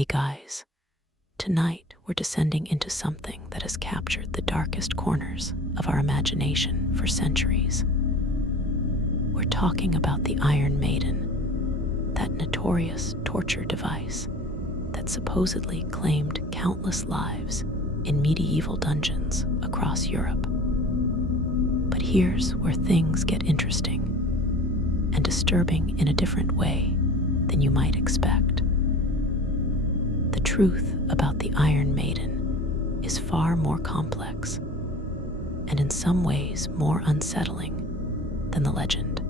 Hey guys, tonight we're descending into something that has captured the darkest corners of our imagination for centuries. We're talking about the Iron Maiden, that notorious torture device that supposedly claimed countless lives in medieval dungeons across Europe. But here's where things get interesting and disturbing in a different way than you might expect. The truth about the Iron Maiden is far more complex and in some ways more unsettling than the legend.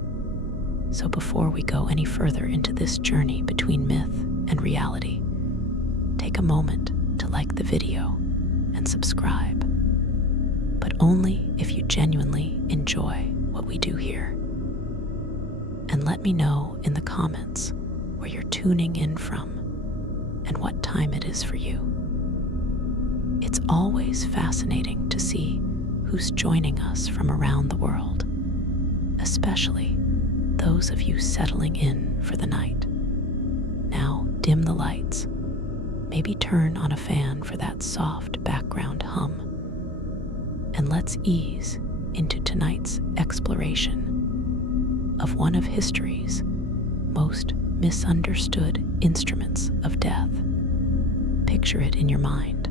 So before we go any further into this journey between myth and reality, take a moment to like the video and subscribe, but only if you genuinely enjoy what we do here. And let me know in the comments where you're tuning in from and what time it is for you. It's always fascinating to see who's joining us from around the world, especially those of you settling in for the night. Now dim the lights, maybe turn on a fan for that soft background hum, and let's ease into tonight's exploration of one of history's most misunderstood instruments of death. Picture it in your mind.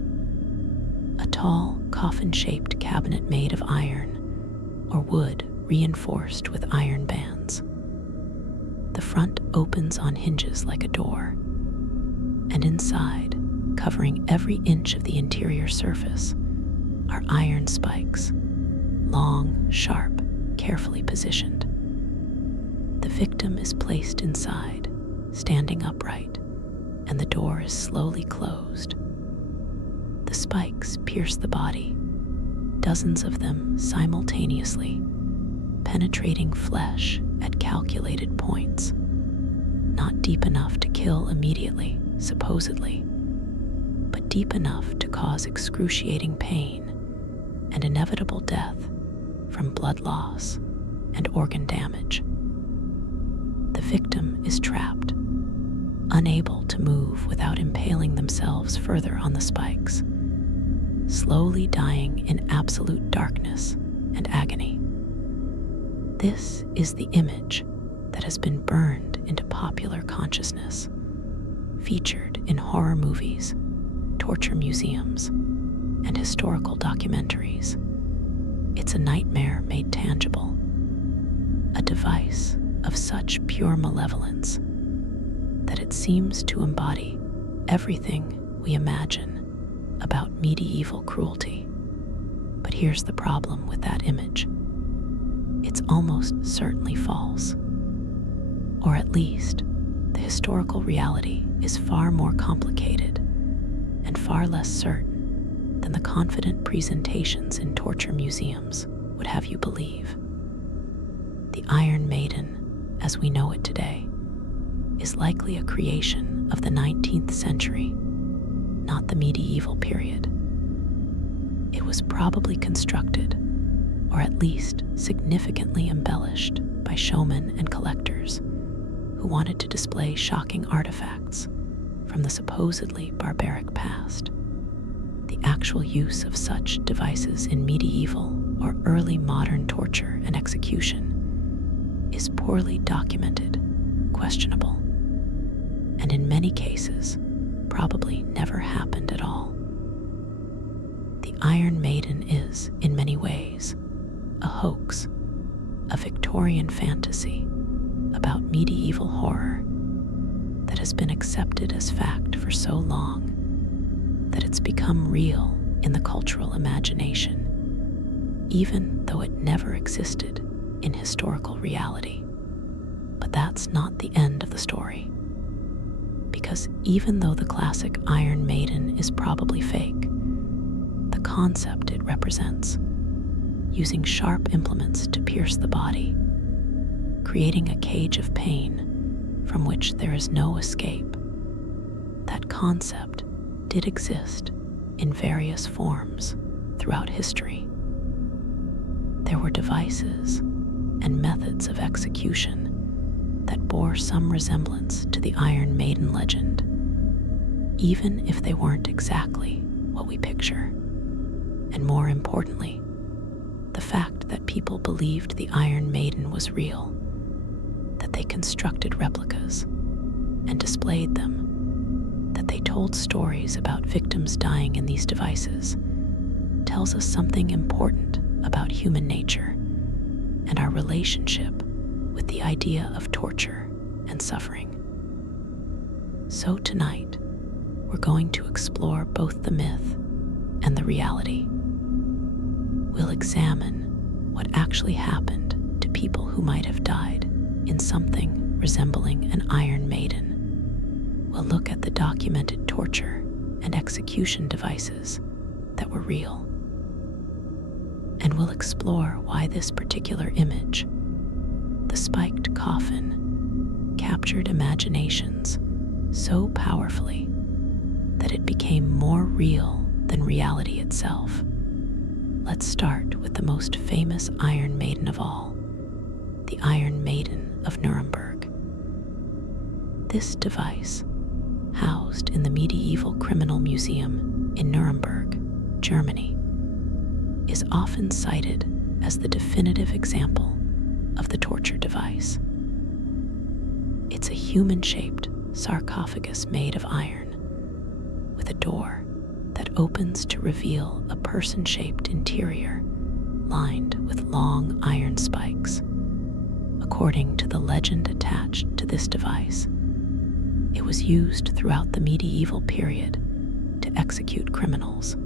A tall, coffin-shaped cabinet made of iron or wood reinforced with iron bands. The front opens on hinges like a door, and inside, covering every inch of the interior surface, are iron spikes, long, sharp, carefully positioned. The victim is placed inside, standing upright, and the door is slowly closed. The spikes pierce the body, dozens of them simultaneously, penetrating flesh at calculated points, not deep enough to kill immediately, supposedly, but deep enough to cause excruciating pain and inevitable death from blood loss and organ damage. The victim is trapped, unable to move without impaling themselves further on the spikes, slowly dying in absolute darkness and agony. This is the image that has been burned into popular consciousness, featured in horror movies, torture museums, and historical documentaries. It's a nightmare made tangible, a device of such pure malevolence that it seems to embody everything we imagine about medieval cruelty. But here's the problem with that image. It's almost certainly false. Or at least, the historical reality is far more complicated and far less certain than the confident presentations in torture museums would have you believe. The Iron Maiden, as we know it today, is likely a creation of the 19th century, not the medieval period. It was probably constructed, or at least significantly embellished, by showmen and collectors who wanted to display shocking artifacts from the supposedly barbaric past. The actual use of such devices in medieval or early modern torture and execution is poorly documented, questionable, and in many cases, probably never happened at all. The Iron Maiden is, in many ways, a hoax, a Victorian fantasy about medieval horror that has been accepted as fact for so long that it's become real in the cultural imagination, even though it never existed in historical reality. But that's not the end of the story, because even though the classic Iron Maiden is probably fake, the concept it represents, using sharp implements to pierce the body, creating a cage of pain from which there is no escape, that concept did exist in various forms throughout history. There were devices and methods of execution that bore some resemblance to the Iron Maiden legend, even if they weren't exactly what we picture. And more importantly, the fact that people believed the Iron Maiden was real, that they constructed replicas and displayed them, that they told stories about victims dying in these devices, tells us something important about human nature and our relationship with the idea of torture and suffering. So tonight, we're going to explore both the myth and the reality. We'll examine what actually happened to people who might have died in something resembling an Iron Maiden. We'll look at the documented torture and execution devices that were real. And we'll explore why this particular image, the spiked coffin, captured imaginations so powerfully that it became more real than reality itself. Let's start with the most famous Iron Maiden of all, the Iron Maiden of Nuremberg. This device, housed in the Medieval Criminal Museum in Nuremberg, Germany, is often cited as the definitive example of the torture device. It's a human-shaped sarcophagus made of iron, with a door that opens to reveal a person-shaped interior lined with long iron spikes. According to the legend attached to this device, it was used throughout the medieval period to execute criminals,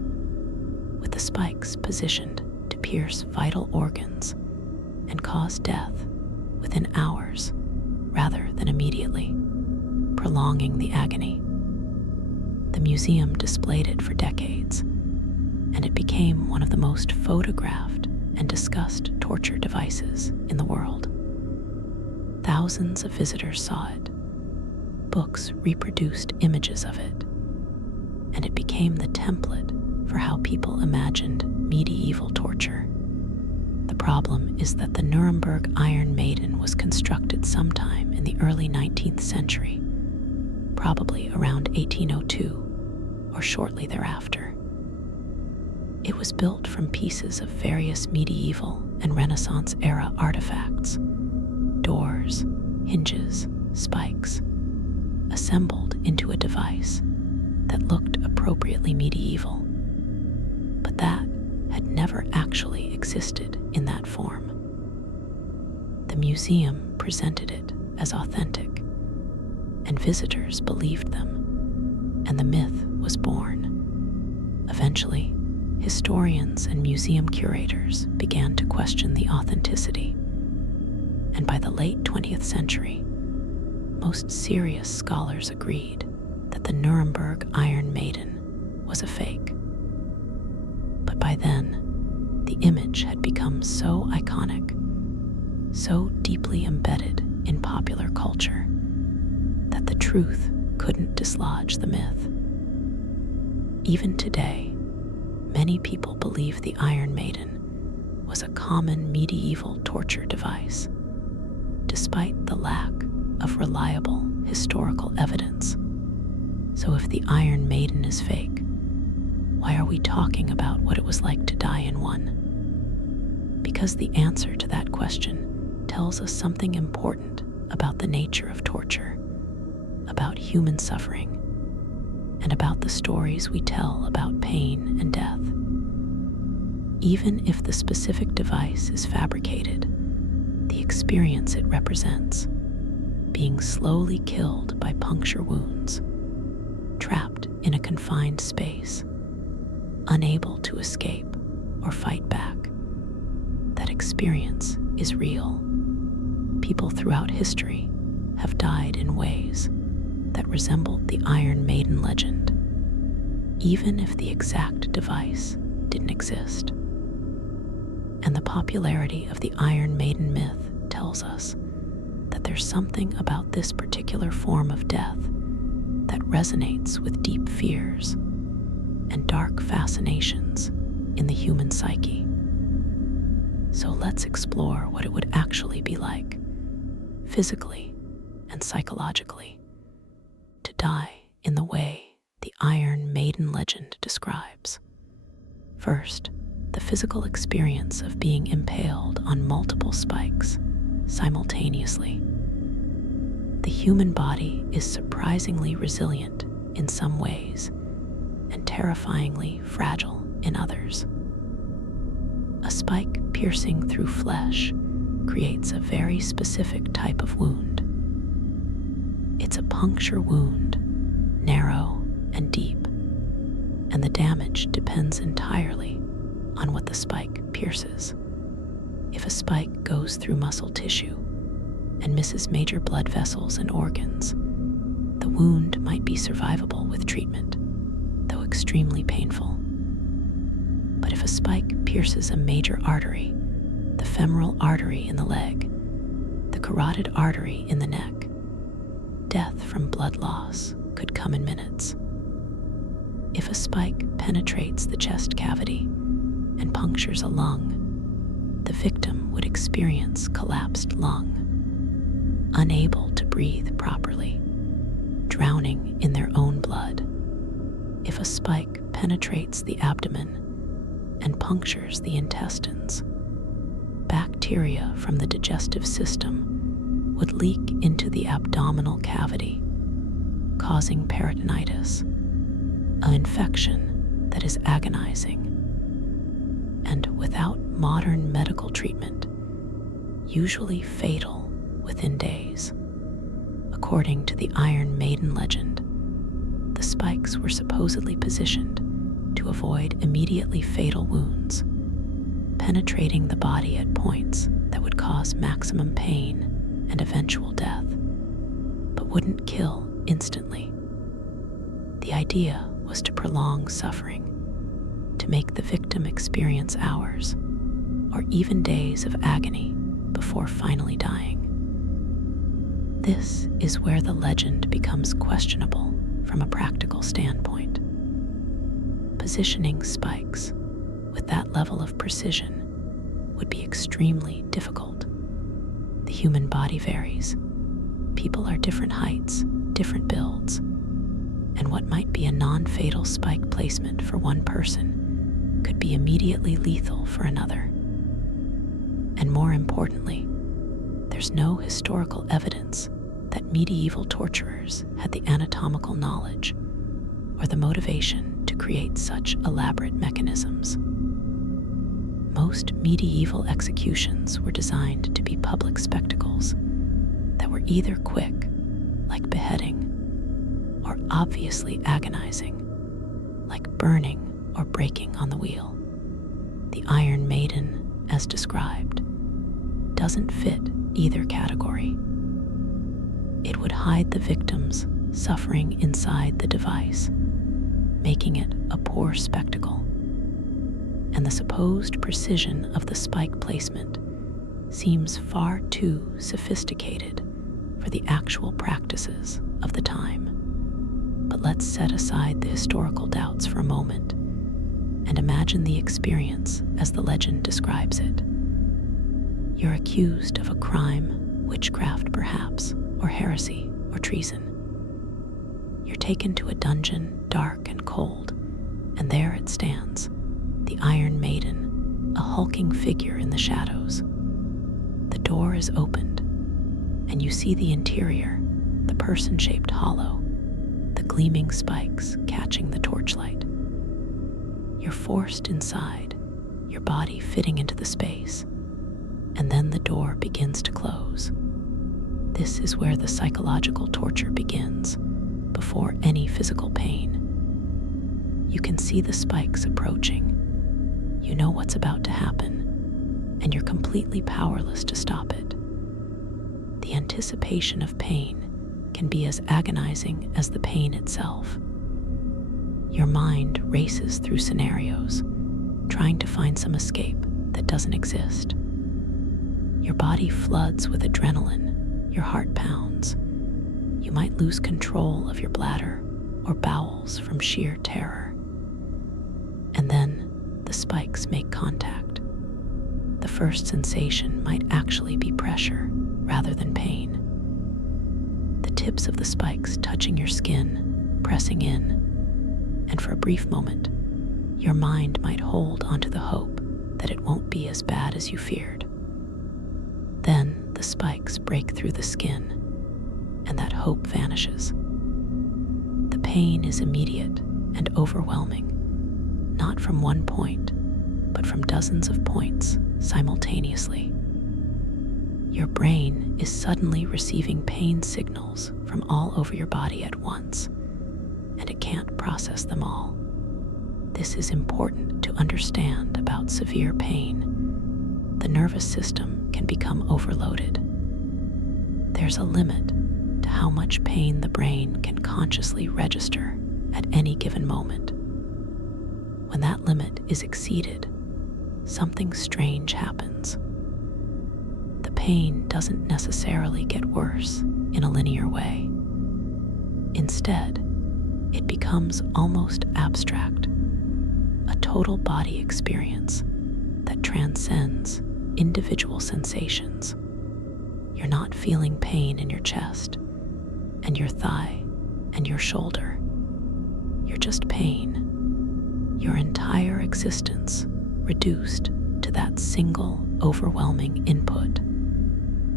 with the spikes positioned to pierce vital organs and cause death within hours rather than immediately, prolonging the agony. The museum displayed it for decades, and it became one of the most photographed and discussed torture devices in the world. Thousands of visitors saw it. Books reproduced images of it, and it became the template for how people imagined medieval torture. The problem is that the Nuremberg Iron Maiden was constructed sometime in the early 19th century, probably around 1802 or shortly thereafter. It was built from pieces of various medieval and Renaissance era artifacts, doors, hinges, spikes, assembled into a device that looked appropriately medieval, but that had never actually existed in that form. The museum presented it as authentic, and visitors believed them, and the myth was born. Eventually, historians and museum curators began to question the authenticity, and by the late 20th century, most serious scholars agreed that the Nuremberg Iron Maiden was a fake. But by then, the image had become so iconic, so deeply embedded in popular culture, that the truth couldn't dislodge the myth. Even today, many people believe the Iron Maiden was a common medieval torture device, despite the lack of reliable historical evidence. So if the Iron Maiden is fake, why are we talking about what it was like to die in one? Because the answer to that question tells us something important about the nature of torture, about human suffering, and about the stories we tell about pain and death. Even if the specific device is fabricated, the experience it represents, being slowly killed by puncture wounds, trapped in a confined space, unable to escape or fight back, that experience is real. People throughout history have died in ways that resembled the Iron Maiden legend, even if the exact device didn't exist. And the popularity of the Iron Maiden myth tells us that there's something about this particular form of death that resonates with deep fears and dark fascinations in the human psyche. So let's explore what it would actually be like, physically and psychologically, to die in the way the Iron Maiden legend describes. First, the physical experience of being impaled on multiple spikes simultaneously. The human body is surprisingly resilient in some ways and terrifyingly fragile in others. A spike piercing through flesh creates a very specific type of wound. It's a puncture wound, narrow and deep, and the damage depends entirely on what the spike pierces. If a spike goes through muscle tissue and misses major blood vessels and organs, the wound might be survivable with treatment, though extremely painful. But if a spike pierces a major artery, the femoral artery in the leg, the carotid artery in the neck, death from blood loss could come in minutes. If a spike penetrates the chest cavity and punctures a lung, the victim would experience collapsed lung, unable to breathe properly, drowning in their own blood. If a spike penetrates the abdomen and punctures the intestines, bacteria from the digestive system would leak into the abdominal cavity, causing peritonitis, an infection that is agonizing, and without modern medical treatment, usually fatal within days. According to the Iron Maiden legend, the spikes were supposedly positioned to avoid immediately fatal wounds, penetrating the body at points that would cause maximum pain and eventual death, but wouldn't kill instantly. The idea was to prolong suffering, to make the victim experience hours or even days of agony before finally dying. This is where the legend becomes questionable from a practical standpoint. Positioning spikes with that level of precision would be extremely difficult. The human body varies. People are different heights, different builds, and what might be a non-fatal spike placement for one person could be immediately lethal for another. And more importantly, there's no historical evidence that medieval torturers had the anatomical knowledge or the motivation to create such elaborate mechanisms. Most medieval executions were designed to be public spectacles that were either quick, like beheading, or obviously agonizing, like burning or breaking on the wheel. The Iron Maiden, as described, doesn't fit either category. It would hide the victim's suffering inside the device, making it a poor spectacle. And the supposed precision of the spike placement seems far too sophisticated for the actual practices of the time. But let's set aside the historical doubts for a moment and imagine the experience as the legend describes it. You're accused of a crime, witchcraft perhaps, or heresy, or treason. You're taken to a dungeon, dark and cold, and there it stands, the Iron Maiden, a hulking figure in the shadows. The door is opened, and you see the interior, the person-shaped hollow, the gleaming spikes catching the torchlight. You're forced inside, your body fitting into the space, and then the door begins to close. This is where the psychological torture begins, before any physical pain. You can see the spikes approaching. You know what's about to happen, and you're completely powerless to stop it. The anticipation of pain can be as agonizing as the pain itself. Your mind races through scenarios, trying to find some escape that doesn't exist. Your body floods with adrenaline, your heart pounds. You might lose control of your bladder or bowels from sheer terror. And then the spikes make contact. The first sensation might actually be pressure rather than pain. The tips of the spikes touching your skin, pressing in, for a brief moment, your mind might hold onto the hope that it won't be as bad as you feared. Then the spikes break through the skin, and that hope vanishes. The pain is immediate and overwhelming, not from one point, but from dozens of points simultaneously. Your brain is suddenly receiving pain signals from all over your body at once, and it can't process them all. This is important to understand about severe pain. The nervous system can become overloaded. There's a limit to how much pain the brain can consciously register at any given moment. When that limit is exceeded, something strange happens. The pain doesn't necessarily get worse in a linear way. Instead, it becomes almost abstract, a total body experience that transcends individual sensations. You're not feeling pain in your chest and your thigh and your shoulder. You're just pain. Your entire existence reduced to that single overwhelming input.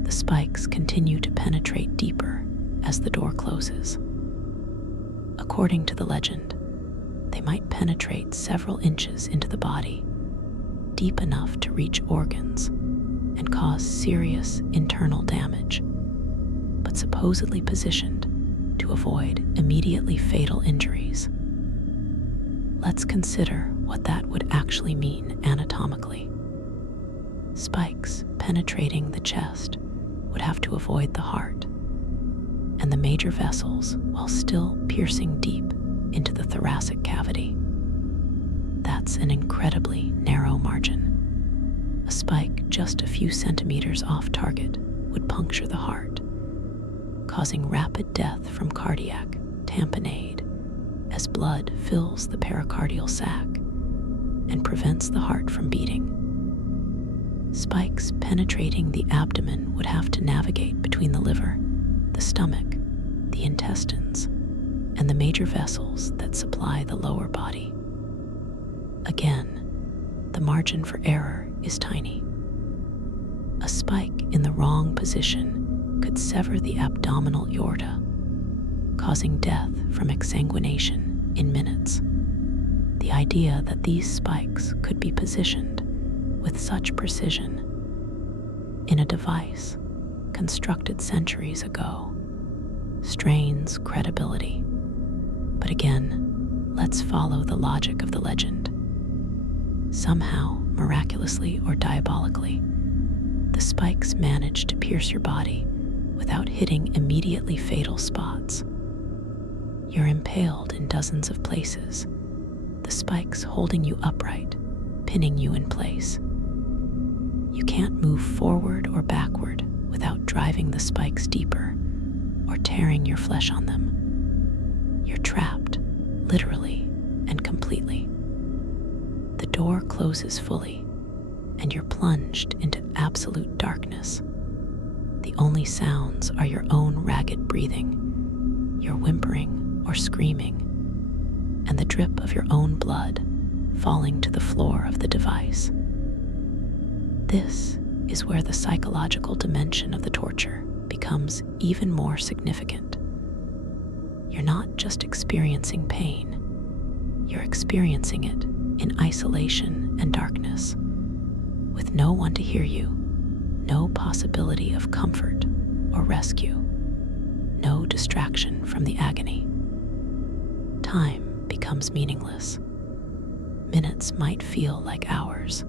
The spikes continue to penetrate deeper as the door closes. According to the legend, they might penetrate several inches into the body, deep enough to reach organs and cause serious internal damage, but supposedly positioned to avoid immediately fatal injuries. Let's consider what that would actually mean anatomically. Spikes penetrating the chest would have to avoid the heart and the major vessels while still piercing deep into the thoracic cavity. That's an incredibly narrow margin. A spike just a few centimeters off target would puncture the heart, causing rapid death from cardiac tamponade as blood fills the pericardial sac and prevents the heart from beating. Spikes penetrating the abdomen would have to navigate between the liver, the stomach, the intestines, and the major vessels that supply the lower body. Again, the margin for error is tiny. A spike in the wrong position could sever the abdominal aorta, causing death from exsanguination in minutes. The idea that these spikes could be positioned with such precision in a device constructed centuries ago strains credibility. But again, let's follow the logic of the legend. Somehow, miraculously or diabolically, the spikes manage to pierce your body without hitting immediately fatal spots. You're impaled in dozens of places, the spikes holding you upright, pinning you in place. You can't move forward or backward without driving the spikes deeper or tearing your flesh on them. You're trapped, literally and completely. The door closes fully, and you're plunged into absolute darkness. The only sounds are your own ragged breathing, your whimpering or screaming, and the drip of your own blood falling to the floor of the device. This is where the psychological dimension of the torture becomes even more significant. You're not just experiencing pain, you're experiencing it in isolation and darkness, with no one to hear you, no possibility of comfort or rescue, no distraction from the agony. Time becomes meaningless. Minutes might feel like hours.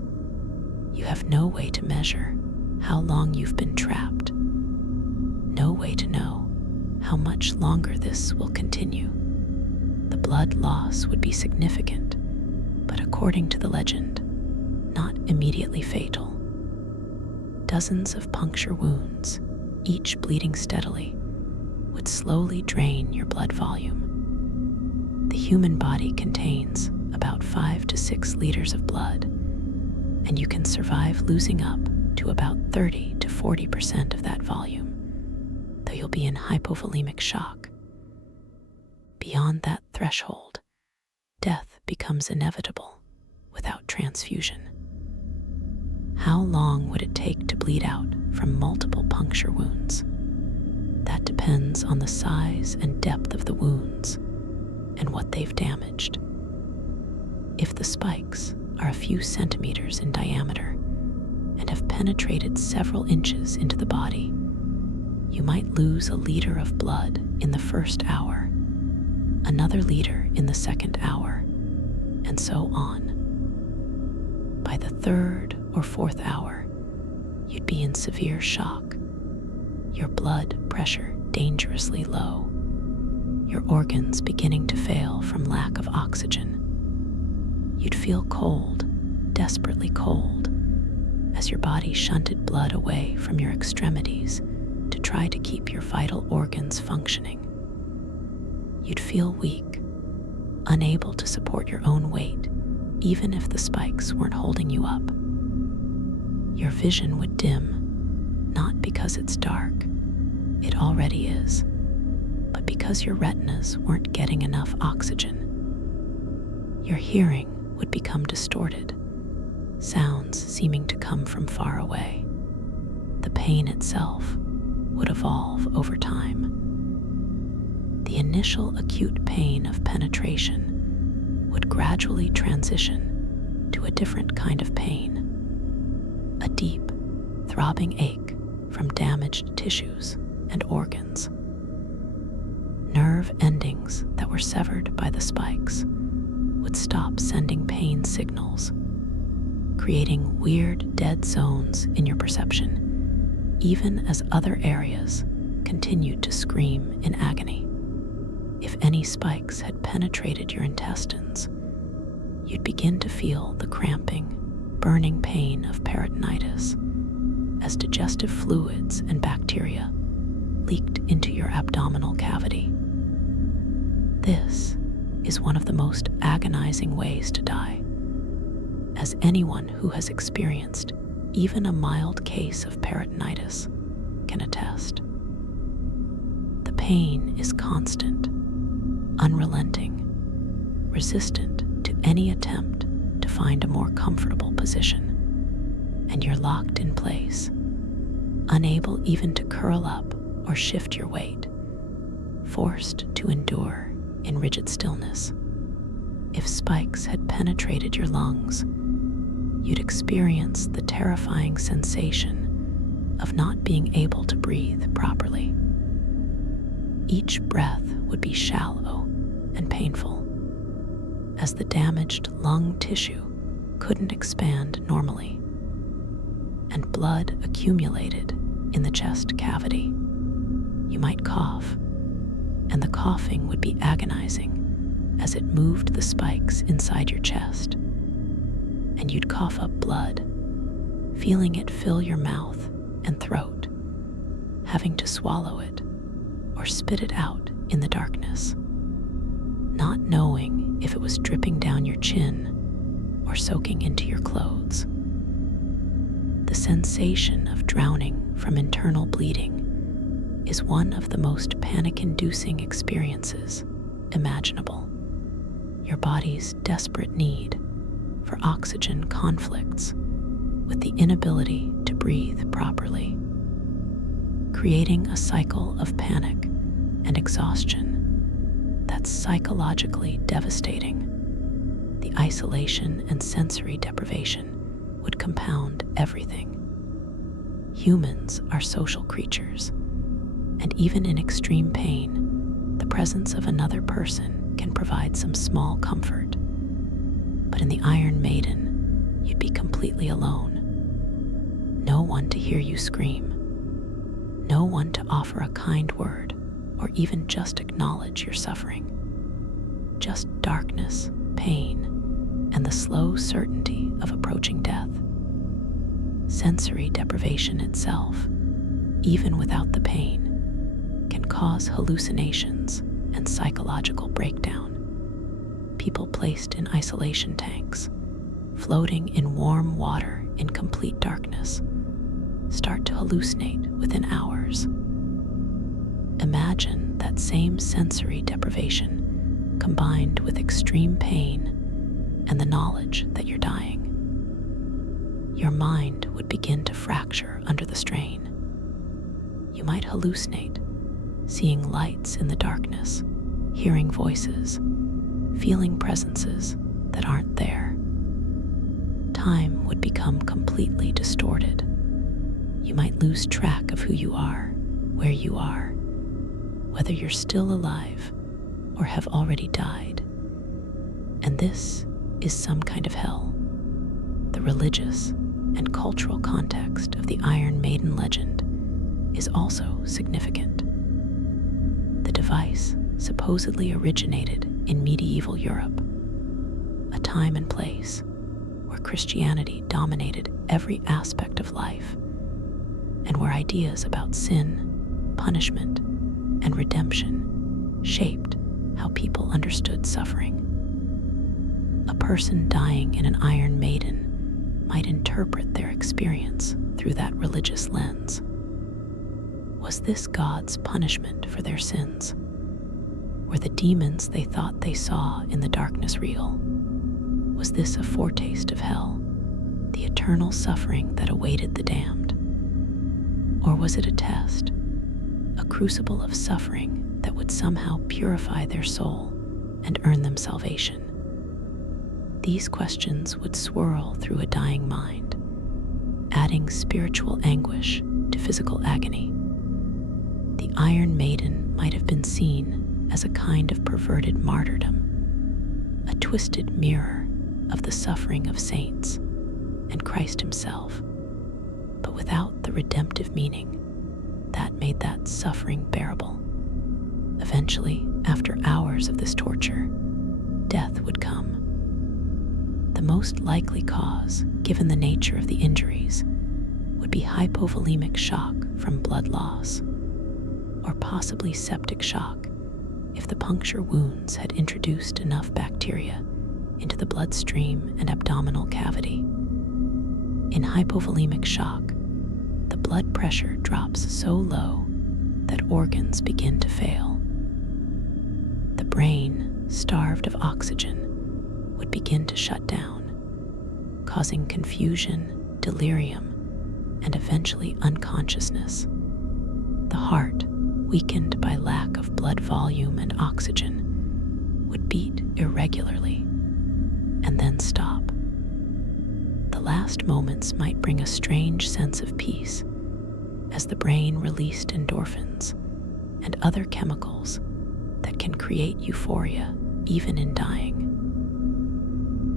You have no way to measure how long you've been trapped, no way to know how much longer this will continue. The blood loss would be significant, but according to the legend, not immediately fatal. Dozens of puncture wounds, each bleeding steadily, would slowly drain your blood volume. The human body contains about 5 to 6 liters of blood, and you can survive losing up to about 30 to 40% of that volume, though you'll be in hypovolemic shock. Beyond that threshold, death becomes inevitable without transfusion? How long would it take to bleed out from multiple puncture wounds? That depends on the size and depth of the wounds and what they've damaged. If the spikes are a few centimeters in diameter and have penetrated several inches into the body, you might lose a liter of blood in the first hour, another liter in the second hour, and so on. By the third or fourth hour, you'd be in severe shock, your blood pressure dangerously low, your organs beginning to fail from lack of oxygen. You'd feel cold, desperately cold, as your body shunted blood away from your extremities to try to keep your vital organs functioning. You'd feel weak, unable to support your own weight, even if the spikes weren't holding you up. Your vision would dim, not because it's dark, it already is, but because your retinas weren't getting enough oxygen. Your hearing would become distorted, sounds seeming to come from far away. The pain itself would evolve over time. The initial acute pain of penetration would gradually transition to a different kind of pain, a deep, throbbing ache from damaged tissues and organs. Nerve endings that were severed by the spikes would stop sending pain signals, creating weird dead zones in your perception, even as other areas continued to scream in agony. If any spikes had penetrated your intestines, you'd begin to feel the cramping, burning pain of peritonitis as digestive fluids and bacteria leaked into your abdominal cavity. This is one of the most agonizing ways to die, as anyone who has experienced even a mild case of peritonitis can attest. The pain is constant, unrelenting, resistant to any attempt to find a more comfortable position, and you're locked in place, unable even to curl up or shift your weight, forced to endure in rigid stillness. If spikes had penetrated your lungs, you'd experience the terrifying sensation of not being able to breathe properly. Each breath would be shallow and painful, as the damaged lung tissue couldn't expand normally, and blood accumulated in the chest cavity. You might cough, and the coughing would be agonizing as it moved the spikes inside your chest, and you'd cough up blood, feeling it fill your mouth and throat, having to swallow it or spit it out in the darkness, not knowing if it was dripping down your chin or soaking into your clothes. The sensation of drowning from internal bleeding is one of the most panic-inducing experiences imaginable. Your body's desperate need for oxygen conflicts with the inability to breathe properly, creating a cycle of panic and exhaustion that's psychologically devastating. The isolation and sensory deprivation would compound everything. Humans are social creatures, and even in extreme pain, the presence of another person can provide some small comfort. But in the Iron Maiden, you'd be completely alone. No one to hear you scream. No one to offer a kind word or even just acknowledge your suffering. Just darkness, pain, and the slow certainty of approaching death. Sensory deprivation itself, even without the pain, can cause hallucinations and psychological breakdown. People placed in isolation tanks, floating in warm water in complete darkness, start to hallucinate within hours. Imagine that same sensory deprivation combined with extreme pain and the knowledge that you're dying. Your mind would begin to fracture under the strain. You might hallucinate, seeing lights in the darkness, hearing voices, feeling presences that aren't there. Time would become completely distorted. You might lose track of who you are, where you are, whether you're still alive or have already died. And this is some kind of hell. The religious and cultural context of the Iron Maiden legend is also significant. The device supposedly originated in medieval Europe, a time and place where Christianity dominated every aspect of life, and where ideas about sin, punishment, and redemption shaped how people understood suffering. A person dying in an Iron Maiden might interpret their experience through that religious lens. Was this God's punishment for their sins? Were the demons they thought they saw in the darkness real? Was this a foretaste of hell, the eternal suffering that awaited the damned? Or was it a test, a crucible of suffering that would somehow purify their soul and earn them salvation? These questions would swirl through a dying mind, adding spiritual anguish to physical agony. The Iron Maiden might have been seen as a kind of perverted martyrdom, a twisted mirror of the suffering of saints and Christ himself, but without the redemptive meaning that made that suffering bearable. Eventually, after hours of this torture, death would come. The most likely cause, given the nature of the injuries, would be hypovolemic shock from blood loss, or possibly septic shock if the puncture wounds had introduced enough bacteria into the bloodstream and abdominal cavity. In hypovolemic shock, the blood pressure drops so low that organs begin to fail. The brain, starved of oxygen, would begin to shut down, causing confusion, delirium, and eventually unconsciousness. The heart, weakened by lack of blood volume and oxygen, would beat irregularly and then stop. The last moments might bring a strange sense of peace as the brain released endorphins and other chemicals that can create euphoria even in dying.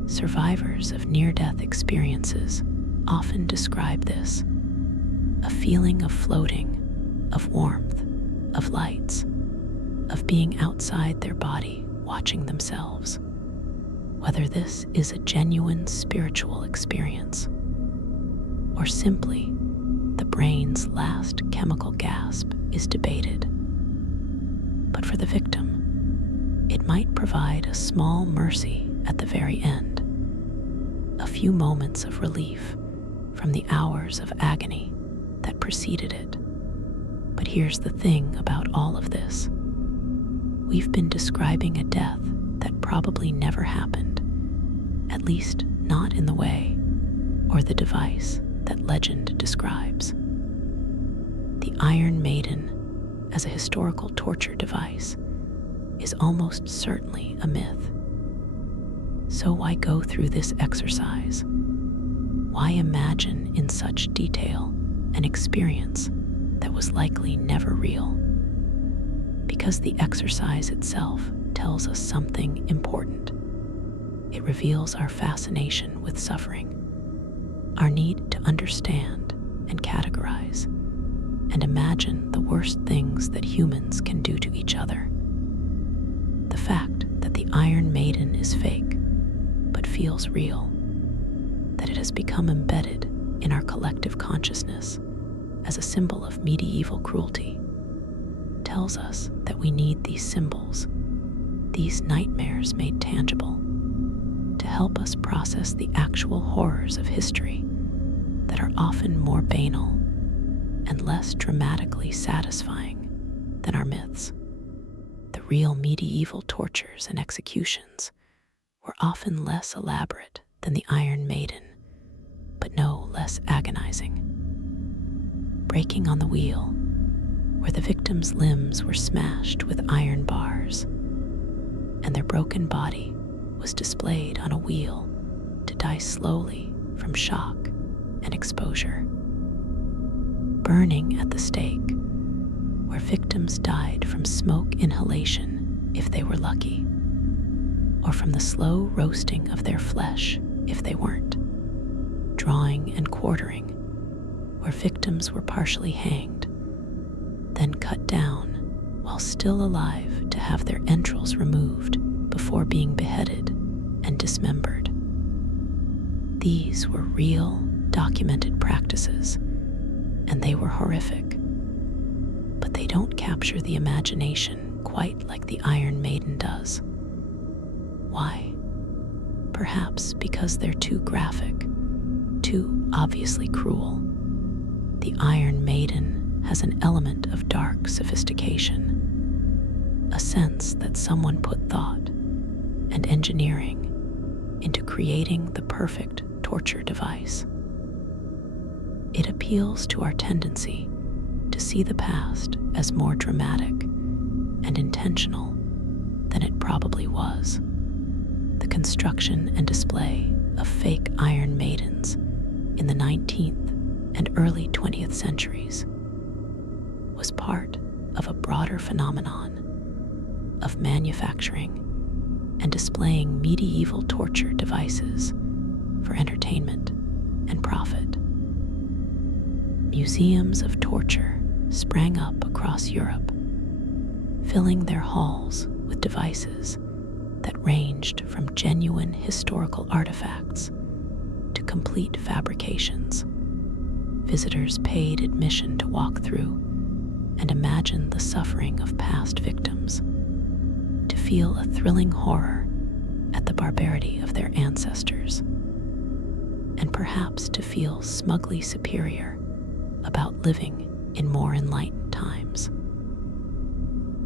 Survivors of near-death experiences often describe this, a feeling of floating, of warmth, of lights, of being outside their body, watching themselves. Whether this is a genuine spiritual experience, or simply the brain's last chemical gasp, is debated. But for the victim, it might provide a small mercy at the very end, a few moments of relief from the hours of agony that preceded it. But here's the thing about all of this. We've been describing a death that probably never happened, at least not in the way or the device that legend describes. The Iron Maiden, as a historical torture device, is almost certainly a myth. So why go through this exercise? Why imagine in such detail an experience that was likely never real? Because the exercise itself tells us something important. It reveals our fascination with suffering, our need to understand and categorize, and imagine the worst things that humans can do to each other. The fact that the Iron Maiden is fake, but feels real, that it has become embedded in our collective consciousness as a symbol of medieval cruelty, tells us that we need these symbols, these nightmares made tangible, to help us process the actual horrors of history that are often more banal and less dramatically satisfying than our myths. The real medieval tortures and executions were often less elaborate than the Iron Maiden, but no less agonizing. Breaking on the wheel, where the victim's limbs were smashed with iron bars, and their broken body was displayed on a wheel to die slowly from shock and exposure. Burning at the stake, where victims died from smoke inhalation if they were lucky, or from the slow roasting of their flesh if they weren't. Drawing and quartering, where victims were partially hanged, then cut down while still alive to have their entrails removed before being beheaded and dismembered. These were real, documented practices, and they were horrific. But they don't capture the imagination quite like the Iron Maiden does. Why? Perhaps because they're too graphic, too obviously cruel. The Iron Maiden has an element of dark sophistication, a sense that someone put thought and engineering into creating the perfect torture device. It appeals to our tendency to see the past as more dramatic and intentional than it probably was. The construction and display of fake Iron Maidens in the 19th and early 20th centuries was part of a broader phenomenon of manufacturing and displaying medieval torture devices for entertainment and profit. Museums of torture sprang up across Europe, filling their halls with devices that ranged from genuine historical artifacts to complete fabrications. Visitors paid admission to walk through and imagine the suffering of past victims, to feel a thrilling horror at the barbarity of their ancestors, and perhaps to feel smugly superior about living in more enlightened times.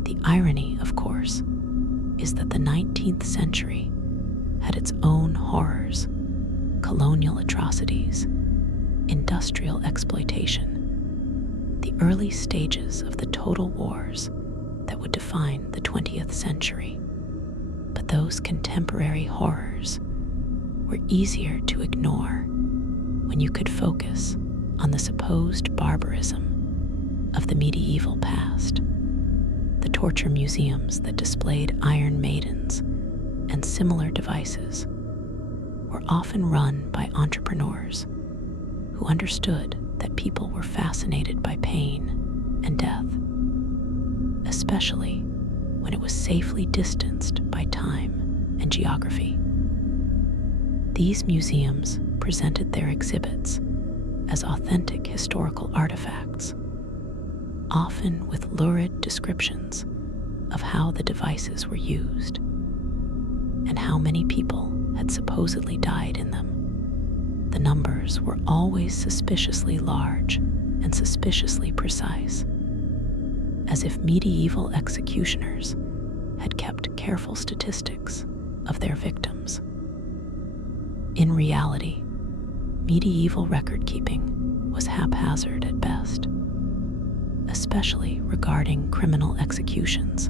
The irony, of course, is that the 19th century had its own horrors, colonial atrocities, industrial exploitation, the early stages of the total wars that would define the 20th century. But those contemporary horrors were easier to ignore when you could focus on the supposed barbarism of the medieval past. The torture museums that displayed Iron Maidens and similar devices were often run by entrepreneurs who understood that people were fascinated by pain and death, especially when it was safely distanced by time and geography. These museums presented their exhibits as authentic historical artifacts, often with lurid descriptions of how the devices were used and how many people had supposedly died in them. The numbers were always suspiciously large and suspiciously precise, as if medieval executioners had kept careful statistics of their victims. In reality, medieval record-keeping was haphazard at best, especially regarding criminal executions,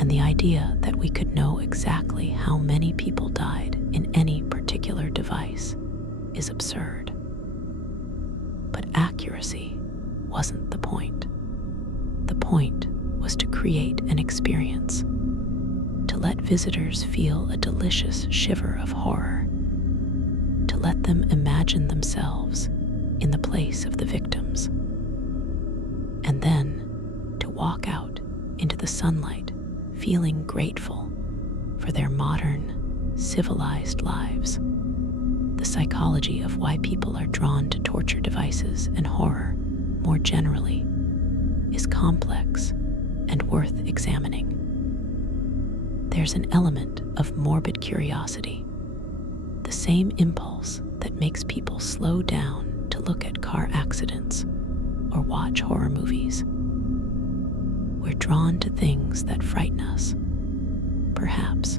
and the idea that we could know exactly how many people died in any particular device is absurd. But accuracy wasn't the point. The point was to create an experience, to let visitors feel a delicious shiver of horror, to let them imagine themselves in the place of the victims, and then to walk out into the sunlight feeling grateful for their modern, civilized lives. The psychology of why people are drawn to torture devices and horror, more generally, is complex and worth examining. There's an element of morbid curiosity, the same impulse that makes people slow down to look at car accidents or watch horror movies. We're drawn to things that frighten us, perhaps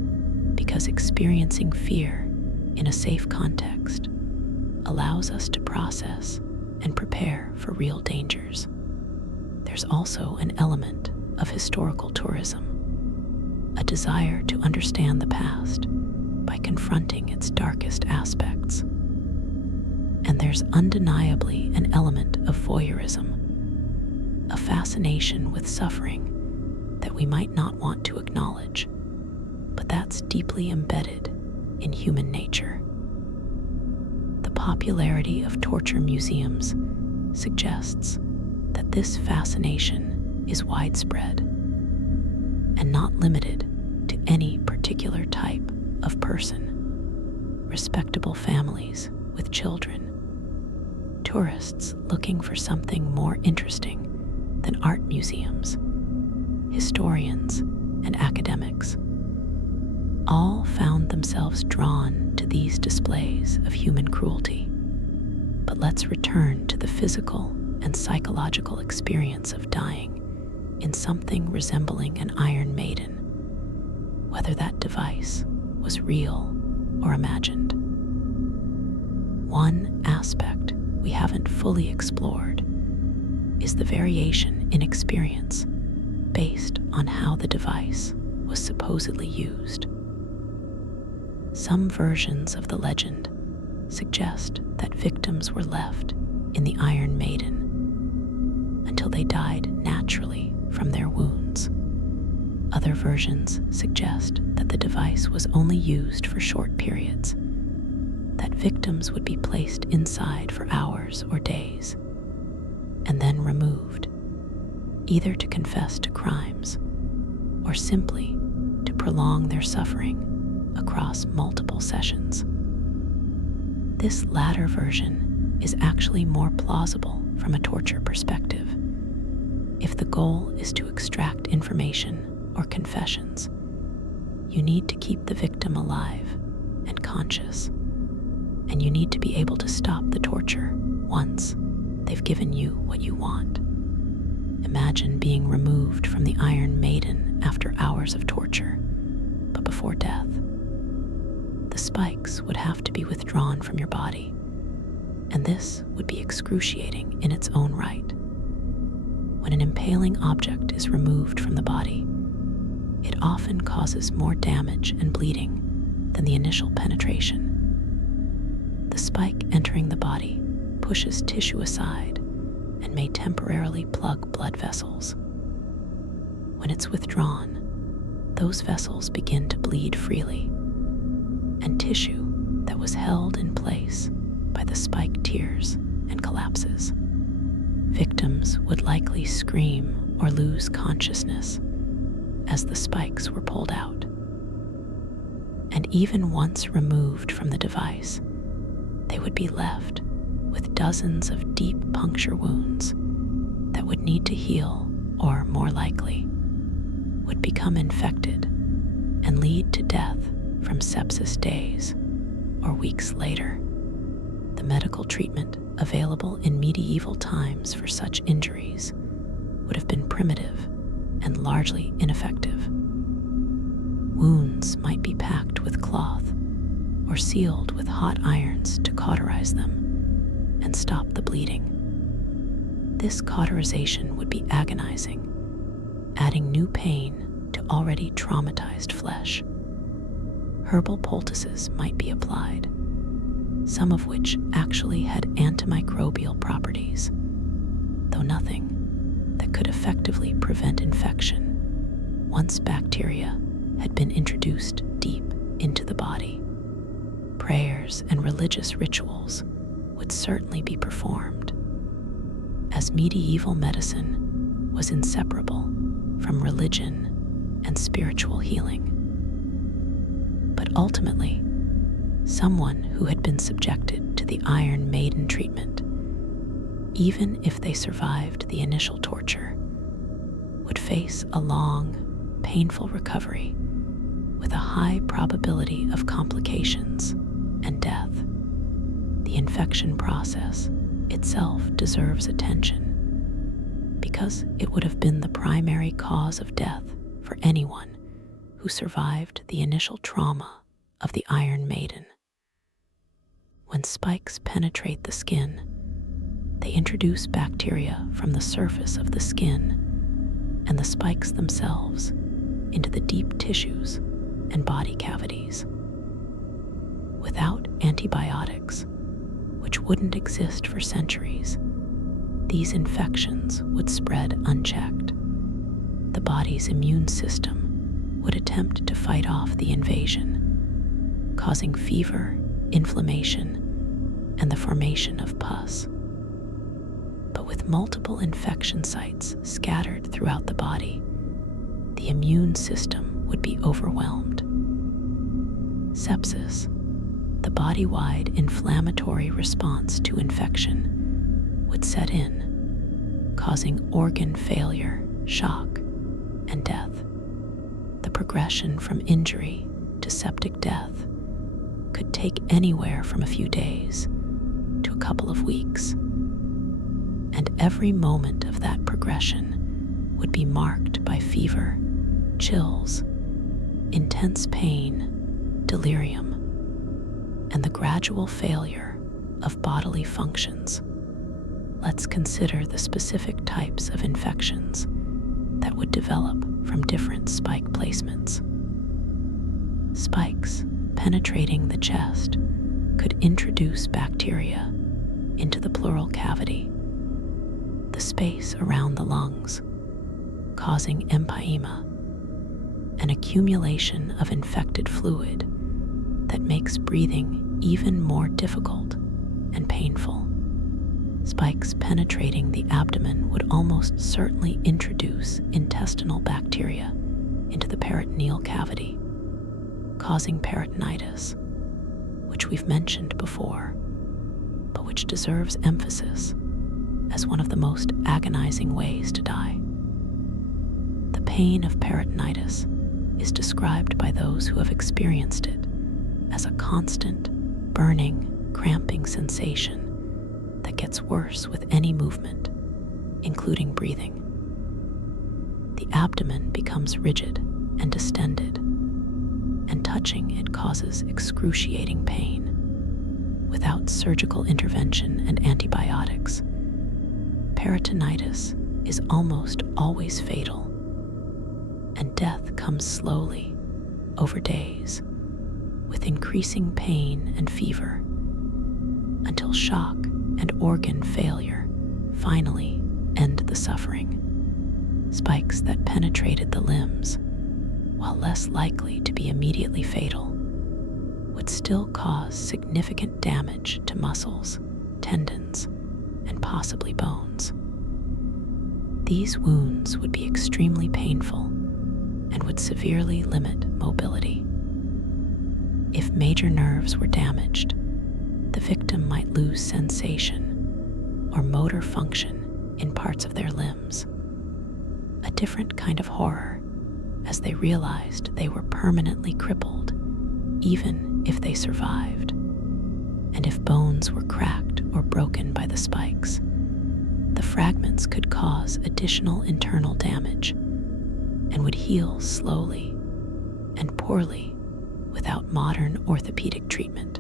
because experiencing fear in a safe context allows us to process and prepare for real dangers. There's also an element of historical tourism, a desire to understand the past by confronting its darkest aspects. And there's undeniably an element of voyeurism, a fascination with suffering that we might not want to acknowledge, but that's deeply embedded in human nature. The popularity of torture museums suggests that this fascination is widespread and not limited to any particular type of person. Respectable families with children, tourists looking for something more interesting than art museums, historians, and academics, all found themselves drawn to these displays of human cruelty. But let's return to the physical and psychological experience of dying in something resembling an Iron Maiden, whether that device was real or imagined. One aspect we haven't fully explored is the variation in experience based on how the device was supposedly used. Some versions of the legend suggest that victims were left in the Iron Maiden until they died naturally from their wounds. Other versions suggest that the device was only used for short periods, that victims would be placed inside for hours or days, and then removed, either to confess to crimes or simply to prolong their suffering across multiple sessions. This latter version is actually more plausible from a torture perspective. If the goal is to extract information or confessions, you need to keep the victim alive and conscious, and you need to be able to stop the torture once they've given you what you want. Imagine being removed from the Iron Maiden after hours of torture, but before death. The spikes would have to be withdrawn from your body, and this would be excruciating in its own right. When an impaling object is removed from the body, it often causes more damage and bleeding than the initial penetration. The spike entering the body pushes tissue aside and may temporarily plug blood vessels. When it's withdrawn, those vessels begin to bleed freely, and tissue that was held in place by the spike tears and collapses. Victims would likely scream or lose consciousness as the spikes were pulled out. And even once removed from the device, they would be left with dozens of deep puncture wounds that would need to heal, or more likely, would become infected and lead to death from sepsis days or weeks later. The medical treatment available in medieval times for such injuries would have been primitive and largely ineffective. Wounds might be packed with cloth or sealed with hot irons to cauterize them and stop the bleeding. This cauterization would be agonizing, adding new pain to already traumatized flesh. Herbal poultices might be applied, some of which actually had antimicrobial properties, though nothing that could effectively prevent infection once bacteria had been introduced deep into the body. Prayers and religious rituals would certainly be performed, as medieval medicine was inseparable from religion and spiritual healing. But ultimately, someone who had been subjected to the Iron Maiden treatment, even if they survived the initial torture, would face a long, painful recovery with a high probability of complications and death. The infection process itself deserves attention because it would have been the primary cause of death for anyone who survived the initial trauma of the Iron Maiden. When spikes penetrate the skin, they introduce bacteria from the surface of the skin and the spikes themselves into the deep tissues and body cavities. Without antibiotics, which wouldn't exist for centuries, these infections would spread unchecked. The body's immune system would attempt to fight off the invasion, causing fever, inflammation, and the formation of pus. But with multiple infection sites scattered throughout the body, the immune system would be overwhelmed. Sepsis, the body-wide inflammatory response to infection, would set in, causing organ failure, shock, and death. The progression from injury to septic death could take anywhere from a few days to a couple of weeks, and every moment of that progression would be marked by fever, chills, intense pain, delirium, and the gradual failure of bodily functions. Let's consider the specific types of infections that would develop from different spike placements. Spikes penetrating the chest could introduce bacteria into the pleural cavity, the space around the lungs, causing empyema, an accumulation of infected fluid that makes breathing even more difficult and painful. Spikes penetrating the abdomen would almost certainly introduce intestinal bacteria into the peritoneal cavity, causing peritonitis, which we've mentioned before, but which deserves emphasis as one of the most agonizing ways to die. The pain of peritonitis is described by those who have experienced it as a constant, burning, cramping sensation that gets worse with any movement, including breathing. The abdomen becomes rigid and distended, and touching it causes excruciating pain. Without surgical intervention and antibiotics, peritonitis is almost always fatal, and death comes slowly over days, with increasing pain and fever, until shock and organ failure finally end the suffering. Spikes that penetrated the limbs, while less likely to be immediately fatal, would still cause significant damage to muscles, tendons, and possibly bones. These wounds would be extremely painful and would severely limit mobility. If major nerves were damaged, the victim might lose sensation or motor function in parts of their limbs. A different kind of horror, as they realized they were permanently crippled, even if they survived. And if bones were cracked or broken by the spikes, the fragments could cause additional internal damage and would heal slowly and poorly without modern orthopedic treatment.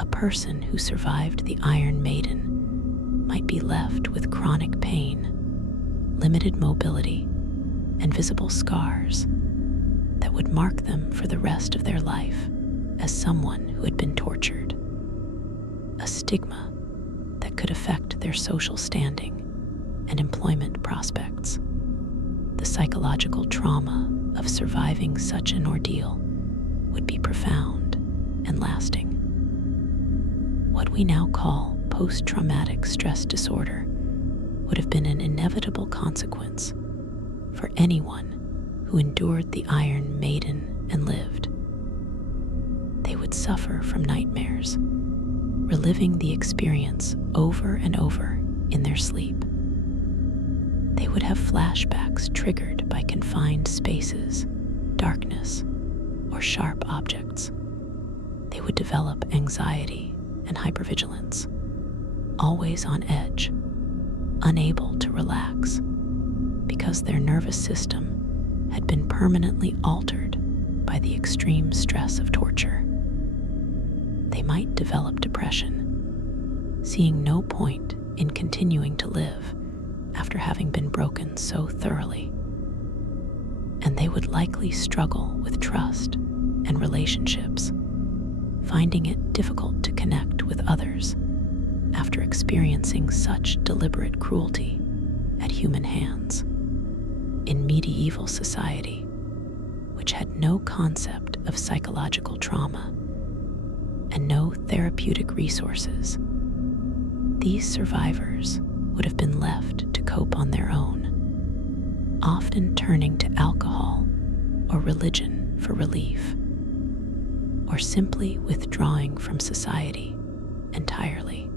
A person who survived the Iron Maiden might be left with chronic pain, limited mobility, and visible scars that would mark them for the rest of their life as someone who had been tortured. A stigma that could affect their social standing and employment prospects. The psychological trauma of surviving such an ordeal would be profound and lasting. What we now call post-traumatic stress disorder would have been an inevitable consequence for anyone who endured the Iron Maiden and lived. They would suffer from nightmares, reliving the experience over and over in their sleep. They would have flashbacks triggered by confined spaces, darkness, or sharp objects. They would develop anxiety and hypervigilance, always on edge, unable to relax, because their nervous system had been permanently altered by the extreme stress of torture. They might develop depression, seeing no point in continuing to live after having been broken so thoroughly. And they would likely struggle with trust and relationships, finding it difficult to connect with others after experiencing such deliberate cruelty at human hands. In medieval society, which had no concept of psychological trauma and no therapeutic resources, these survivors would have been left to cope on their own, often turning to alcohol or religion for relief, or simply withdrawing from society entirely.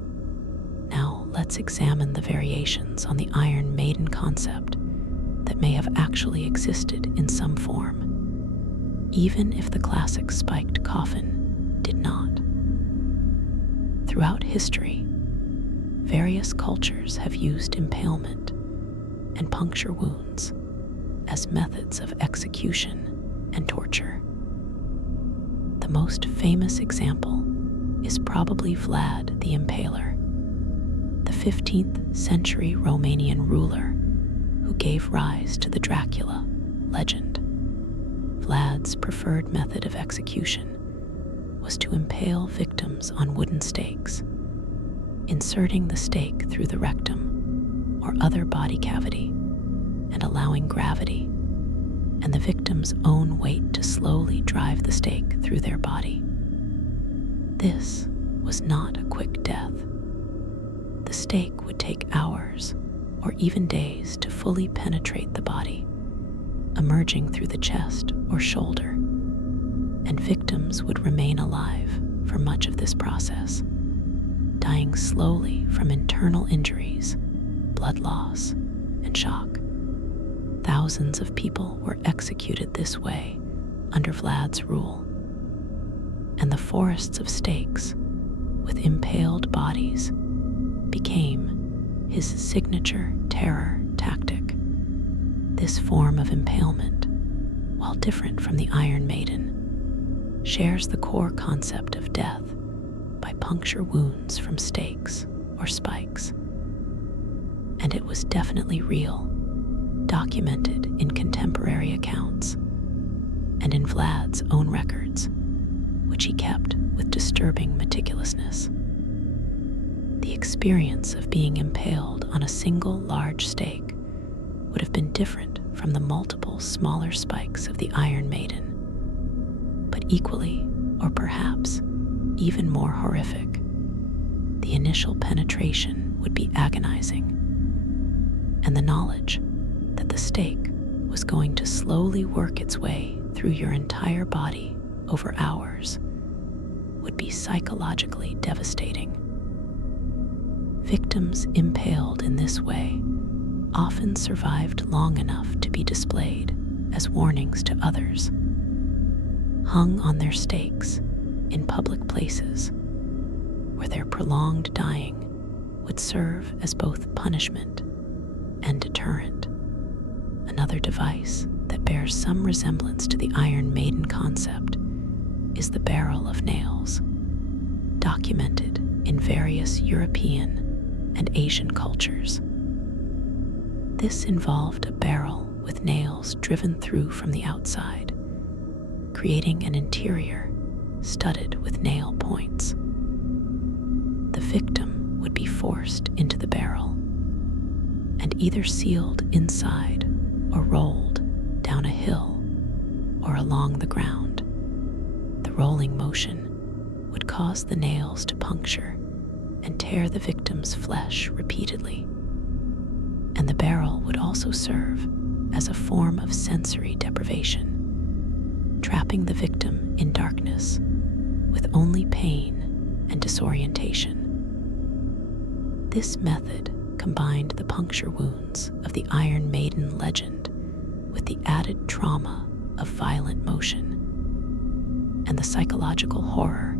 Now let's examine the variations on the Iron Maiden concept that may have actually existed in some form, even if the classic spiked coffin did not. Throughout history, various cultures have used impalement and puncture wounds as methods of execution and torture. The most famous example is probably Vlad the Impaler, the 15th century Romanian ruler who gave rise to the Dracula legend. Vlad's preferred method of execution was to impale victims on wooden stakes, inserting the stake through the rectum or other body cavity and allowing gravity and the victim's own weight to slowly drive the stake through their body. This was not a quick death. The stake would take hours or even days to fully penetrate the body, emerging through the chest or shoulder, and victims would remain alive for much of this process, dying slowly from internal injuries, blood loss, and shock. Thousands of people were executed this way under Vlad's rule, and the forests of stakes with impaled bodies became his signature terror tactic. This form of impalement, while different from the Iron Maiden, shares the core concept of death by puncture wounds from stakes or spikes. And it was definitely real, documented in contemporary accounts and in Vlad's own records, which he kept with disturbing meticulousness. The experience of being impaled on a single large stake would have been different from the multiple smaller spikes of the Iron Maiden, but equally, or perhaps even more horrific. The initial penetration would be agonizing, and the knowledge that the stake was going to slowly work its way through your entire body over hours would be psychologically devastating. Victims impaled in this way often survived long enough to be displayed as warnings to others, hung on their stakes in public places where their prolonged dying would serve as both punishment and deterrent. Another device that bears some resemblance to the Iron Maiden concept is the barrel of nails, documented in various European and Asian cultures. This involved a barrel with nails driven through from the outside, creating an interior studded with nail points. The victim would be forced into the barrel and either sealed inside or rolled down a hill or along the ground. The rolling motion would cause the nails to puncture and tear the victim's flesh repeatedly. And the barrel would also serve as a form of sensory deprivation, trapping the victim in darkness with only pain and disorientation. This method combined the puncture wounds of the Iron Maiden legend with the added trauma of violent motion and the psychological horror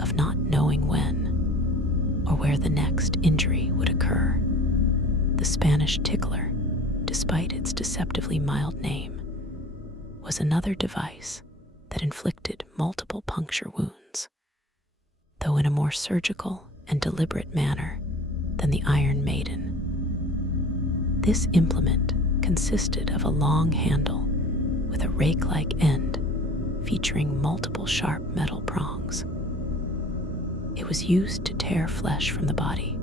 of not knowing when or where the next injury would occur. The Spanish tickler, despite its deceptively mild name, was another device that inflicted multiple puncture wounds, though in a more surgical and deliberate manner than the Iron Maiden. This implement consisted of a long handle with a rake-like end featuring multiple sharp metal prongs. It was used to tear flesh from the body,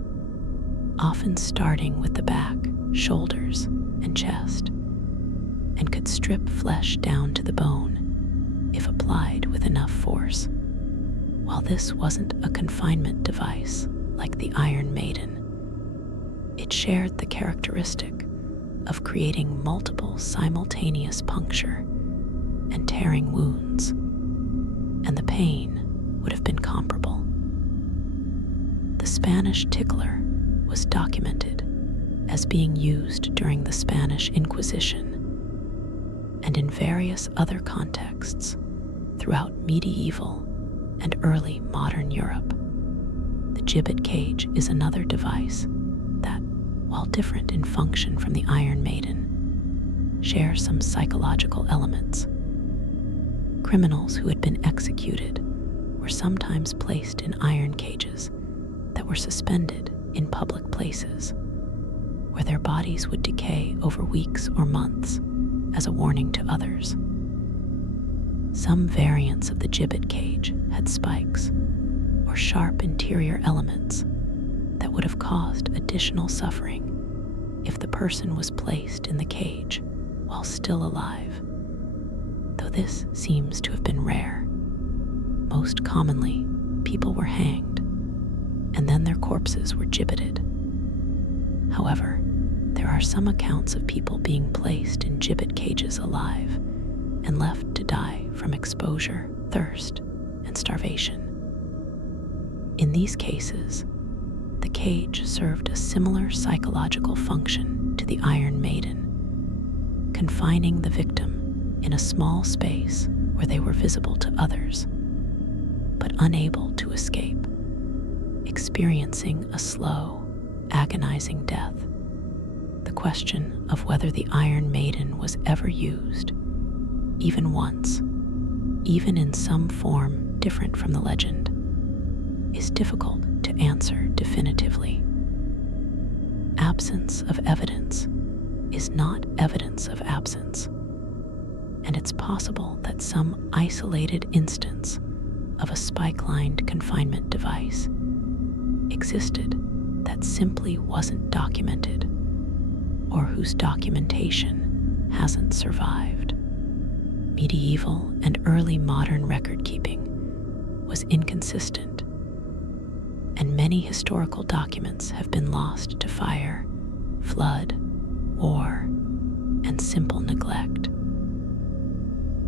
often starting with the back, shoulders, and chest, and could strip flesh down to the bone if applied with enough force. While this wasn't a confinement device like the Iron Maiden, it shared the characteristic of creating multiple simultaneous puncture and tearing wounds, and the pain would have been comparable. The Spanish tickler was documented as being used during the Spanish Inquisition and in various other contexts throughout medieval and early modern Europe. The gibbet cage is another device that, while different in function from the Iron Maiden, shares some psychological elements. Criminals who had been executed were sometimes placed in iron cages that were suspended in public places, where their bodies would decay over weeks or months as a warning to others. Some variants of the gibbet cage had spikes or sharp interior elements that would have caused additional suffering if the person was placed in the cage while still alive, though this seems to have been rare. Most commonly, people were hanged, and then their corpses were gibbeted. However, there are some accounts of people being placed in gibbet cages alive and left to die from exposure, thirst, and starvation. In these cases, the cage served a similar psychological function to the Iron Maiden, confining the victim in a small space where they were visible to others, but unable to escape, experiencing a slow, agonizing death. The question of whether the Iron Maiden was ever used, even once, even in some form different from the legend, is difficult to answer definitively. Absence of evidence is not evidence of absence, and it's possible that some isolated instance of a spike-lined confinement device existed that simply wasn't documented, or whose documentation hasn't survived. Medieval and early modern record-keeping was inconsistent, and many historical documents have been lost to fire, flood, war, and simple neglect.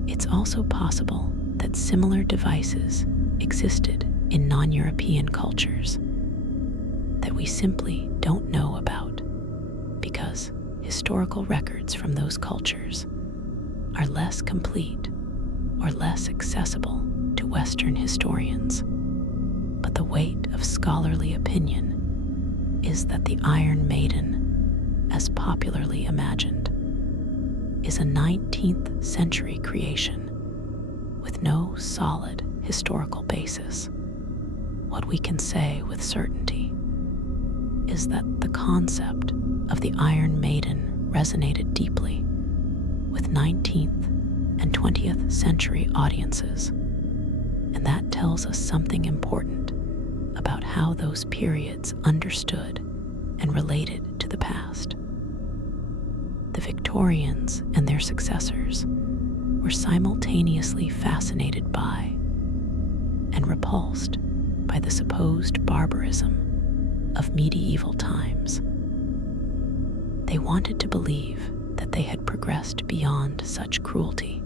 It's also possible that similar devices existed in non-European cultures that we simply don't know about because historical records from those cultures are less complete or less accessible to Western historians. But the weight of scholarly opinion is that the Iron Maiden, as popularly imagined, is a 19th century creation with no solid historical basis. What we can say with certainty is that the concept of the Iron Maiden resonated deeply with 19th and 20th century audiences, and that tells us something important about how those periods understood and related to the past. The Victorians and their successors were simultaneously fascinated by and repulsed by the supposed barbarism of medieval times. They wanted to believe that they had progressed beyond such cruelty,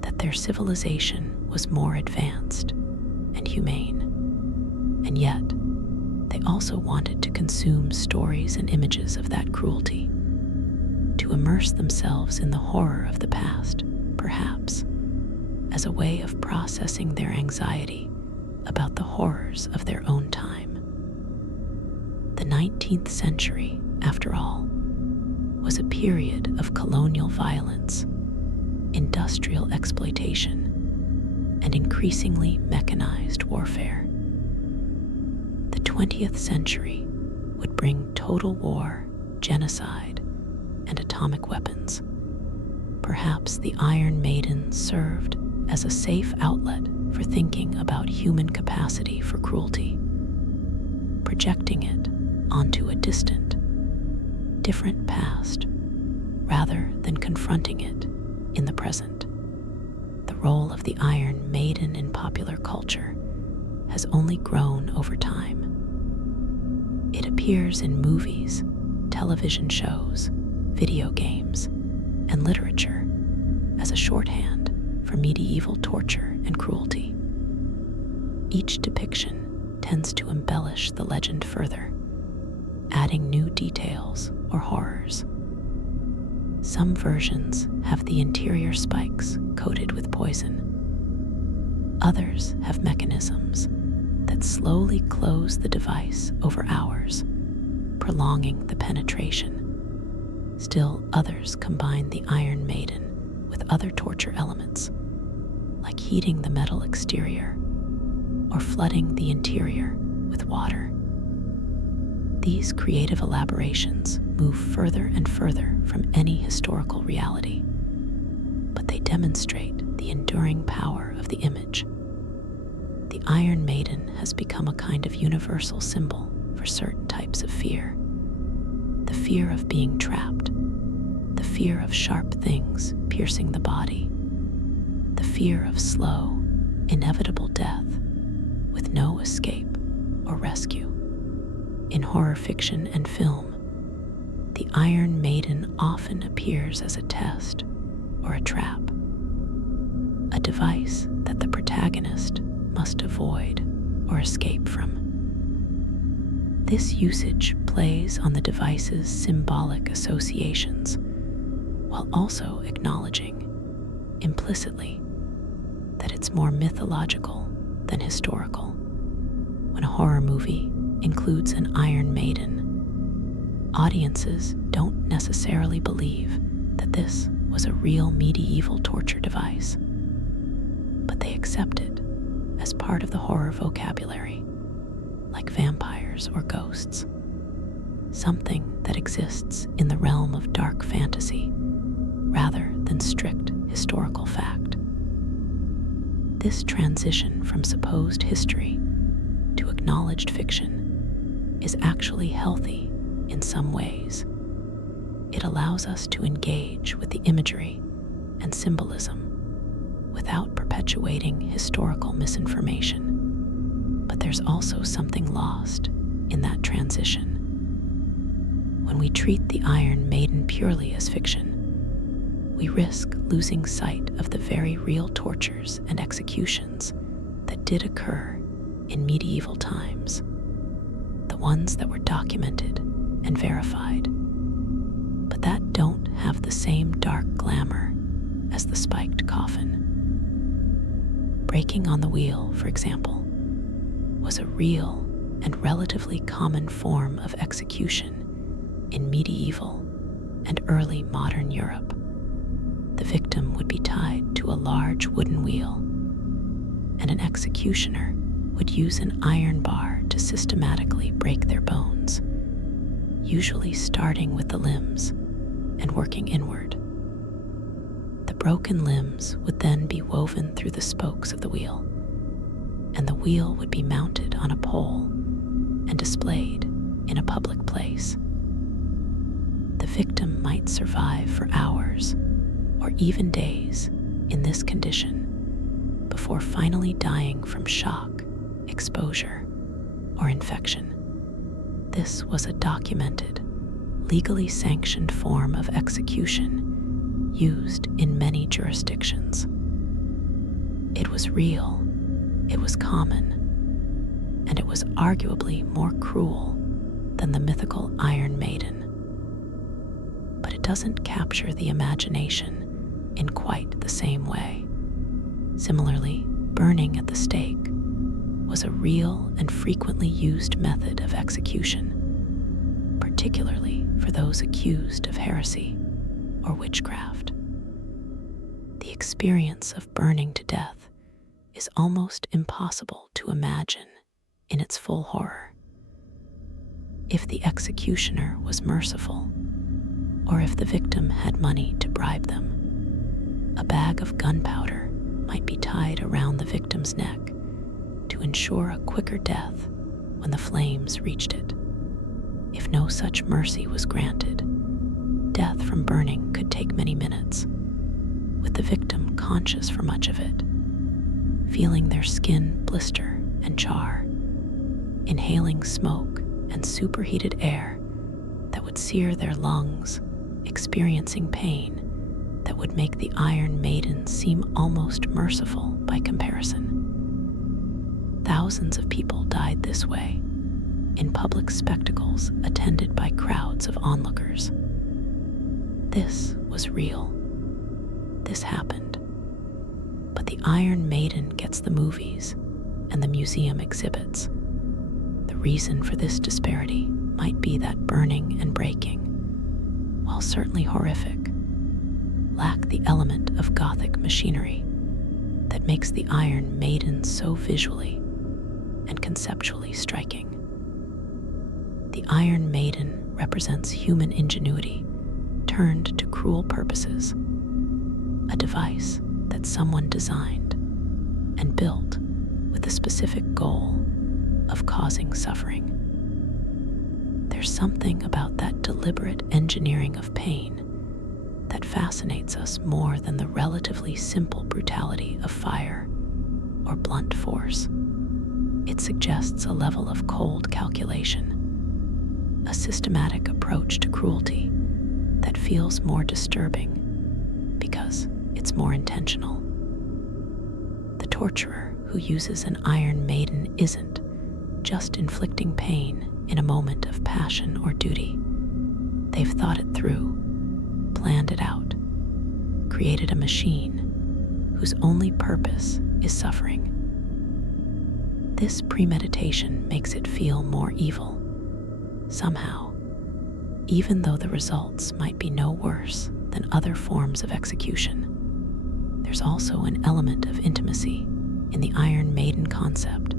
that their civilization was more advanced and humane, and yet they also wanted to consume stories and images of that cruelty, to immerse themselves in the horror of the past, perhaps, as a way of processing their anxiety about the horrors of their own time. The 19th century, after all, was a period of colonial violence, industrial exploitation, and increasingly mechanized warfare. The 20th century would bring total war, genocide, and atomic weapons. Perhaps the Iron Maiden served as a safe outlet for thinking about human capacity for cruelty, projecting it onto a distant, different past rather than confronting it in the present. The role of the Iron Maiden in popular culture has only grown over time. It appears in movies, television shows, video games, and literature as a shorthand for medieval torture and cruelty. Each depiction tends to embellish the legend further, adding new details or horrors. Some versions have the interior spikes coated with poison. Others have mechanisms that slowly close the device over hours, prolonging the penetration. Still others combine the Iron Maiden with other torture elements, like heating the metal exterior or flooding the interior with water. These creative elaborations move further and further from any historical reality, but they demonstrate the enduring power of the image. The Iron Maiden has become a kind of universal symbol for certain types of fear. The fear of being trapped, the fear of sharp things piercing the body, the fear of slow, inevitable death with no escape or rescue. In horror fiction and film, the Iron Maiden often appears as a test or a trap, a device that the protagonist must avoid or escape from. This usage plays on the device's symbolic associations, while also acknowledging, implicitly, that it's more mythological than historical. When a horror movie includes an Iron Maiden, audiences don't necessarily believe that this was a real medieval torture device, but they accept it as part of the horror vocabulary, like vampires or ghosts, something that exists in the realm of dark fantasy rather than strict historical fact. This transition from supposed history to acknowledged fiction is actually healthy in some ways. It allows us to engage with the imagery and symbolism without perpetuating historical misinformation. But there's also something lost in that transition. When we treat the Iron Maiden purely as fiction, we risk losing sight of the very real tortures and executions that did occur in medieval times, the ones that were documented and verified, but that don't have the same dark glamour as the spiked coffin. Breaking on the wheel, for example, was a real and relatively common form of execution in medieval and early modern Europe. The victim would be tied to a large wooden wheel, and an executioner would use an iron bar to systematically break their bones, usually starting with the limbs and working inward. The broken limbs would then be woven through the spokes of the wheel, and the wheel would be mounted on a pole and displayed in a public place. The victim might survive for hours or even days in this condition before finally dying from shock, exposure, or infection. This was a documented, legally sanctioned form of execution used in many jurisdictions. It was real, it was common, and it was arguably more cruel than the mythical Iron Maiden. But it doesn't capture the imagination in quite the same way. Similarly, burning at the stake was a real and frequently used method of execution, particularly for those accused of heresy or witchcraft. The experience of burning to death is almost impossible to imagine in its full horror. If the executioner was merciful, or if the victim had money to bribe them, a bag of gunpowder might be tied around the victim's neck to ensure a quicker death when the flames reached it. If no such mercy was granted, death from burning could take many minutes, with the victim conscious for much of it, feeling their skin blister and char, inhaling smoke and superheated air that would sear their lungs, experiencing pain that would make the Iron Maiden seem almost merciful by comparison. Thousands of people died this way, in public spectacles attended by crowds of onlookers. This was real. This happened. But the Iron Maiden gets the movies and the museum exhibits. The reason for this disparity might be that burning and breaking, while certainly horrific, lack the element of Gothic machinery that makes the Iron Maiden so visually and conceptually striking. The Iron Maiden represents human ingenuity turned to cruel purposes, a device that someone designed and built with the specific goal of causing suffering. There's something about that deliberate engineering of pain that fascinates us more than the relatively simple brutality of fire or blunt force. It suggests a level of cold calculation, a systematic approach to cruelty that feels more disturbing because it's more intentional. The torturer who uses an Iron Maiden isn't just inflicting pain in a moment of passion or duty. They've thought it through, planned it out, created a machine whose only purpose is suffering. This premeditation makes it feel more evil, somehow, even though the results might be no worse than other forms of execution. There's also an element of intimacy in the Iron Maiden concept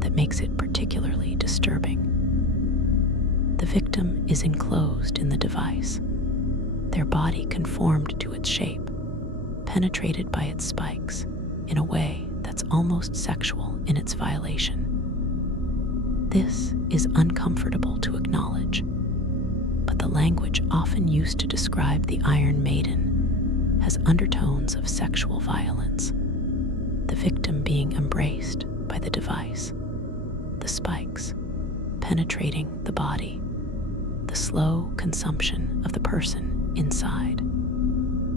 that makes it particularly disturbing. The victim is enclosed in the device, their body conformed to its shape, penetrated by its spikes in a way that's almost sexual in its violation. This is uncomfortable to acknowledge, but the language often used to describe the Iron Maiden has undertones of sexual violence, the victim being embraced by the device, the spikes penetrating the body, the slow consumption of the person inside.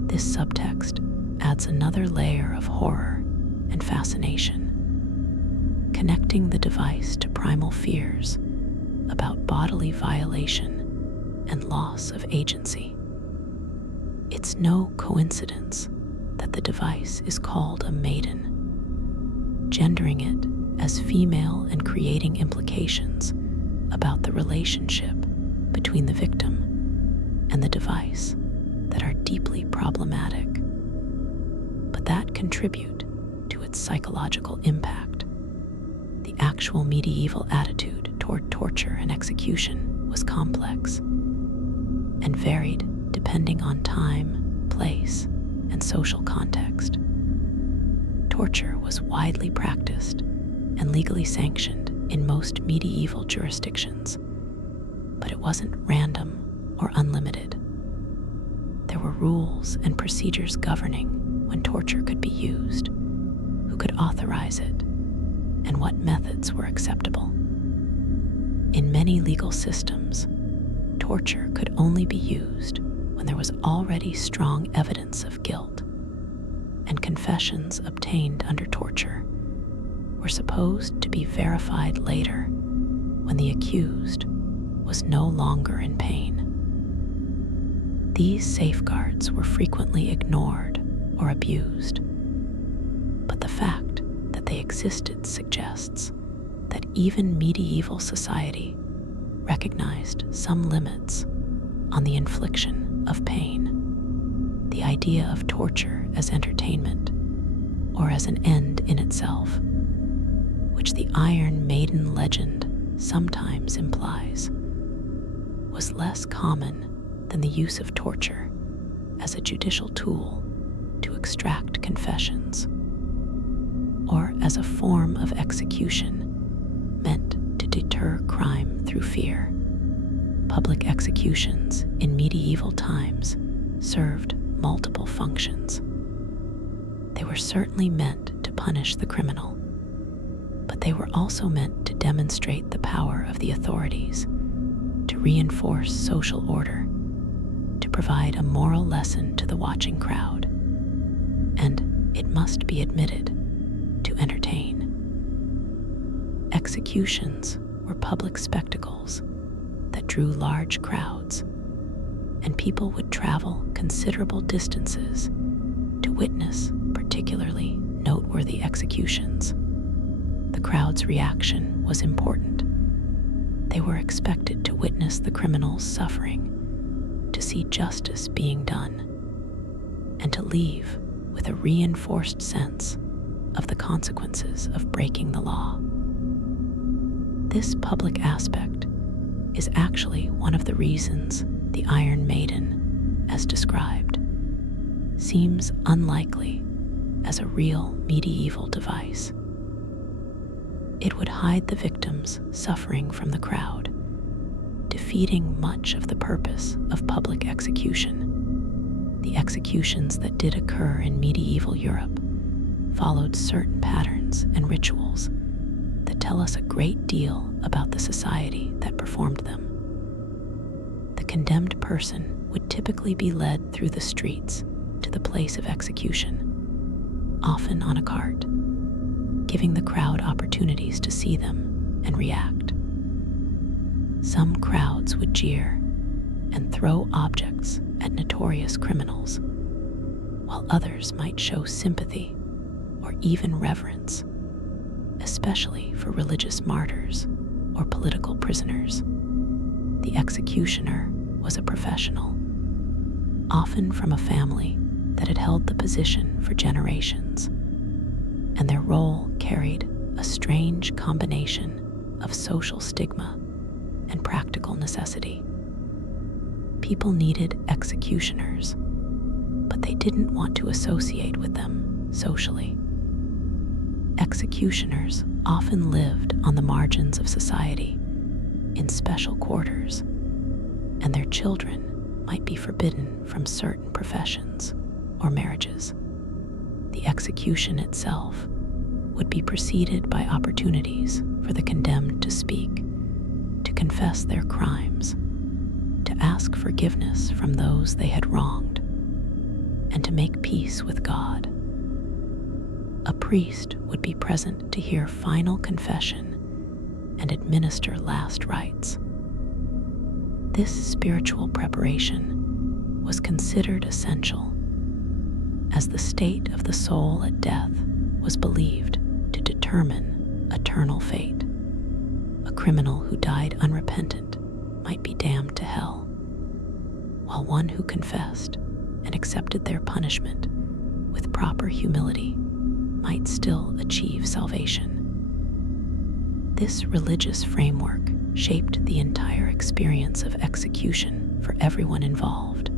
This subtext adds another layer of horror and fascination, connecting the device to primal fears about bodily violation and loss of agency. It's no coincidence that the device is called a maiden, gendering it as female and creating implications about the relationship between the victim and the device that are deeply problematic, but that contribute to its psychological impact. The actual medieval attitude toward torture and execution was complex and varied depending on time, place, and social context. Torture was widely practiced and legally sanctioned in most medieval jurisdictions, but it wasn't random or unlimited. There were rules and procedures governing when torture could be used, who could authorize it, and what methods were acceptable. In many legal systems, torture could only be used when there was already strong evidence of guilt, and confessions obtained under torture were supposed to be verified later when the accused was no longer in pain. These safeguards were frequently ignored or abused, but the fact that they existed suggests that even medieval society recognized some limits on the infliction of pain. the idea of torture as entertainment or as an end in itself, which the Iron Maiden legend sometimes implies, was less common than the use of torture as a judicial tool to extract confessions, or as a form of execution meant to deter crime through fear. Public executions in medieval times served multiple functions. They were certainly meant to punish the criminal, but they were also meant to demonstrate the power of the authorities, to reinforce social order, to provide a moral lesson to the watching crowd, and, it must be admitted, to entertain. Executions were public spectacles that drew large crowds, and people would travel considerable distances to witness particularly noteworthy executions. The crowd's reaction was important. They were expected to witness the criminal's suffering, to see justice being done, and to leave with a reinforced sense of the consequences of breaking the law. This public aspect is actually one of the reasons the Iron Maiden, as described, seems unlikely as a real medieval device. It would hide the victim's suffering from the crowd, defeating much of the purpose of public execution. The executions that did occur in medieval Europe followed certain patterns and rituals that tell us a great deal about the society that performed them. The condemned person would typically be led through the streets to the place of execution, often on a cart, giving the crowd opportunities to see them and react. Some crowds would jeer and throw objects at notorious criminals, while others might show sympathy or even reverence, especially for religious martyrs or political prisoners. The executioner was a professional, often from a family that had held the position for generations, and their role carried a strange combination of social stigma and practical necessity. People needed executioners, but they didn't want to associate with them socially. Executioners often lived on the margins of society, in special quarters, and their children might be forbidden from certain professions or marriages. The execution itself would be preceded by opportunities for the condemned to speak, to confess their crimes, to ask forgiveness from those they had wronged, and to make peace with God. A priest would be present to hear final confession and administer last rites. This spiritual preparation was considered essential, as the state of the soul at death was believed to determine eternal fate. A criminal who died unrepentant might be damned to hell, while one who confessed and accepted their punishment with proper humility might still achieve salvation. This religious framework shaped the entire experience of execution for everyone involved,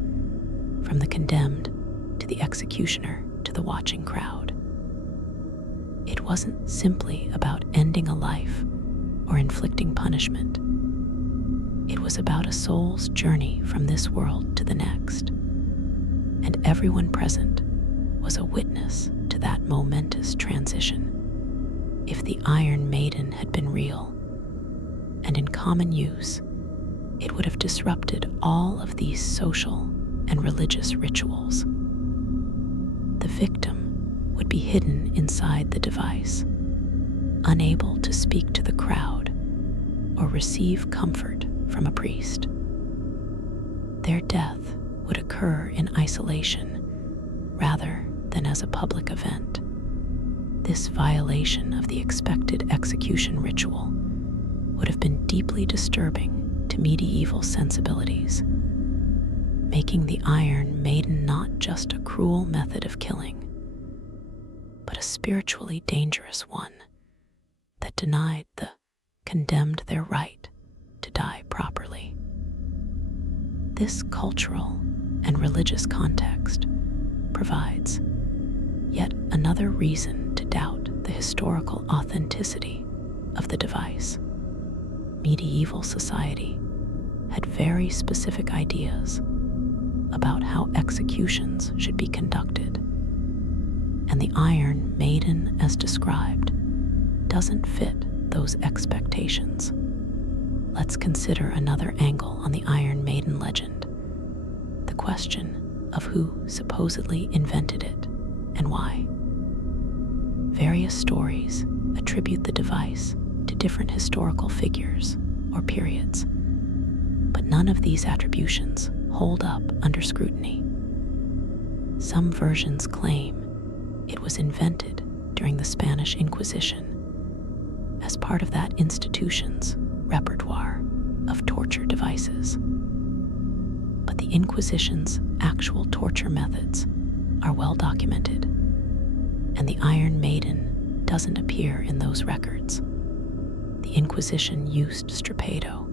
from the condemned to the executioner to the watching crowd. It wasn't simply about ending a life or inflicting punishment. It was about a soul's journey from this world to the next, and everyone present was a witness to that momentous transition. If the Iron Maiden had been real and in common use, it would have disrupted all of these social and religious rituals. The victim would be hidden inside the device, unable to speak to the crowd or receive comfort from a priest. Their death would occur in isolation rather than as a public event. This violation of the expected execution ritual would have been deeply disturbing to medieval sensibilities. making the Iron Maiden not just a cruel method of killing, but a spiritually dangerous one that denied the condemned their right to die properly. This cultural and religious context provides yet another reason to doubt the historical authenticity of the device. Medieval society had very specific ideas about how executions should be conducted, and the Iron Maiden, as described, doesn't fit those expectations. Let's consider another angle on the Iron Maiden legend: the question of who supposedly invented it and why. Various stories attribute the device to different historical figures or periods, but none of these attributions hold up under scrutiny. Some versions claim it was invented during the Spanish Inquisition as part of that institution's repertoire of torture devices. But the Inquisition's actual torture methods are well documented, and the Iron Maiden doesn't appear in those records. The Inquisition used strapado,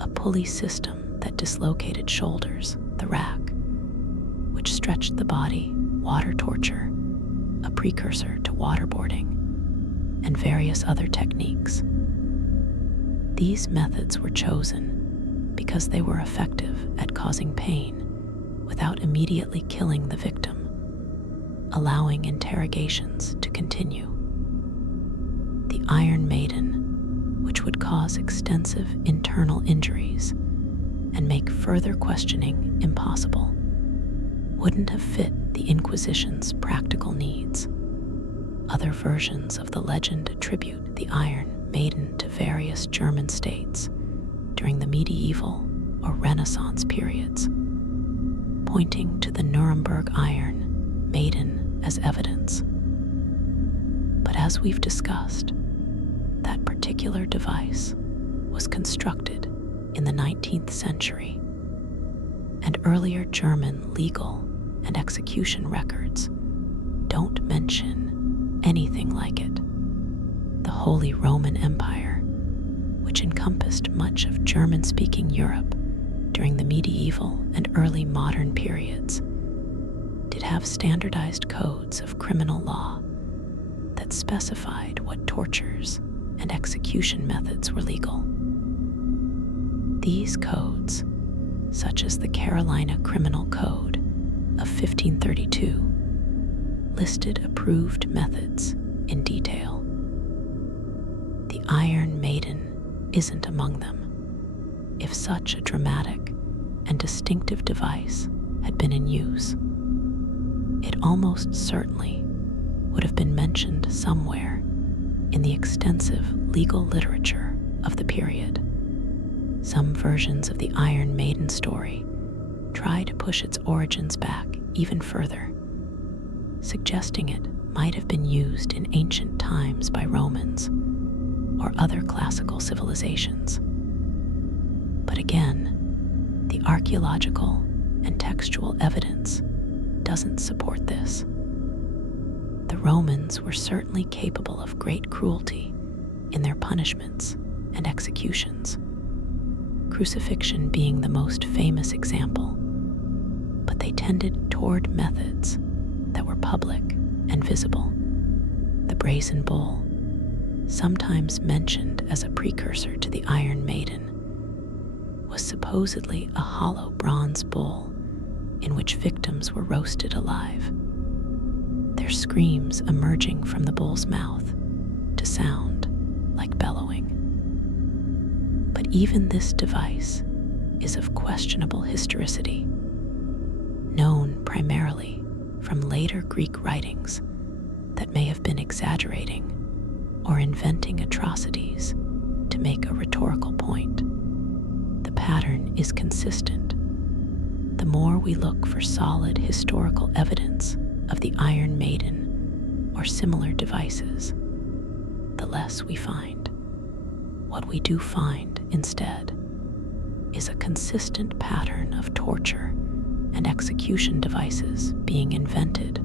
a pulley system that dislocated shoulders, the rack, which stretched the body, water torture, a precursor to waterboarding, and various other techniques. These methods were chosen because they were effective at causing pain without immediately killing the victim, allowing interrogations to continue. The Iron Maiden, which would cause extensive internal injuries and make further questioning impossible, wouldn't have fit the Inquisition's practical needs. Other versions of the legend attribute the Iron Maiden to various German states during the medieval or Renaissance periods, pointing to the Nuremberg Iron Maiden as evidence. But as we've discussed, that particular device was constructed in the 19th century, and earlier German legal and execution records don't mention anything like it. The Holy Roman Empire, which encompassed much of German-speaking Europe during the medieval and early modern periods, did have standardized codes of criminal law that specified what tortures and execution methods were legal. These codes, such as the Carolina Criminal Code of 1532, listed approved methods in detail. The Iron Maiden isn't among them. If such a dramatic and distinctive device had been in use, it almost certainly would have been mentioned somewhere in the extensive legal literature of the period. Some versions of the Iron Maiden story try to push its origins back even further, suggesting it might have been used in ancient times by Romans or other classical civilizations. But again, the archaeological and textual evidence doesn't support this. The Romans were certainly capable of great cruelty in their punishments and executions, crucifixion being the most famous example, but they tended toward methods that were public and visible. The brazen bull, sometimes mentioned as a precursor to the Iron Maiden, was supposedly a hollow bronze bull in which victims were roasted alive, their screams emerging from the bull's mouth to sound like bellowing. But even this device is of questionable historicity, known primarily from later Greek writings that may have been exaggerating or inventing atrocities to make a rhetorical point. The pattern is consistent. The more we look for solid historical evidence of the Iron Maiden or similar devices, the less we find. What we do find instead is a consistent pattern of torture and execution devices being invented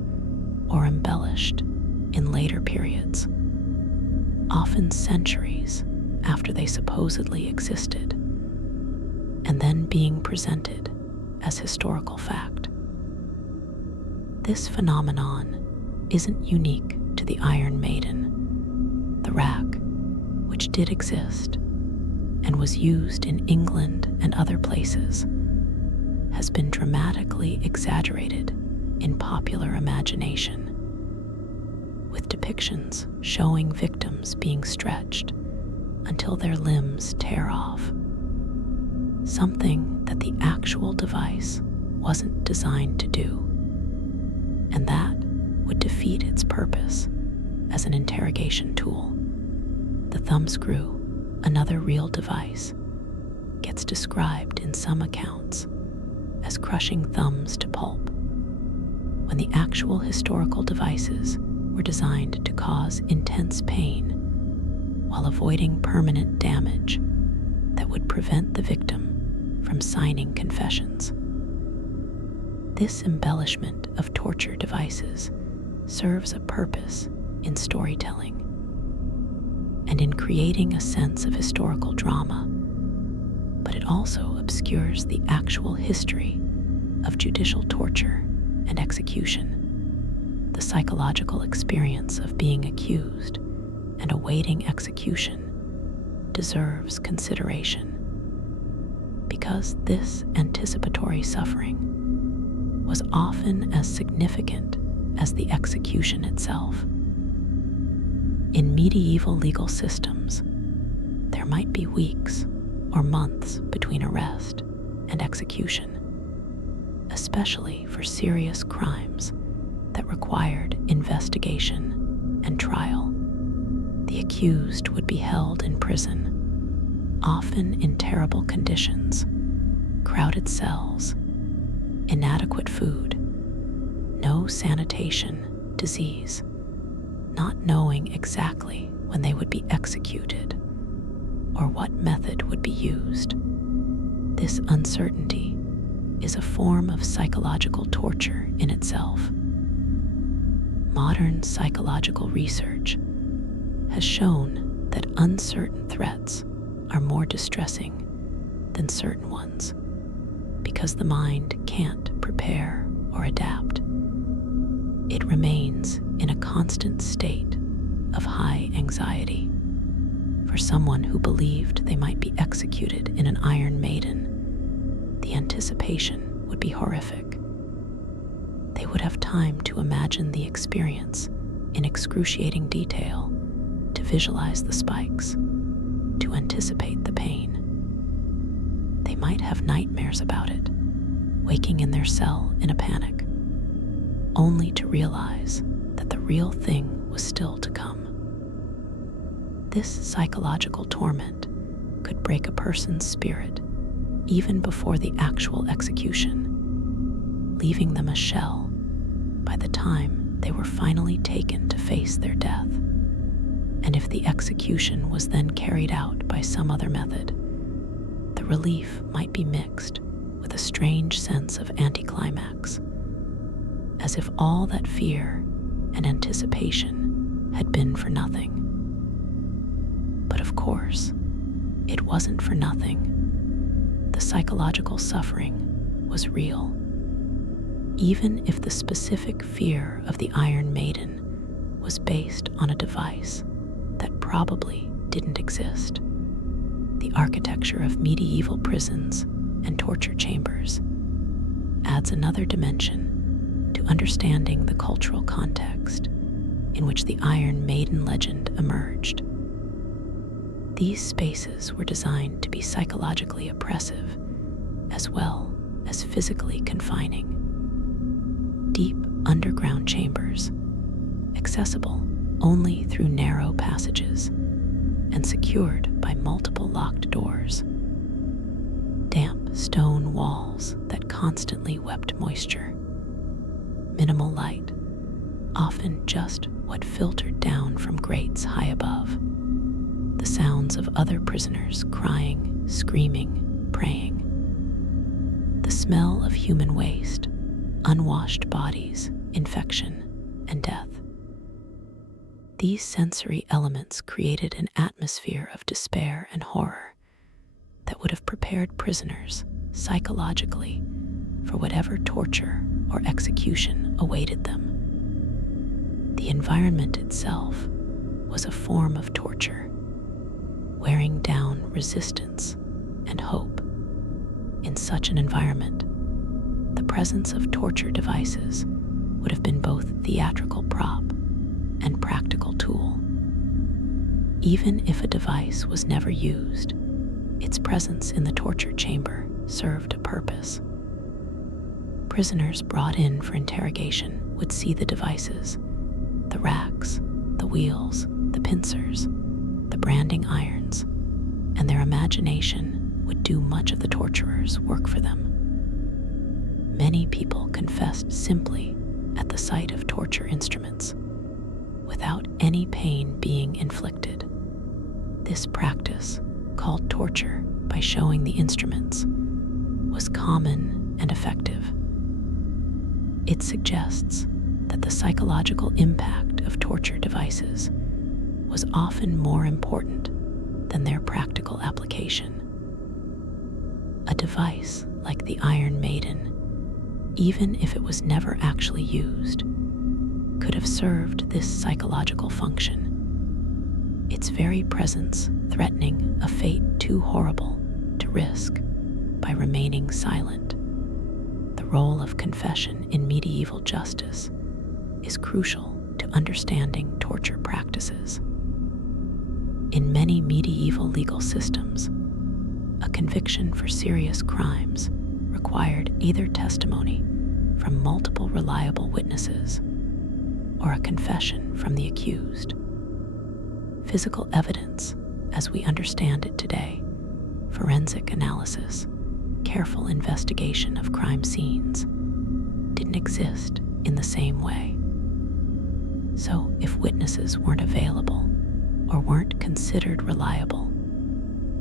or embellished in later periods, often centuries after they supposedly existed, and then being presented as historical fact. This phenomenon isn't unique to the Iron Maiden. The rack, which did exist and was used in England and other places, has been dramatically exaggerated in popular imagination, with depictions showing victims being stretched until their limbs tear off, something that the actual device wasn't designed to do, and that would defeat its purpose as an interrogation tool. The thumbscrew, another real device, gets described in some accounts as crushing thumbs to pulp, when the actual historical devices were designed to cause intense pain while avoiding permanent damage that would prevent the victim from signing confessions. This embellishment of torture devices serves a purpose in storytelling and in creating a sense of historical drama, but it also obscures the actual history of judicial torture and execution. The psychological experience of being accused and awaiting execution deserves consideration, because this anticipatory suffering was often as significant as the execution itself. In medieval legal systems, there might be weeks or months between arrest and execution, especially for serious crimes that required investigation and trial. The accused would be held in prison, often in terrible conditions, crowded cells, inadequate food, no sanitation, disease, not knowing exactly when they would be executed or what method would be used. This uncertainty is a form of psychological torture in itself. Modern psychological research has shown that uncertain threats are more distressing than certain ones, because the mind can't prepare or adapt. It remains in a constant state of high anxiety. For someone who believed they might be executed in an Iron Maiden, the anticipation would be horrific. They would have time to imagine the experience in excruciating detail, to visualize the spikes, to anticipate the pain. They might have nightmares about it, waking in their cell in a panic, only to realize that the real thing was still to come. This psychological torment could break a person's spirit even before the actual execution, leaving them a shell by the time they were finally taken to face their death. And if the execution was then carried out by some other method, the relief might be mixed with a strange sense of anticlimax, as if all that fear and anticipation had been for nothing. But of course, it wasn't for nothing. The psychological suffering was real. Even if the specific fear of the Iron Maiden was based on a device that probably didn't exist, the architecture of medieval prisons and torture chambers adds another dimension to understanding the cultural context in which the Iron Maiden legend emerged. These spaces were designed to be psychologically oppressive as well as physically confining. Deep underground chambers, accessible only through narrow passages and secured by multiple locked doors. Damp stone walls that constantly wept moisture. Minimal light, often just what filtered down from grates high above. The sounds of other prisoners crying, screaming, preying. The smell of human waste, unwashed bodies, infection, and death. These sensory elements created an atmosphere of despair and horror that would have prepared prisoners psychologically for whatever torture or execution awaited them. The environment itself was a form of torture, wearing down resistance and hope. In such an environment, the presence of torture devices would have been both theatrical prop and practical tool. Even if a device was never used, its presence in the torture chamber served a purpose. Prisoners brought in for interrogation would see the devices, the racks, the wheels, the pincers, the branding irons, and their imagination would do much of the torturer's work for them. Many people confessed simply at the sight of torture instruments, without any pain being inflicted. This practice, called torture by showing the instruments, was common and effective. It suggests that the psychological impact of torture devices was often more important than their practical application. A device like the Iron Maiden, even if it was never actually used, could have served this psychological function, its very presence threatening a fate too horrible to risk by remaining silent. The role of confession in medieval justice is crucial to understanding torture practices. In many medieval legal systems, a conviction for serious crimes required either testimony from multiple reliable witnesses or a confession from the accused. Physical evidence, as we understand it today, forensic analysis, careful investigation of crime scenes, didn't exist in the same way. So if witnesses weren't available or weren't considered reliable,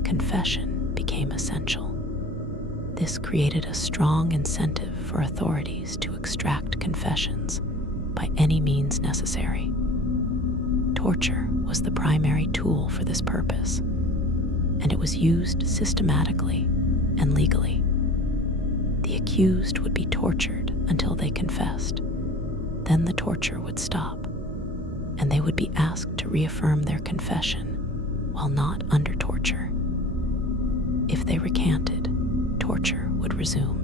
confession became essential. This created a strong incentive for authorities to extract confessions by any means necessary. Torture was the primary tool for this purpose, and it was used systematically and legally. The accused would be tortured until they confessed. Then the torture would stop, and they would be asked to reaffirm their confession while not under torture. If they recanted, torture would resume.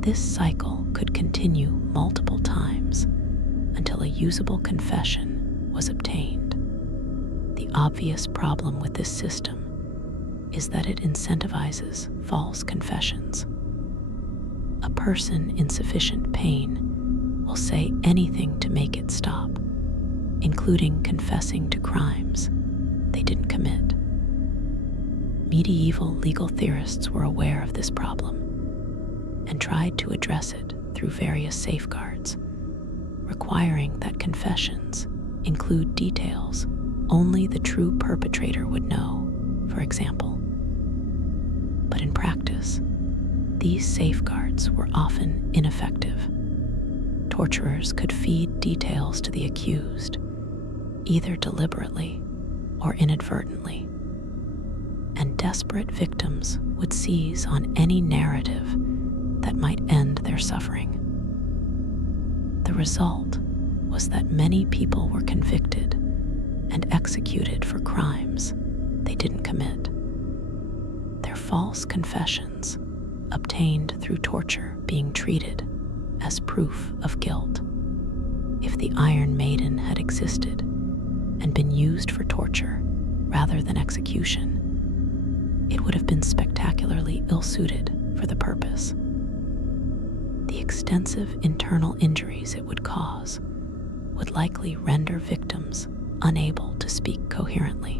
This cycle could continue multiple times until a usable confession was obtained. The obvious problem with this system is that it incentivizes false confessions. A person in sufficient pain will say anything to make it stop, including confessing to crimes they didn't commit. Medieval legal theorists were aware of this problem and tried to address it through various safeguards, requiring that confessions include details only the true perpetrator would know, for example. But in practice, these safeguards were often ineffective. Torturers could feed details to the accused, either deliberately or inadvertently, and desperate victims would seize on any narrative that might end their suffering. The result was that many people were convicted and executed for crimes they didn't commit. Their false confessions, obtained through torture, being treated as proof of guilt. If the Iron Maiden had existed and been used for torture rather than execution, it would have been spectacularly ill-suited for the purpose. The extensive internal injuries it would cause would likely render victims unable to speak coherently,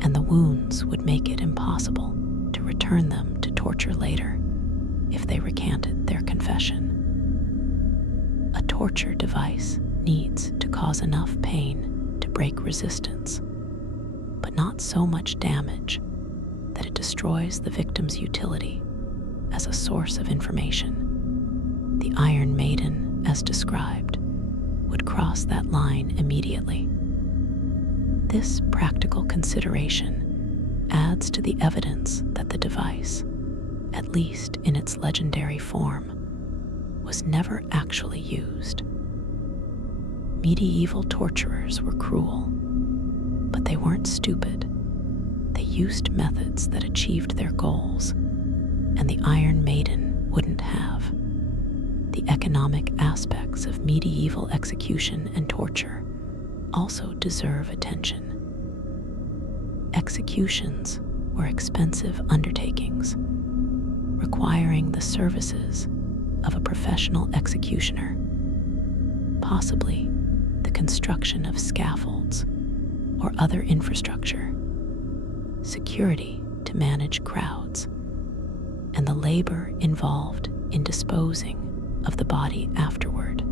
and the wounds would make it impossible to return them to torture later if they recanted their confession. A torture device needs to cause enough pain to break resistance, but not so much damage that it destroys the victim's utility as a source of information. The Iron Maiden, as described, would cross that line immediately. This practical consideration adds to the evidence that the device, at least in its legendary form, was never actually used. Medieval torturers were cruel, but they weren't stupid. They used methods that achieved their goals, and the Iron Maiden wouldn't have. The economic aspects of medieval execution and torture also deserve attention. Executions were expensive undertakings, requiring the services of a professional executioner, possibly the construction of scaffolds or other infrastructure, security to manage crowds, and the labor involved in disposing of the body afterward.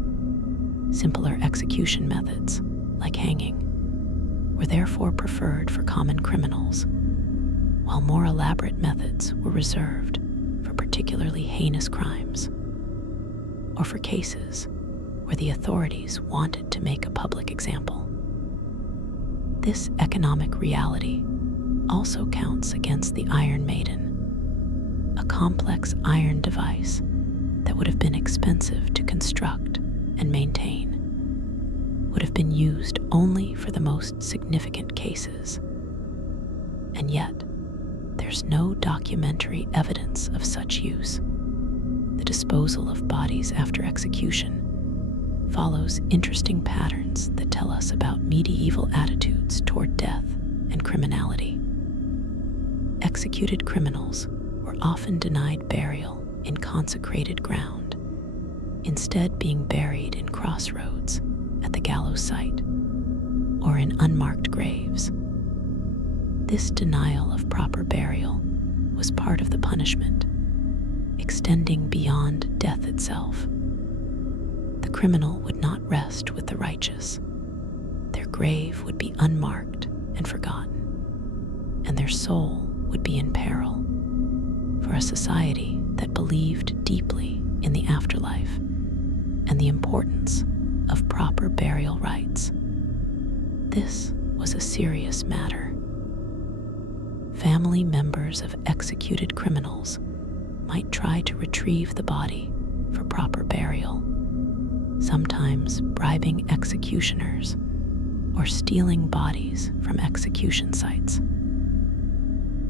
Simpler execution methods, like hanging, were therefore preferred for common criminals, while more elaborate methods were reserved for particularly heinous crimes, or for cases where the authorities wanted to make a public example. This economic reality also counts against the Iron Maiden, a complex iron device that would have been expensive to construct and maintain, would have been used only for the most significant cases. And yet, there's no documentary evidence of such use. The disposal of bodies after execution follows interesting patterns that tell us about medieval attitudes toward death and criminality. Executed criminals were often denied burial in consecrated ground, instead being buried in crossroads at the gallows site or in unmarked graves. This denial of proper burial was part of the punishment, extending beyond death itself. The criminal would not rest with the righteous. Their grave would be unmarked and forgotten, and their soul would be in peril. For a society that believed deeply in the afterlife and the importance of proper burial rites, this was a serious matter. Family members of executed criminals might try to retrieve the body for proper burial, sometimes bribing executioners or stealing bodies from execution sites.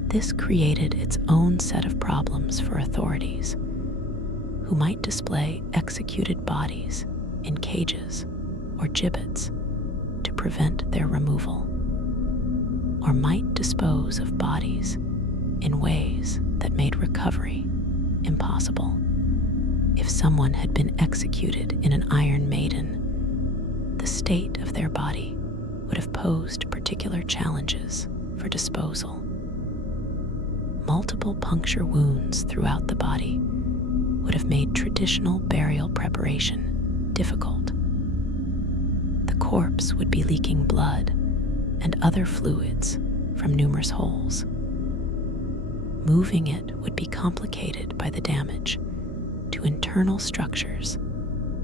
This created its own set of problems for authorities, who might display executed bodies in cages or gibbets to prevent their removal, or might dispose of bodies in ways that made recovery impossible. If someone had been executed in an Iron Maiden, the state of their body would have posed particular challenges for disposal. Multiple puncture wounds throughout the body would have made traditional burial preparation difficult. The corpse would be leaking blood and other fluids from numerous holes. Moving it would be complicated by the damage to internal structures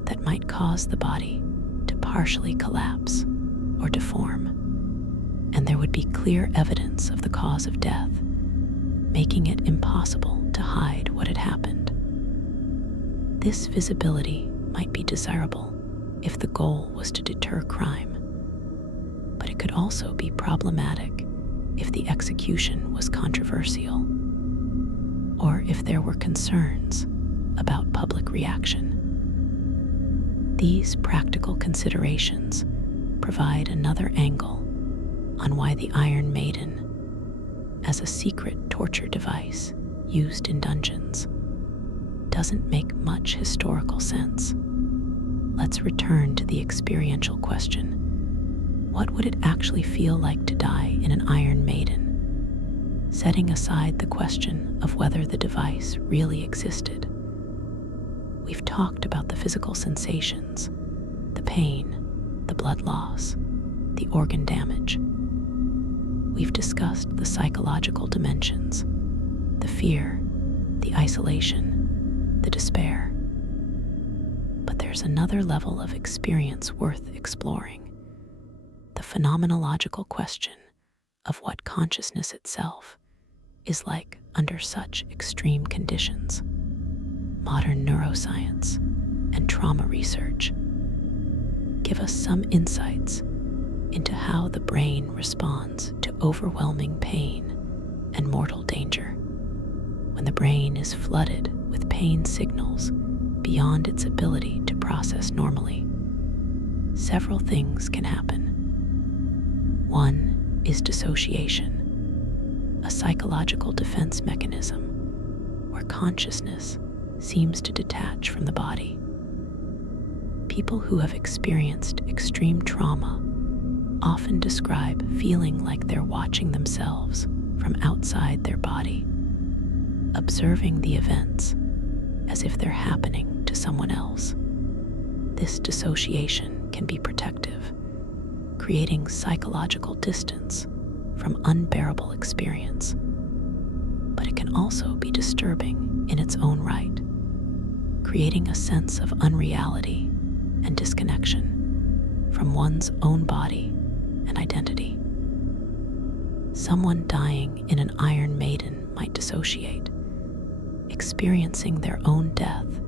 that might cause the body to partially collapse or deform, and there would be clear evidence of the cause of death, making it impossible to hide what had happened. This visibility might be desirable if the goal was to deter crime, but it could also be problematic if the execution was controversial, or if there were concerns about public reaction. These practical considerations provide another angle on why the Iron Maiden, as a secret torture device used in dungeons, doesn't make much historical sense. Let's return to the experiential question. What would it actually feel like to die in an Iron Maiden? Setting aside the question of whether the device really existed, we've talked about the physical sensations, the pain, the blood loss, the organ damage. We we've discussed the psychological dimensions, the fear, the isolation, the despair. But there's another level of experience worth exploring: the phenomenological question of what consciousness itself is like under such extreme conditions. Modern neuroscience and trauma research give us some insights into how the brain responds to overwhelming pain and mortal danger. When the brain is flooded with pain signals beyond its ability to process normally, several things can happen. One is dissociation, a psychological defense mechanism where consciousness seems to detach from the body. People who have experienced extreme trauma often describe feeling like they're watching themselves from outside their body, observing the events as if they're happening to someone else. This dissociation can be protective, creating psychological distance from unbearable experience. But it can also be disturbing in its own right, creating a sense of unreality and disconnection from one's own body and identity. Someone dying in an Iron Maiden might dissociate, experiencing their own death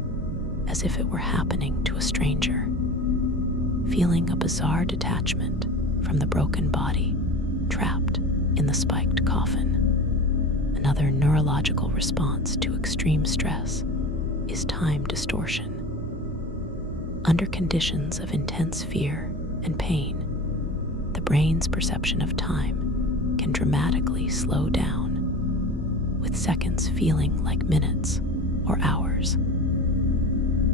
as if it were happening to a stranger, feeling a bizarre detachment from the broken body trapped in the spiked coffin. Another neurological response to extreme stress is time distortion. Under conditions of intense fear and pain, the brain's perception of time can dramatically slow down, with seconds feeling like minutes or hours.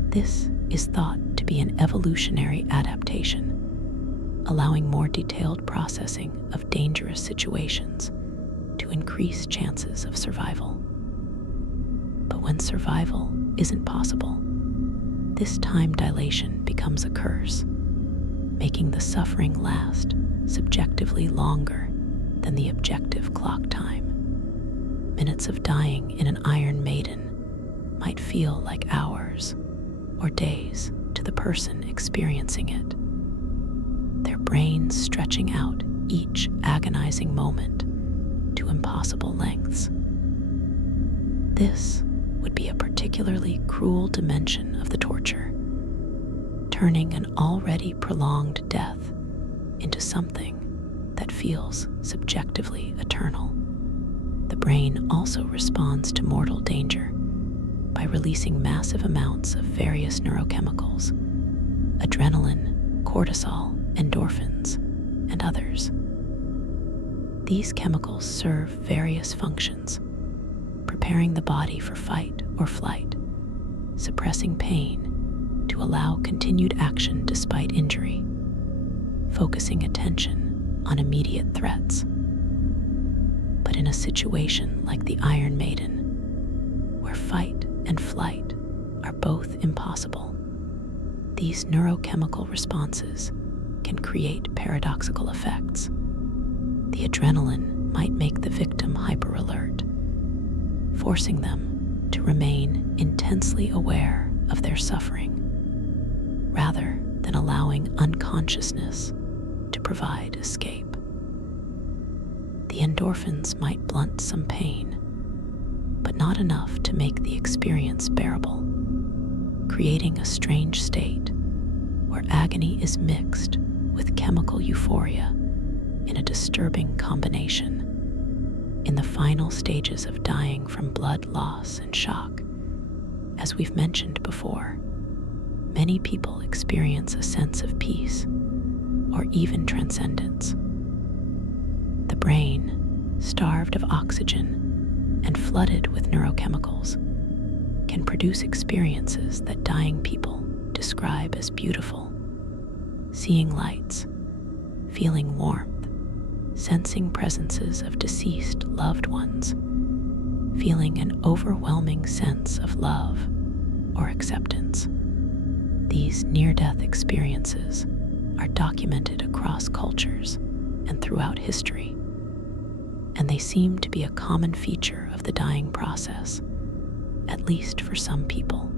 This is thought to be an evolutionary adaptation, allowing more detailed processing of dangerous situations to increase chances of survival. But when survival isn't possible, this time dilation becomes a curse, making the suffering last subjectively longer than the objective clock time. Minutes of dying in an Iron Maiden might feel like hours or days to the person experiencing it, their brains stretching out each agonizing moment to impossible lengths. This would be a particularly cruel dimension of the torture, turning an already prolonged death into something that feels subjectively eternal. The brain also responds to mortal danger by releasing massive amounts of various neurochemicals: adrenaline, cortisol, endorphins, and others. These chemicals serve various functions, preparing the body for fight or flight, suppressing pain to allow continued action despite injury, focusing attention on immediate threats. But in a situation like the Iron Maiden, where fight and flight are both impossible, these neurochemical responses can create paradoxical effects. The adrenaline might make the victim hyper-alert, forcing them to remain intensely aware of their suffering, rather than allowing unconsciousness to provide escape. The endorphins might blunt some pain, but not enough to make the experience bearable, creating a strange state where agony is mixed with chemical euphoria in a disturbing combination. In the final stages of dying from blood loss and shock, as we've mentioned before, many people experience a sense of peace or even transcendence. The brain, starved of oxygen and flooded with neurochemicals, can produce experiences that dying people describe as beautiful: seeing lights, feeling warmth, sensing presences of deceased loved ones, feeling an overwhelming sense of love or acceptance. These near-death experiences are documented across cultures and throughout history, and they seem to be a common feature of the dying process, at least for some people.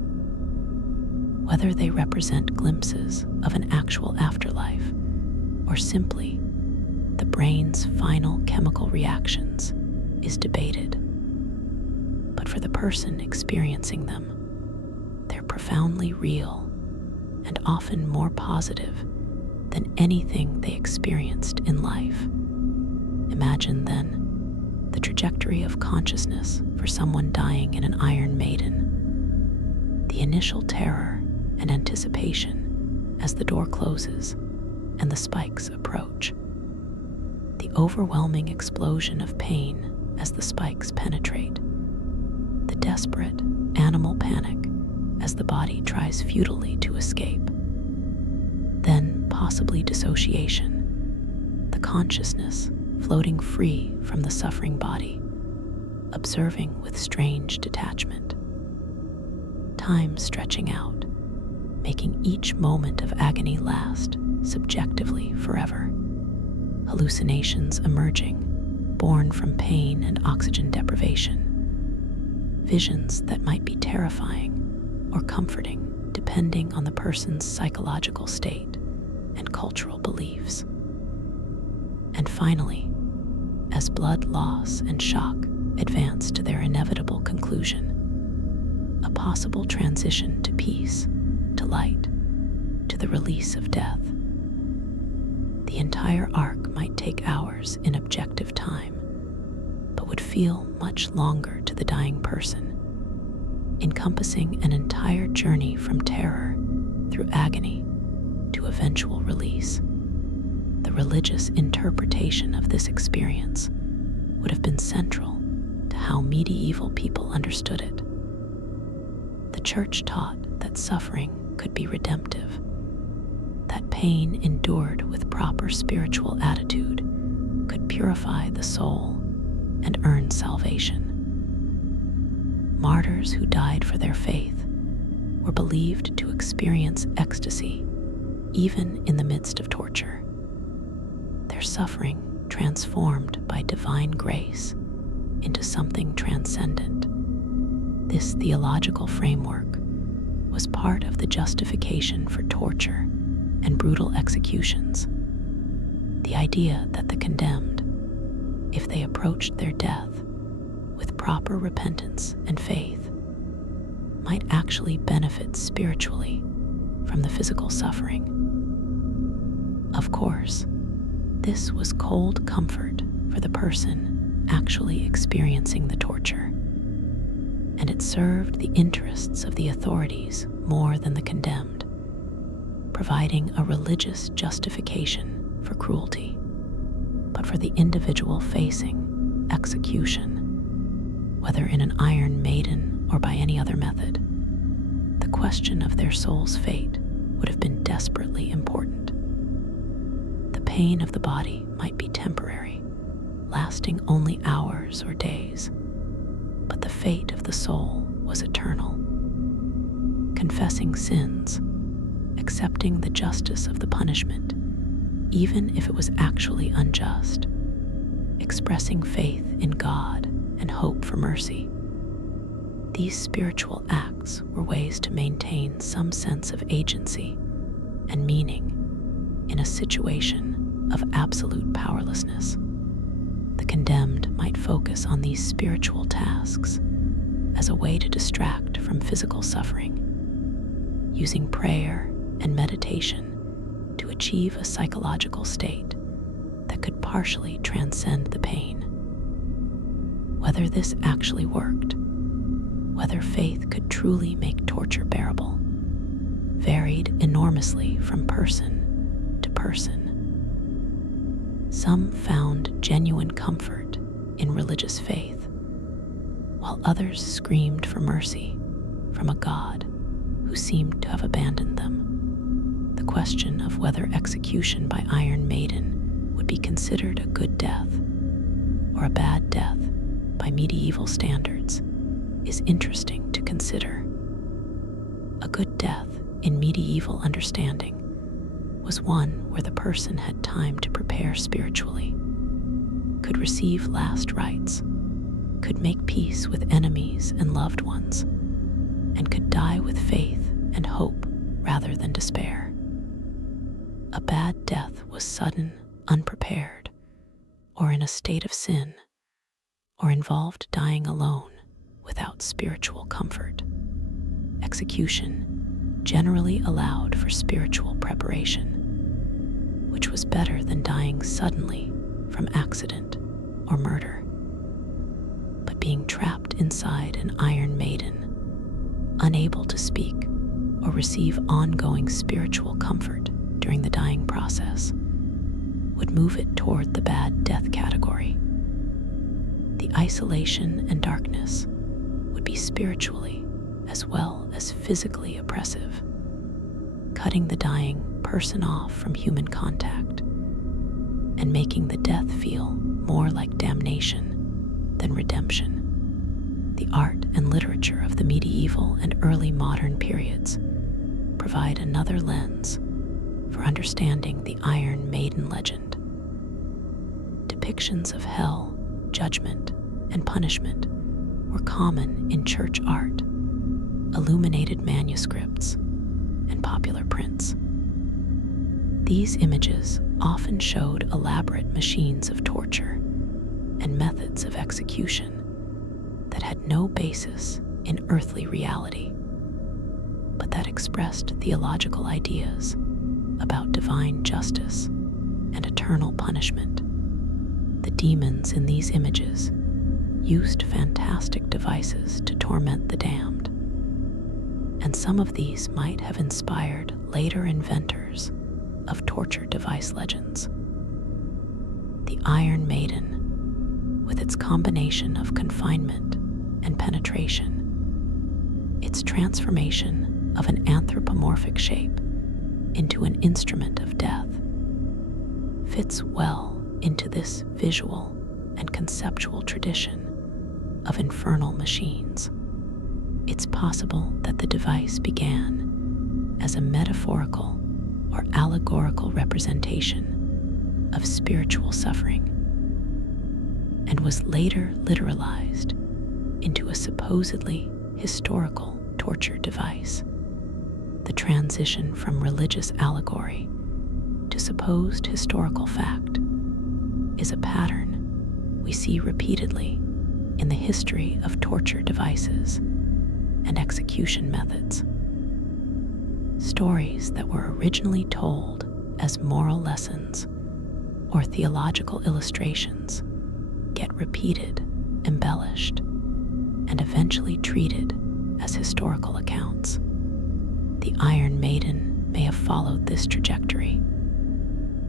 Whether they represent glimpses of an actual afterlife or simply the brain's final chemical reactions is debated. But for the person experiencing them, they're profoundly real and often more positive than anything they experienced in life. Imagine, then, the trajectory of consciousness for someone dying in an Iron Maiden. The initial terror and anticipation as the door closes and the spikes approach. The overwhelming explosion of pain as the spikes penetrate. The desperate animal panic as the body tries futilely to escape. Then possibly dissociation, the consciousness floating free from the suffering body, observing with strange detachment. Time stretching out, making each moment of agony last subjectively forever. Hallucinations emerging, born from pain and oxygen deprivation. Visions that might be terrifying or comforting depending on the person's psychological state and cultural beliefs. And finally, as blood loss and shock advance to their inevitable conclusion, a possible transition to peace, to light, to the release of death. The entire arc might take hours in objective time, but would feel much longer to the dying person, encompassing an entire journey from terror through agony to eventual release. The religious interpretation of this experience would have been central to how medieval people understood it. The church taught that suffering could be redemptive, that pain endured with proper spiritual attitude could purify the soul and earn salvation. Martyrs who died for their faith were believed to experience ecstasy even in the midst of torture. Their suffering transformed by divine grace into something transcendent. This theological framework was part of the justification for torture and brutal executions. The idea that the condemned, if they approached their death with proper repentance and faith, might actually benefit spiritually from the physical suffering. Of course, this was cold comfort for the person actually experiencing the torture, and it served the interests of the authorities more than the condemned, providing a religious justification for cruelty. But for the individual facing execution, whether in an Iron Maiden or by any other method, the question of their soul's fate would have been desperately important. The pain of the body might be temporary, lasting only hours or days, but the fate of the soul was eternal. Confessing sins, accepting the justice of the punishment, even if it was actually unjust, expressing faith in God and hope for mercy. These spiritual acts were ways to maintain some sense of agency and meaning in a situation of absolute powerlessness. The condemned might focus on these spiritual tasks as a way to distract from physical suffering, using prayer and meditation to achieve a psychological state that could partially transcend the pain. Whether this actually worked, whether faith could truly make torture bearable, varied enormously from person to person. Some found genuine comfort in religious faith, while others screamed for mercy from a God who seemed to have abandoned them. The question of whether execution by Iron Maiden would be considered a good death or a bad death by medieval standards is interesting to consider. A good death in medieval understanding was one where the person had time to prepare spiritually, could receive last rites, could make peace with enemies and loved ones, and could die with faith and hope rather than despair. A bad death was sudden, unprepared, or in a state of sin, or involved dying alone without spiritual comfort. Execution generally allowed for spiritual preparation, which was better than dying suddenly from accident or murder. But being trapped inside an iron maiden, unable to speak or receive ongoing spiritual comfort during the dying process, would move it toward the bad death category. The isolation and darkness would be spiritually as well as physically oppressive, cutting the dying person off from human contact and making the death feel more like damnation than redemption. The art and literature of the medieval and early modern periods provide another lens for understanding the Iron Maiden legend. Depictions of hell, judgment, and punishment were common in church art, illuminated manuscripts, and popular prints. These images often showed elaborate machines of torture and methods of execution that had no basis in earthly reality, but that expressed theological ideas about divine justice and eternal punishment. The demons in these images used fantastic devices to torment the damned, and some of these might have inspired later inventors of torture device legends. The Iron Maiden, with its combination of confinement and penetration, its transformation of an anthropomorphic shape into an instrument of death, fits well into this visual and conceptual tradition of infernal machines. It's possible that the device began as a metaphorical or allegorical representation of spiritual suffering and was later literalized into a supposedly historical torture device. The transition from religious allegory to supposed historical fact is a pattern we see repeatedly in the history of torture devices and execution methods. Stories that were originally told as moral lessons or theological illustrations get repeated, embellished, and eventually treated as historical accounts. The Iron Maiden may have followed this trajectory,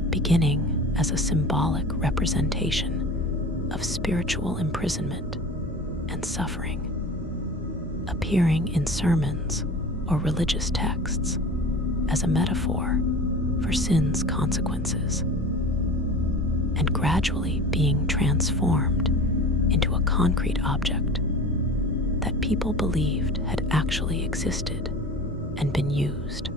beginning as a symbolic representation of spiritual imprisonment and suffering, appearing in sermons or religious texts as a metaphor for sin's consequences, and gradually being transformed into a concrete object that people believed had actually existed and been used.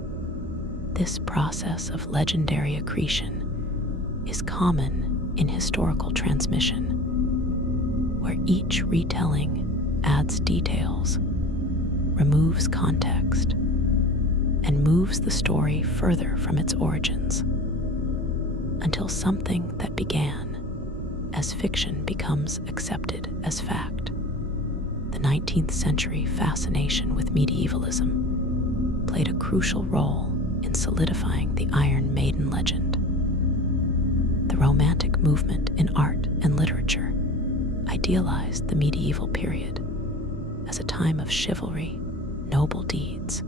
This process of legendary accretion is common in historical transmission, where each retelling adds details, removes context, and moves the story further from its origins, until something that began as fiction becomes accepted as fact. The 19th century fascination with medievalism played a crucial role in solidifying the Iron Maiden legend. The Romantic movement in art and literature idealized the medieval period as a time of chivalry, noble deeds,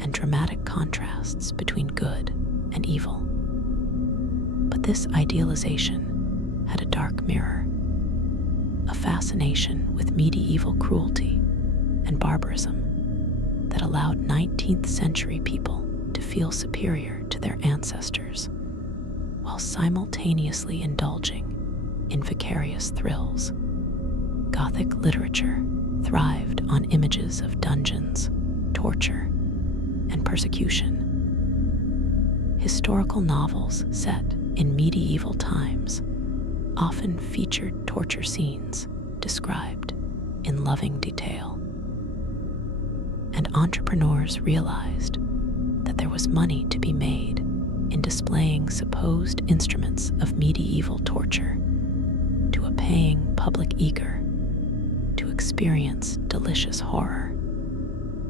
and dramatic contrasts between good and evil. But this idealization had a dark mirror, a fascination with medieval cruelty and barbarism that allowed 19th century people to feel superior to their ancestors, while simultaneously indulging in vicarious thrills. Gothic literature thrived on images of dungeons, torture, and persecution. Historical novels set in medieval times often featured torture scenes described in loving detail. And entrepreneurs realized that there was money to be made in displaying supposed instruments of medieval torture to a paying public eager to experience delicious horror.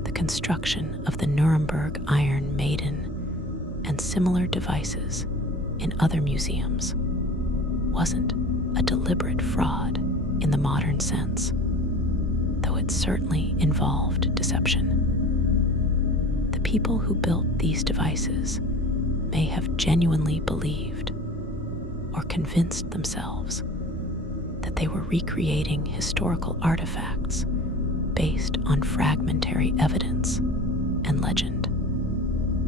The construction of the Nuremberg Iron Maiden and similar devices in other museums wasn't a deliberate fraud in the modern sense, though it certainly involved deception. The people who built these devices may have genuinely believed or convinced themselves that they were recreating historical artifacts based on fragmentary evidence and legend.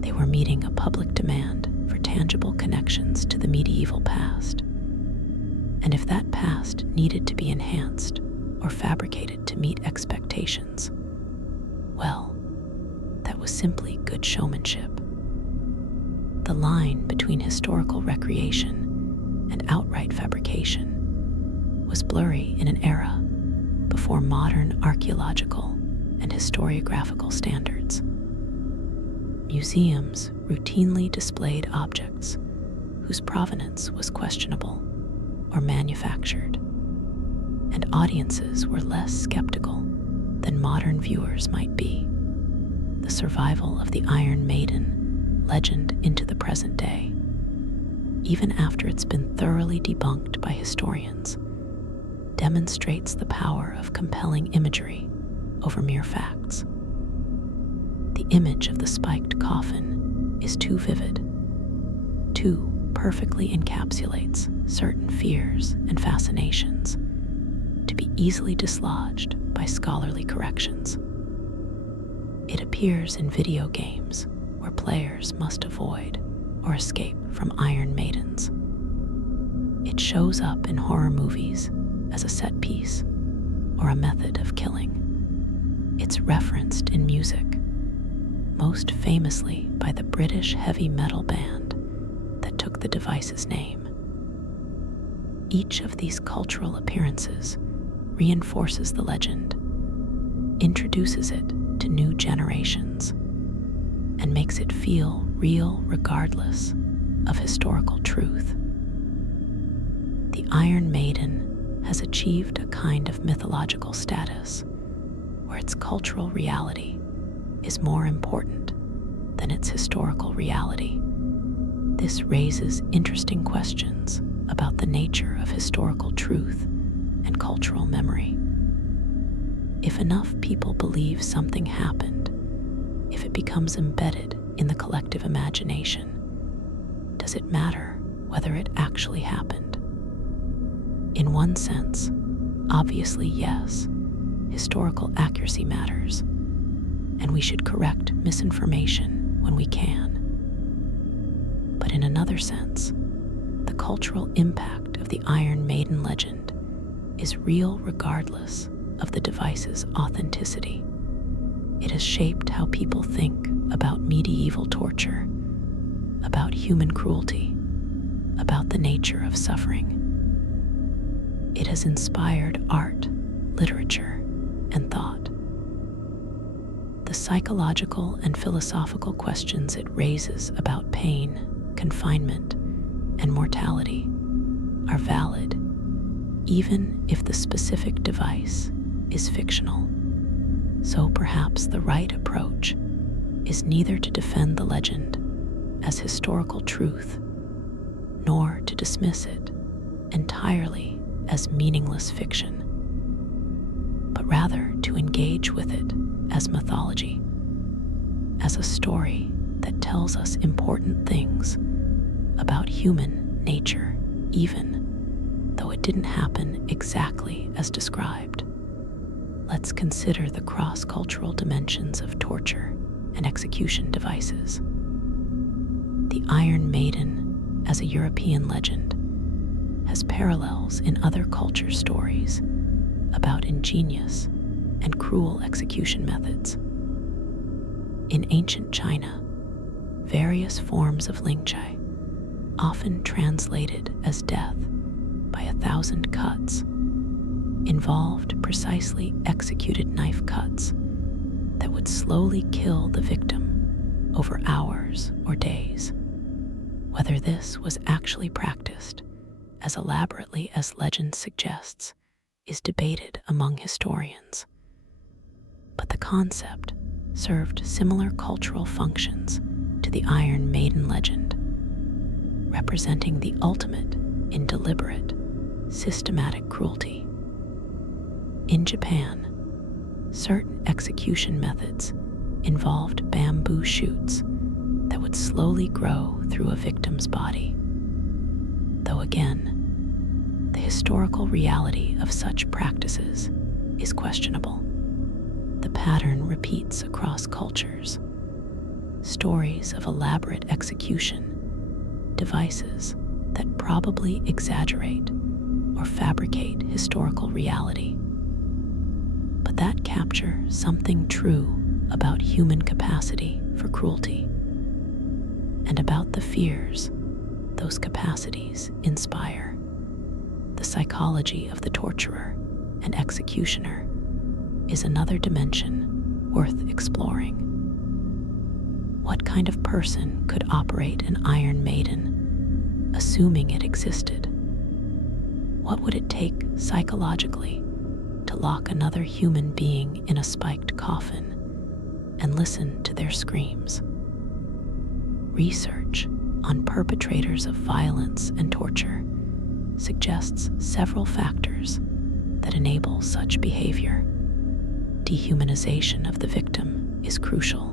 They were meeting a public demand for tangible connections to the medieval past. And if that past needed to be enhanced or fabricated to meet expectations, well, that was simply good showmanship. The line between historical recreation and outright fabrication was blurry in an era before modern archaeological and historiographical standards. Museums routinely displayed objects whose provenance was questionable or manufactured, and audiences were less skeptical than modern viewers might be. The survival of the Iron Maiden legend into the present day, even after it's been thoroughly debunked by historians, demonstrates the power of compelling imagery over mere facts. The image of the spiked coffin is too vivid, too perfectly encapsulates certain fears and fascinations to be easily dislodged by scholarly corrections. It appears in video games where players must avoid or escape from Iron Maidens. It shows up in horror movies as a set piece or a method of killing. It's referenced in music, most famously by the British heavy metal band that took the device's name. Each of these cultural appearances reinforces the legend, introduces it to new generations, and makes it feel real regardless of historical truth. The Iron Maiden has achieved a kind of mythological status where its cultural reality is more important than its historical reality. This raises interesting questions about the nature of historical truth and cultural memory. If enough people believe something happened, if it becomes embedded in the collective imagination, does it matter whether it actually happened? In one sense, obviously yes, historical accuracy matters, and we should correct misinformation when we can. But in another sense, the cultural impact of the Iron Maiden legend is real regardless of the device's authenticity. It has shaped how people think about medieval torture, about human cruelty, about the nature of suffering. It has inspired art, literature, and thought. The psychological and philosophical questions it raises about pain, confinement, and mortality are valid, even if the specific device is fictional. So perhaps the right approach is neither to defend the legend as historical truth, nor to dismiss it entirely as meaningless fiction, but rather to engage with it as mythology, as a story that tells us important things about human nature, even though it didn't happen exactly as described. Let's consider the cross-cultural dimensions of torture and execution devices. The Iron Maiden, as a European legend, has parallels in other culture stories about ingenious and cruel execution methods. In ancient China, various forms of lingchai, often translated as death by 1,000 cuts involved precisely executed knife cuts that would slowly kill the victim over hours or days. Whether this was actually practiced as elaborately as legend suggests is debated among historians, but the concept served similar cultural functions to the Iron Maiden legend, representing the ultimate in deliberate, systematic cruelty. In Japan, certain execution methods involved bamboo shoots that would slowly grow through a victim's body. Though again, the historical reality of such practices is questionable. The pattern repeats across cultures. Stories of elaborate execution, devices that probably exaggerate or fabricate historical reality, but that capture something true about human capacity for cruelty and about the fears those capacities inspire. The psychology of the torturer and executioner is another dimension worth exploring. What kind of person could operate an Iron Maiden, assuming it existed? What would it take psychologically to lock another human being in a spiked coffin and listen to their screams? Research on perpetrators of violence and torture suggests several factors that enable such behavior. Dehumanization of the victim is crucial.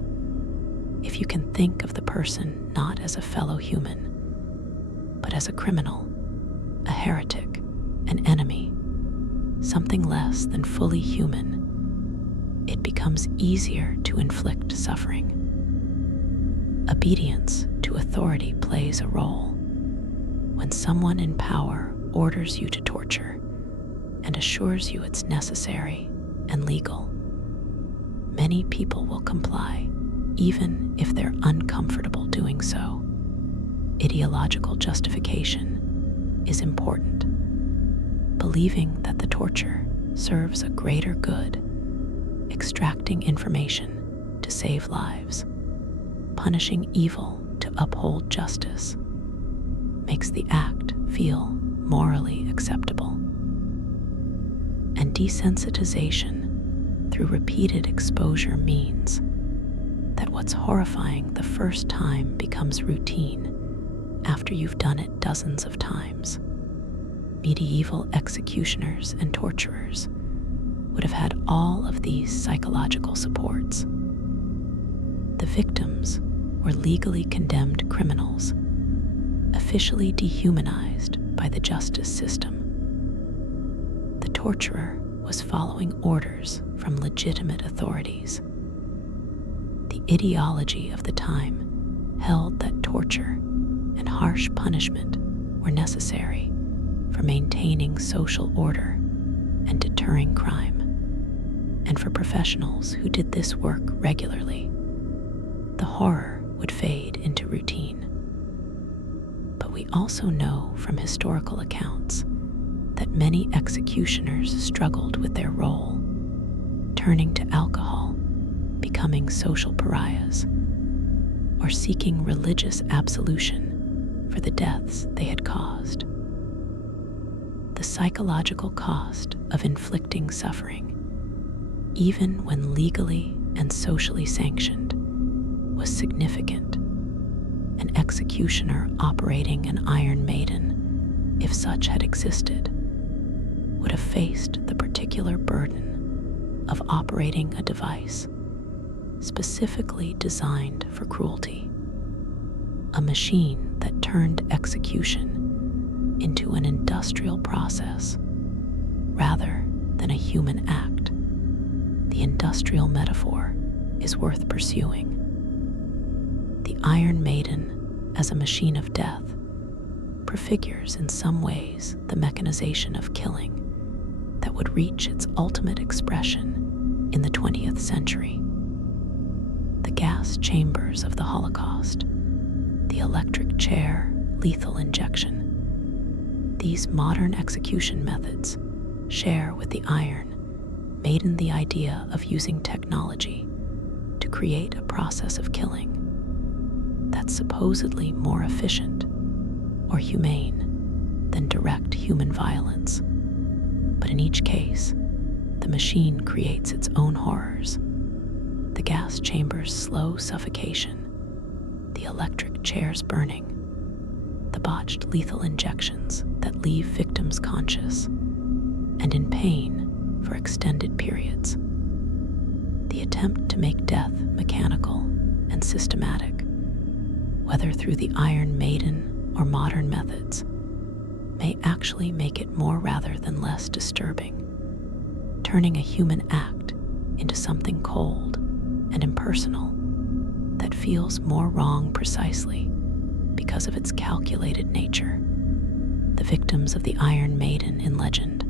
If you can think of the person not as a fellow human, but as a criminal, a heretic, an enemy, something less than fully human, it becomes easier to inflict suffering. Obedience to authority plays a role. When someone in power orders you to torture and assures you it's necessary and legal, many people will comply, even if they're uncomfortable doing so. Ideological justification is important. Believing that the torture serves a greater good, extracting information to save lives, punishing evil to uphold justice, makes the act feel morally acceptable. And desensitization through repeated exposure means that what's horrifying the first time becomes routine after you've done it dozens of times. Medieval executioners and torturers would have had all of these psychological supports. The victims were legally condemned criminals, officially dehumanized by the justice system. The torturer was following orders from legitimate authorities. The ideology of the time held that torture and harsh punishment were necessary for maintaining social order and deterring crime. And for professionals who did this work regularly, the horror would fade into routine. But we also know from historical accounts that many executioners struggled with their role, turning to alcohol, becoming social pariahs, or seeking religious absolution for the deaths they had caused. The psychological cost of inflicting suffering, even when legally and socially sanctioned, was significant. An executioner operating an Iron Maiden, if such had existed, would have faced the particular burden of operating a device specifically designed for cruelty, a machine that turned execution into an industrial process rather than a human act. The industrial metaphor is worth pursuing. The Iron Maiden, as a machine of death, prefigures in some ways the mechanization of killing that would reach its ultimate expression in the 20th century. The gas chambers of the Holocaust, the electric chair lethal injection, These modern execution methods share with the Iron Maiden the idea of using technology to create a process of killing that's supposedly more efficient or humane than direct human violence. But in each case, the machine creates its own horrors. The gas chamber's slow suffocation, the electric chairs burning, the botched lethal injections that leave victims conscious and in pain for extended periods. The attempt to make death mechanical and systematic, whether through the Iron Maiden or modern methods, may actually make it more rather than less disturbing, turning a human act into something cold and impersonal that feels more wrong precisely because of its calculated nature. The victims of the Iron Maiden in legend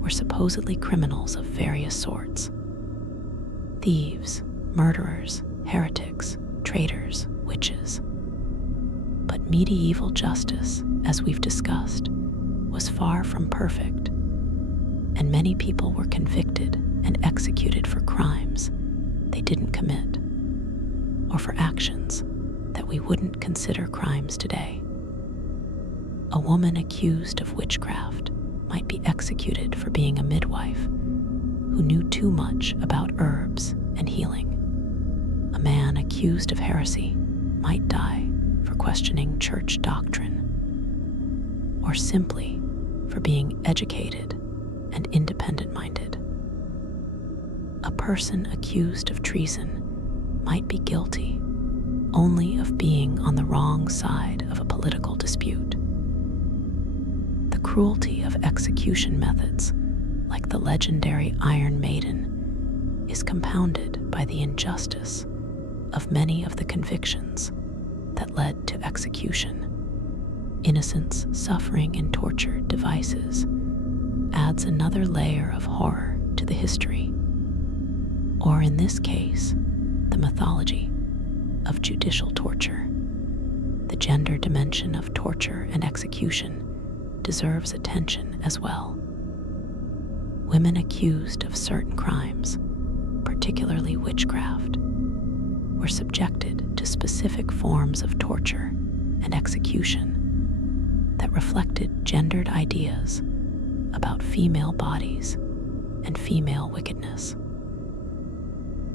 were supposedly criminals of various sorts: thieves, murderers, heretics, traitors, witches. But medieval justice, as we've discussed, was far from perfect, and many people were convicted and executed for crimes they didn't commit, or for actions that we wouldn't consider crimes today. A woman accused of witchcraft might be executed for being a midwife who knew too much about herbs and healing. A man accused of heresy might die for questioning church doctrine, or simply for being educated and independent-minded. A person accused of treason might be guilty only of being on the wrong side of a political dispute. The cruelty of execution methods, like the legendary Iron Maiden, is compounded by the injustice of many of the convictions that led to execution. Innocents suffering in torture devices adds another layer of horror to the history, or in this case, the mythology of judicial torture. The gender dimension of torture and execution deserves attention as well. Women accused of certain crimes, particularly witchcraft, were subjected to specific forms of torture and execution that reflected gendered ideas about female bodies and female wickedness.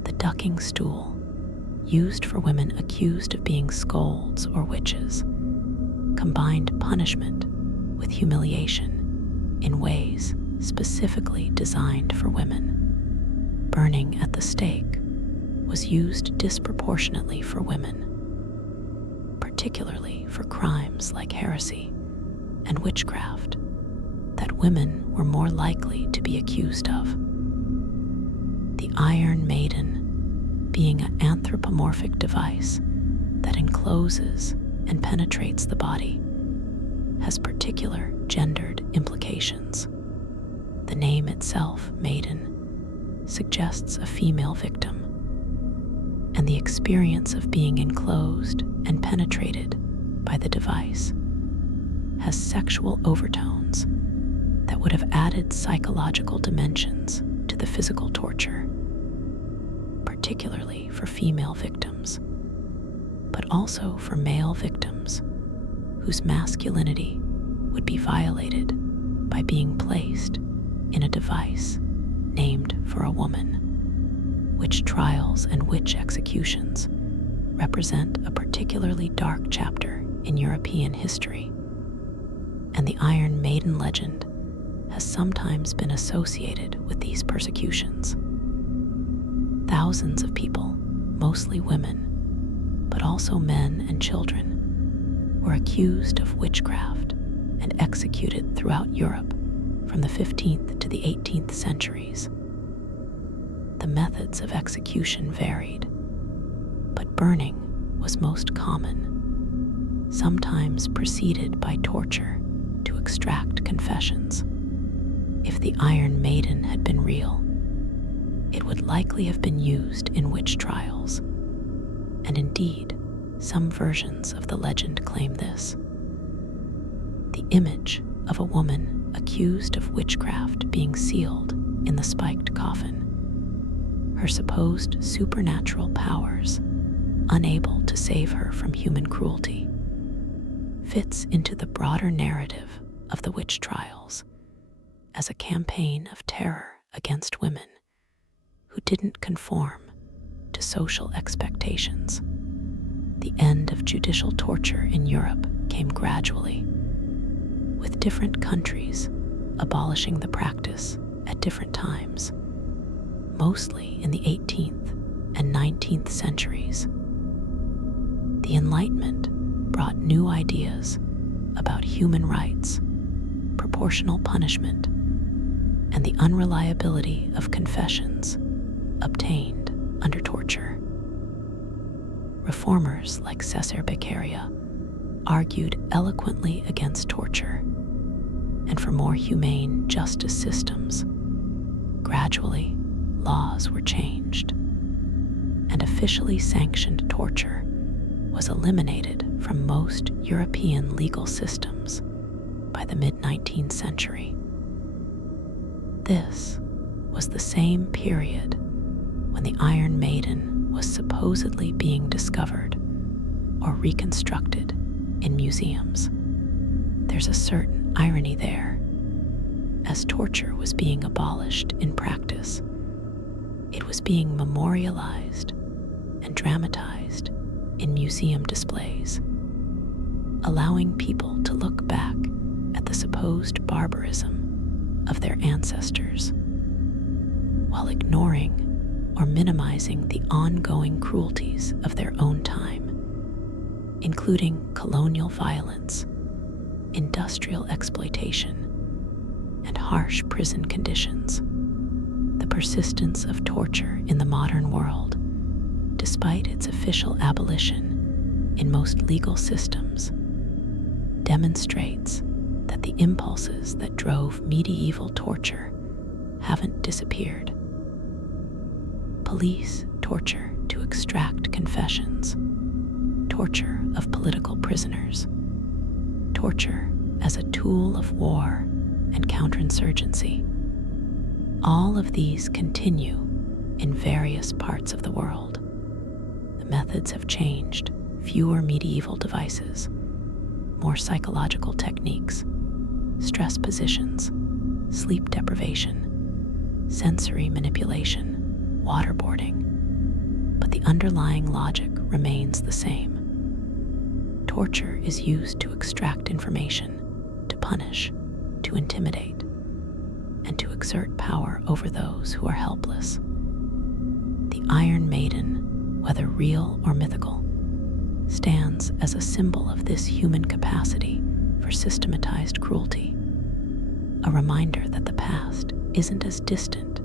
The ducking stool, used for women accused of being scolds or witches, combined punishment with humiliation in ways specifically designed for women. Burning at the stake was used disproportionately for women, particularly for crimes like heresy and witchcraft that women were more likely to be accused of. The Iron Maiden, being an anthropomorphic device that encloses and penetrates the body, has particular gendered implications. The name itself, Maiden, suggests a female victim, and the experience of being enclosed and penetrated by the device has sexual overtones that would have added psychological dimensions to the physical torture, particularly for female victims, but also for male victims whose masculinity would be violated by being placed in a device named for a woman. Witch trials and witch executions represent a particularly dark chapter in European history, and the Iron Maiden legend has sometimes been associated with these persecutions. Thousands of people, mostly women, but also men and children, were accused of witchcraft and executed throughout Europe from the 15th to the 18th centuries. The methods of execution varied, but burning was most common, sometimes preceded by torture to extract confessions. If the Iron Maiden had been real, it would likely have been used in witch trials, and indeed, some versions of the legend claim this. The image of a woman accused of witchcraft being sealed in the spiked coffin, her supposed supernatural powers, unable to save her from human cruelty, fits into the broader narrative of the witch trials as a campaign of terror against women who didn't conform to social expectations. The end of judicial torture in Europe came gradually, with different countries abolishing the practice at different times, mostly in the 18th and 19th centuries. The Enlightenment brought new ideas about human rights, proportional punishment, and the unreliability of confessions obtained under torture. Reformers like Cesare Beccaria argued eloquently against torture and for more humane justice systems. Gradually, laws were changed, and officially sanctioned torture was eliminated from most European legal systems by the mid-19th century. This was the same period when the Iron Maiden was supposedly being discovered or reconstructed in museums. There's a certain irony there. As torture was being abolished in practice, it was being memorialized and dramatized in museum displays, allowing people to look back at the supposed barbarism of their ancestors, while ignoring or minimizing the ongoing cruelties of their own time, including colonial violence, industrial exploitation, and harsh prison conditions. The persistence of torture in the modern world, despite its official abolition in most legal systems, demonstrates that the impulses that drove medieval torture haven't disappeared. Police torture to extract confessions, torture of political prisoners, torture as a tool of war and counterinsurgency. All of these continue in various parts of the world. The methods have changed, fewer medieval devices, more psychological techniques, stress positions, sleep deprivation, sensory manipulation, waterboarding, but the underlying logic remains the same. Torture is used to extract information, to punish, to intimidate, and to exert power over those who are helpless. The Iron Maiden, whether real or mythical, stands as a symbol of this human capacity for systematized cruelty, a reminder that the past isn't as distant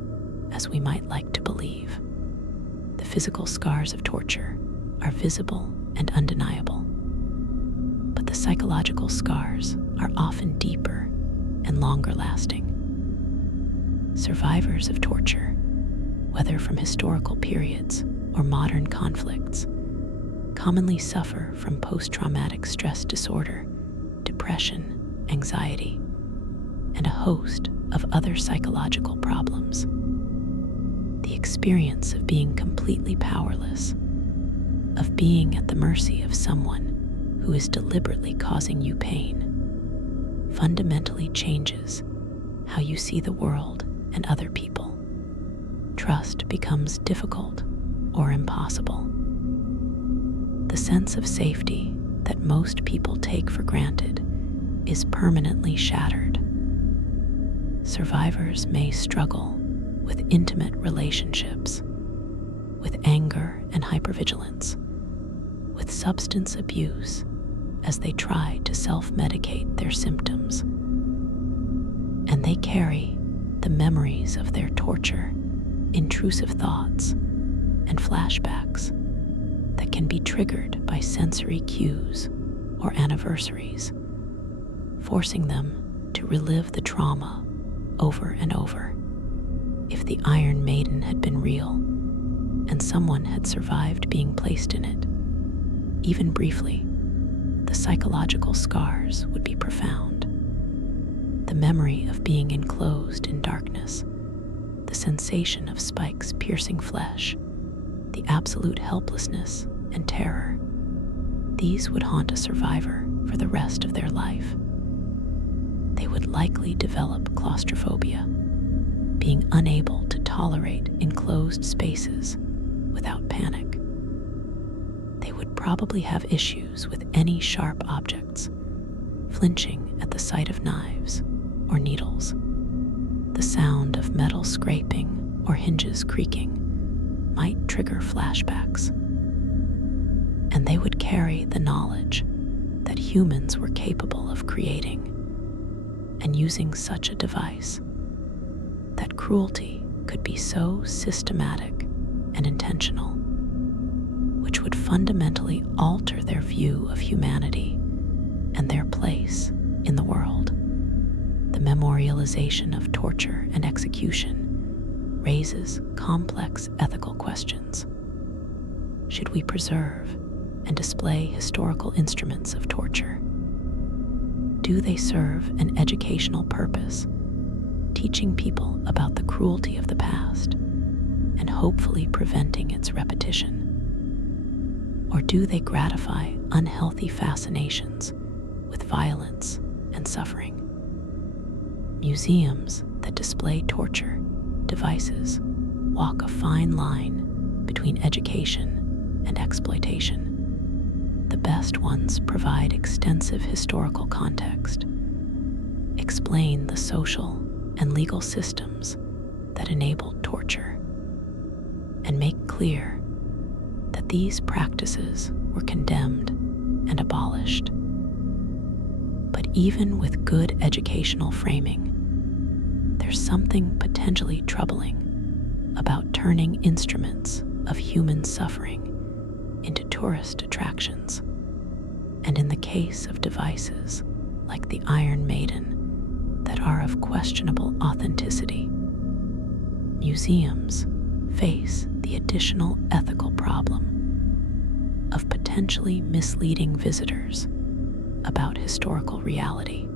as we might like to believe. The physical scars of torture are visible and undeniable, but the psychological scars are often deeper and longer lasting. Survivors of torture, whether from historical periods or modern conflicts, commonly suffer from post-traumatic stress disorder, depression, anxiety, and a host of other psychological problems. The experience of being completely powerless, of being at the mercy of someone who is deliberately causing you pain, fundamentally changes how you see the world and other people. Trust becomes difficult or impossible. The sense of safety that most people take for granted is permanently shattered. Survivors may struggle with intimate relationships, with anger and hypervigilance, with substance abuse as they try to self-medicate their symptoms. And they carry the memories of their torture, intrusive thoughts, and flashbacks that can be triggered by sensory cues or anniversaries, forcing them to relive the trauma over and over. If the Iron Maiden had been real, and someone had survived being placed in it, even briefly, the psychological scars would be profound. The memory of being enclosed in darkness, the sensation of spikes piercing flesh, the absolute helplessness and terror, these would haunt a survivor for the rest of their life. They would likely develop claustrophobia, being unable to tolerate enclosed spaces without panic. They would probably have issues with any sharp objects, flinching at the sight of knives or needles. The sound of metal scraping or hinges creaking might trigger flashbacks. And they would carry the knowledge that humans were capable of creating and using such a device, that cruelty could be so systematic and intentional, which would fundamentally alter their view of humanity and their place in the world. The memorialization of torture and execution raises complex ethical questions. Should we preserve and display historical instruments of torture? Do they serve an educational purpose, teaching people about the cruelty of the past and hopefully preventing its repetition? Or do they gratify unhealthy fascinations with violence and suffering? Museums that display torture devices walk a fine line between education and exploitation. The best ones provide extensive historical context, explain the social and legal systems that enabled torture, and make clear that these practices were condemned and abolished. But even with good educational framing, there's something potentially troubling about turning instruments of human suffering into tourist attractions. And in the case of devices like the Iron Maiden that are of questionable authenticity, museums face the additional ethical problem of potentially misleading visitors about historical reality.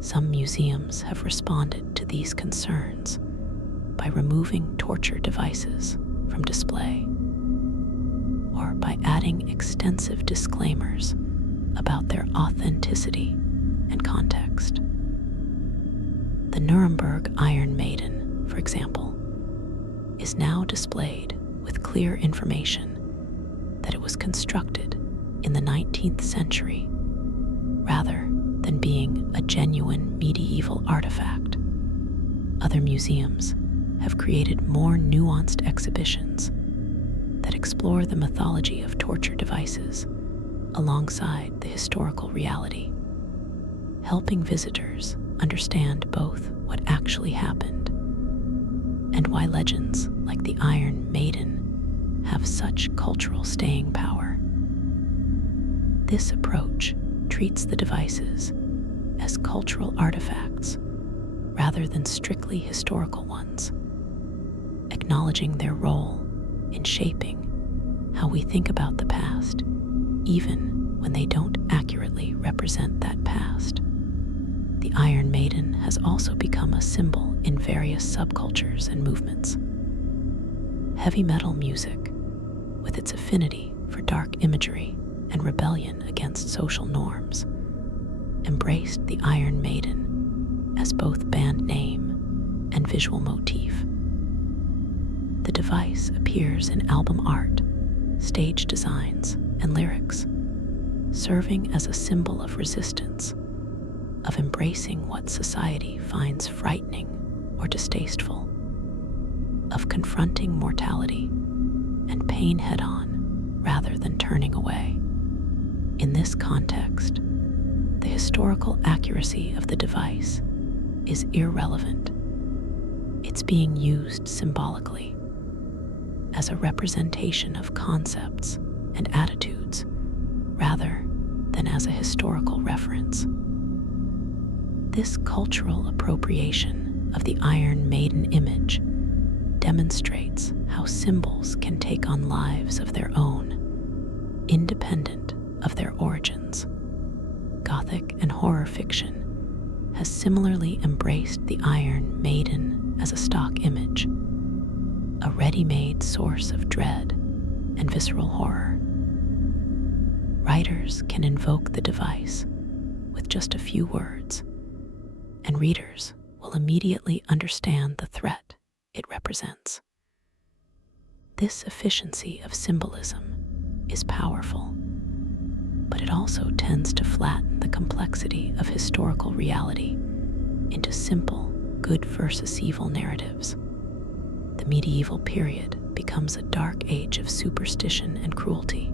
Some museums have responded to these concerns by removing torture devices from display, or by adding extensive disclaimers about their authenticity and context. The Nuremberg Iron Maiden, for example, is now displayed with clear information that it was constructed in the 19th century rather than being a genuine medieval artifact. Other museums have created more nuanced exhibitions that explore the mythology of torture devices alongside the historical reality, helping visitors understand both what actually happened and why legends like the Iron Maiden have such cultural staying power. This approach treats the devices as cultural artifacts rather than strictly historical ones, acknowledging their role in shaping how we think about the past, even when they don't accurately represent that past. The Iron Maiden has also become a symbol in various subcultures and movements. Heavy metal music, with its affinity for dark imagery and rebellion against social norms, embraced the Iron Maiden as both band name and visual motif. The device appears in album art, stage designs, and lyrics, serving as a symbol of resistance, of embracing what society finds frightening or distasteful, of confronting mortality and pain head-on rather than turning away. In this context, the historical accuracy of the device is irrelevant. It's being used symbolically as a representation of concepts and attitudes rather than as a historical reference. This cultural appropriation of the Iron Maiden image demonstrates how symbols can take on lives of their own, independent of their origins. Gothic and horror fiction has similarly embraced the Iron Maiden as a stock image, a ready-made source of dread and visceral horror. Writers can invoke the device with just a few words, and readers will immediately understand the threat it represents. This efficiency of symbolism is powerful, but it also tends to flatten the complexity of historical reality into simple good versus evil narratives. The medieval period becomes a dark age of superstition and cruelty.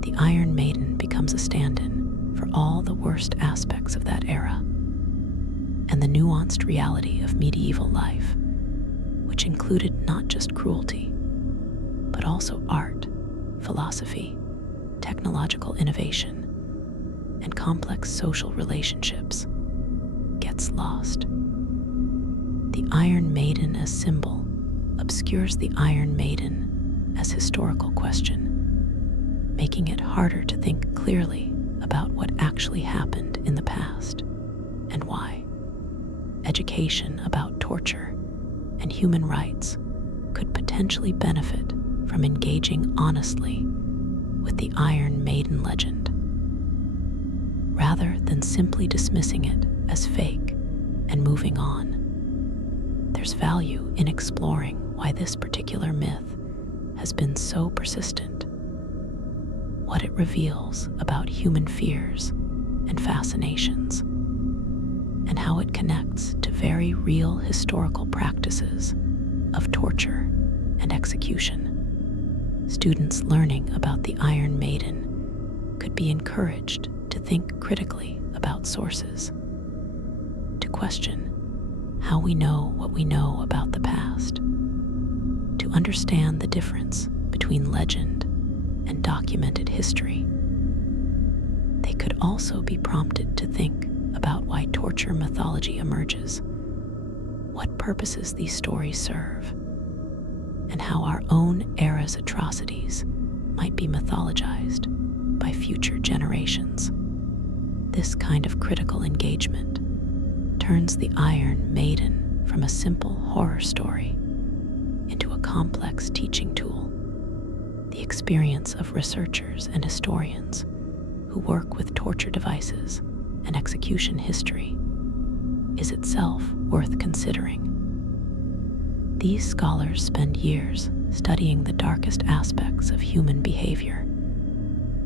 The Iron Maiden becomes a stand-in for all the worst aspects of that era. And the nuanced reality of medieval life, which included not just cruelty, but also art, philosophy, technological innovation, and complex social relationships, gets lost. The Iron Maiden as symbol obscures the Iron Maiden as historical question, making it harder to think clearly about what actually happened in the past and why. Education about torture and human rights could potentially benefit from engaging honestly with the Iron Maiden legend, rather than simply dismissing it as fake and moving on. There's value in exploring why this particular myth has been so persistent, what it reveals about human fears and fascinations, and how it connects to very real historical practices of torture and execution. Students learning about the Iron Maiden could be encouraged to think critically about sources, to question how we know what we know about the past, to understand the difference between legend and documented history. They could also be prompted to think about why torture mythology emerges, what purposes these stories serve, and how our own era's atrocities might be mythologized by future generations. This kind of critical engagement turns the Iron Maiden from a simple horror story into a complex teaching tool. The experience of researchers and historians who work with torture devices and execution history is itself worth considering. These scholars spend years studying the darkest aspects of human behavior,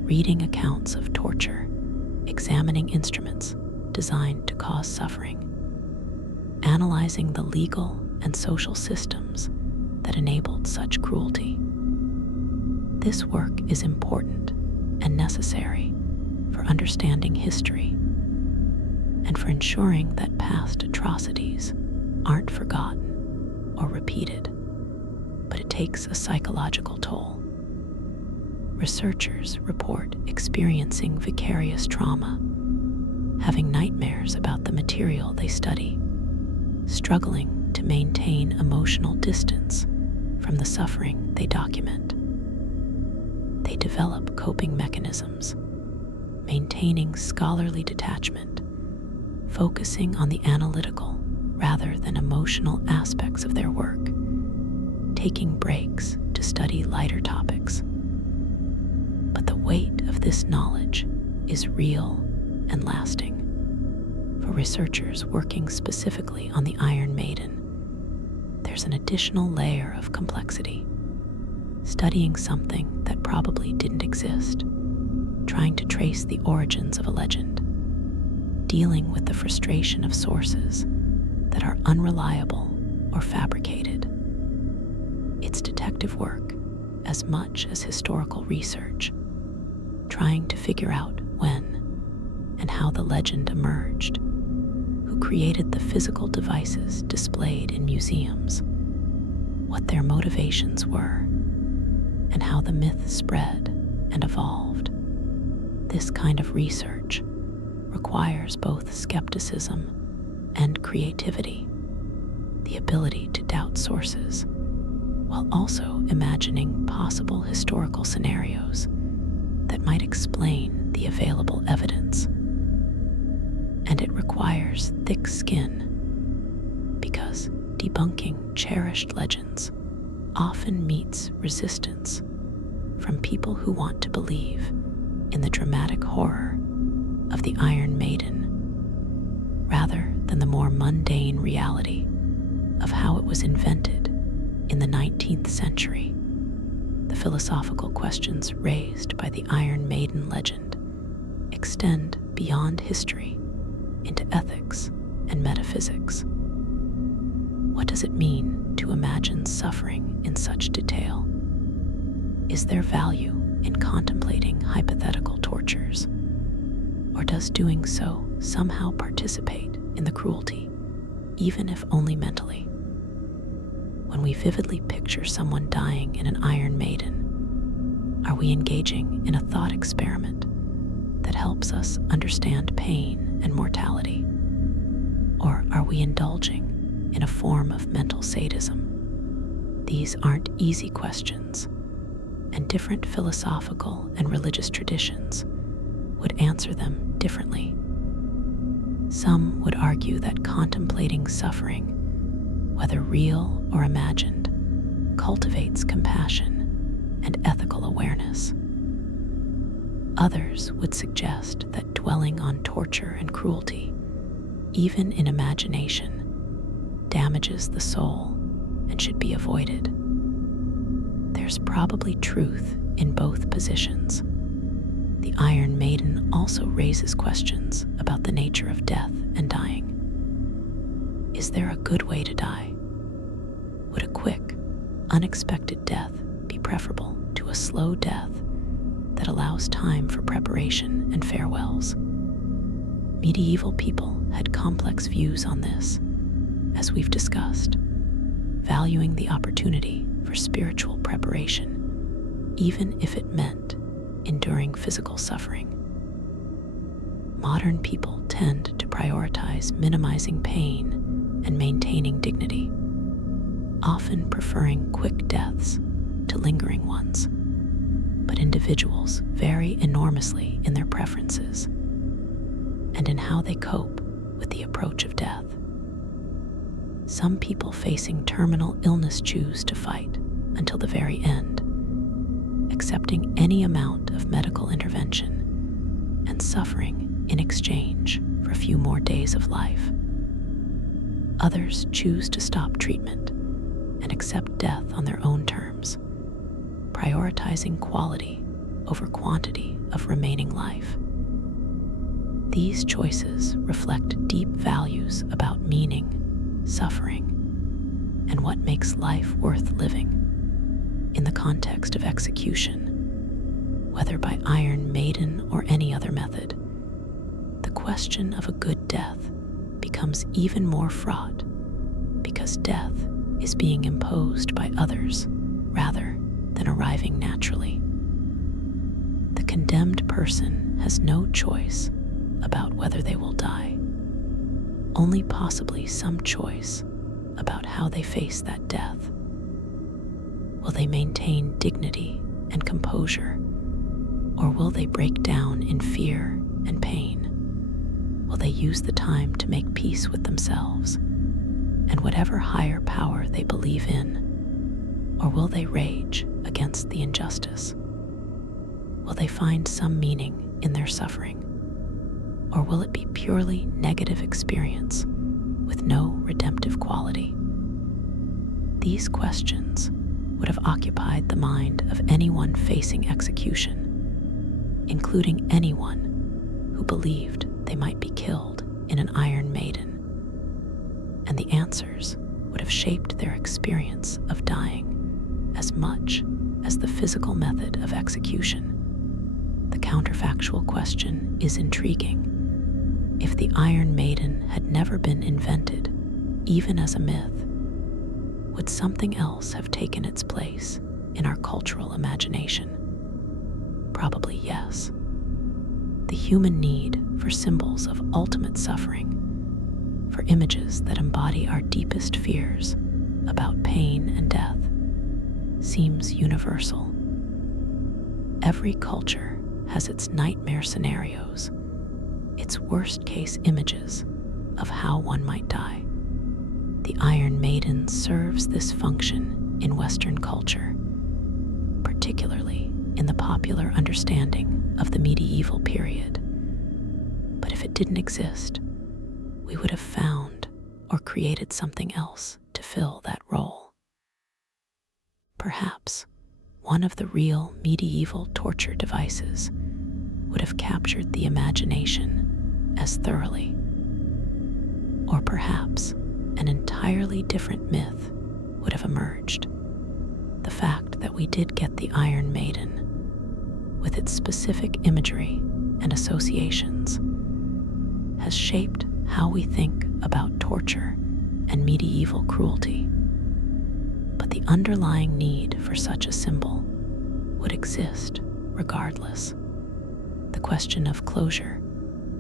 reading accounts of torture, examining instruments designed to cause suffering, analyzing the legal and social systems that enabled such cruelty. This work is important and necessary for understanding history and for ensuring that past atrocities aren't forgotten or repeated, but it takes a psychological toll. Researchers report experiencing vicarious trauma, having nightmares about the material they study, struggling to maintain emotional distance from the suffering they document. They develop coping mechanisms, maintaining scholarly detachment, focusing on the analytical rather than emotional aspects of their work, taking breaks to study lighter topics. But the weight of this knowledge is real and lasting. For researchers working specifically on the Iron Maiden, there's an additional layer of complexity. Studying something that probably didn't exist, trying to trace the origins of a legend, dealing with the frustration of sources that are unreliable or fabricated. It's detective work as much as historical research, trying to figure out when and how the legend emerged, who created the physical devices displayed in museums, what their motivations were, and how the myth spread and evolved. This kind of research requires both skepticism and creativity, the ability to doubt sources, while also imagining possible historical scenarios that might explain the available evidence. and it requires thick skin because debunking cherished legends often meets resistance from people who want to believe in the dramatic horror of the Iron Maiden rather than the more mundane reality of how it was invented in the 19th century. The philosophical questions raised by the Iron Maiden legend extend beyond history into ethics and metaphysics. What does it mean to imagine suffering in such detail? Is there value in contemplating hypothetical tortures? Or does doing so somehow participate in the cruelty, even if only mentally? When we vividly picture someone dying in an Iron Maiden, are we engaging in a thought experiment that helps us understand pain and mortality? Or are we indulging in a form of mental sadism? These aren't easy questions, and different philosophical and religious traditions would answer them differently. Some would argue that contemplating suffering, whether real or imagined, cultivates compassion and ethical awareness. Others would suggest that dwelling on torture and cruelty, even in imagination, damages the soul and should be avoided. There's probably truth in both positions. The Iron Maiden also raises questions about the nature of death and dying. Is there a good way to die? Would a quick, unexpected death be preferable to a slow death that allows time for preparation and farewells? Medieval people had complex views on this, as we've discussed, valuing the opportunity for spiritual preparation, even if it meant enduring physical suffering. Modern people tend to prioritize minimizing pain and maintaining dignity, often preferring quick deaths to lingering ones. But individuals vary enormously in their preferences and in how they cope with the approach of death. Some people facing terminal illness choose to fight until the very end, accepting any amount of medical intervention and suffering in exchange for a few more days of life. Others choose to stop treatment and accept death on their own terms, prioritizing quality over quantity of remaining life. These choices reflect deep values about meaning, suffering, and what makes life worth living. In the context of execution, whether by Iron Maiden or any other method, the question of a good death becomes even more fraught because death is being imposed by others rather than arriving naturally. The condemned person has no choice about whether they will die, only possibly some choice about how they face that death. Will they maintain dignity and composure, or will they break down in fear and pain? Will they use the time to make peace with themselves and whatever higher power they believe in, or will they rage against the injustice? Will they find some meaning in their suffering, or will it be purely negative experience with no redemptive quality? These questions would have occupied the mind of anyone facing execution, including anyone who believed they might be killed in an Iron Maiden, and the answers would have shaped their experience of dying as much as the physical method of execution. The counterfactual question is intriguing. If the Iron Maiden had never been invented, even as a myth, would something else have taken its place in our cultural imagination? Probably yes. The human need for symbols of ultimate suffering, for images that embody our deepest fears about pain and death, seems universal. Every culture has its nightmare scenarios, It's worst-case images of how one might die. The Iron Maiden serves this function in Western culture, particularly in the popular understanding of the medieval period. But if it didn't exist, we would have found or created something else to fill that role. Perhaps one of the real medieval torture devices would have captured the imagination as thoroughly. Or perhaps an entirely different myth would have emerged. The fact that we did get the Iron Maiden, with its specific imagery and associations, has shaped how we think about torture and medieval cruelty. But the underlying need for such a symbol would exist regardless. The question of closure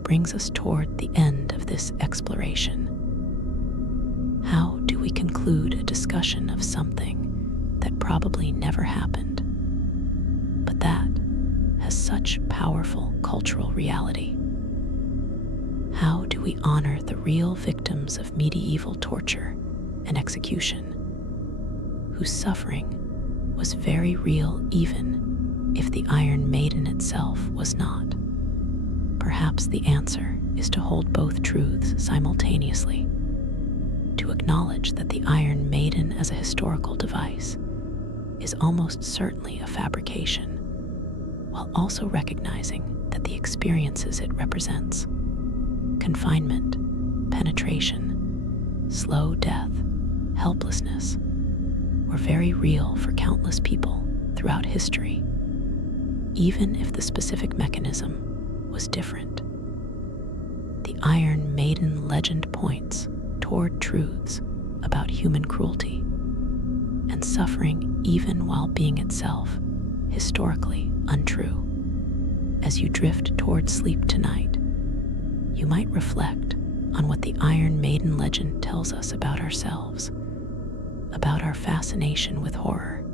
brings us toward the end of this exploration. How do we conclude a discussion of something that probably never happened, but that has such powerful cultural reality? How do we honor the real victims of medieval torture and execution, whose suffering was very real even if the Iron Maiden itself was not? Perhaps the answer is to hold both truths simultaneously, to acknowledge that the Iron Maiden as a historical device is almost certainly a fabrication, while also recognizing that the experiences it represents, confinement, penetration, slow death, helplessness, were very real for countless people throughout history, even if the specific mechanism was different. The Iron Maiden legend points toward truths about human cruelty and suffering even while being itself historically untrue. As you drift toward sleep tonight, you might reflect on what the Iron Maiden legend tells us about ourselves, about our fascination with horror,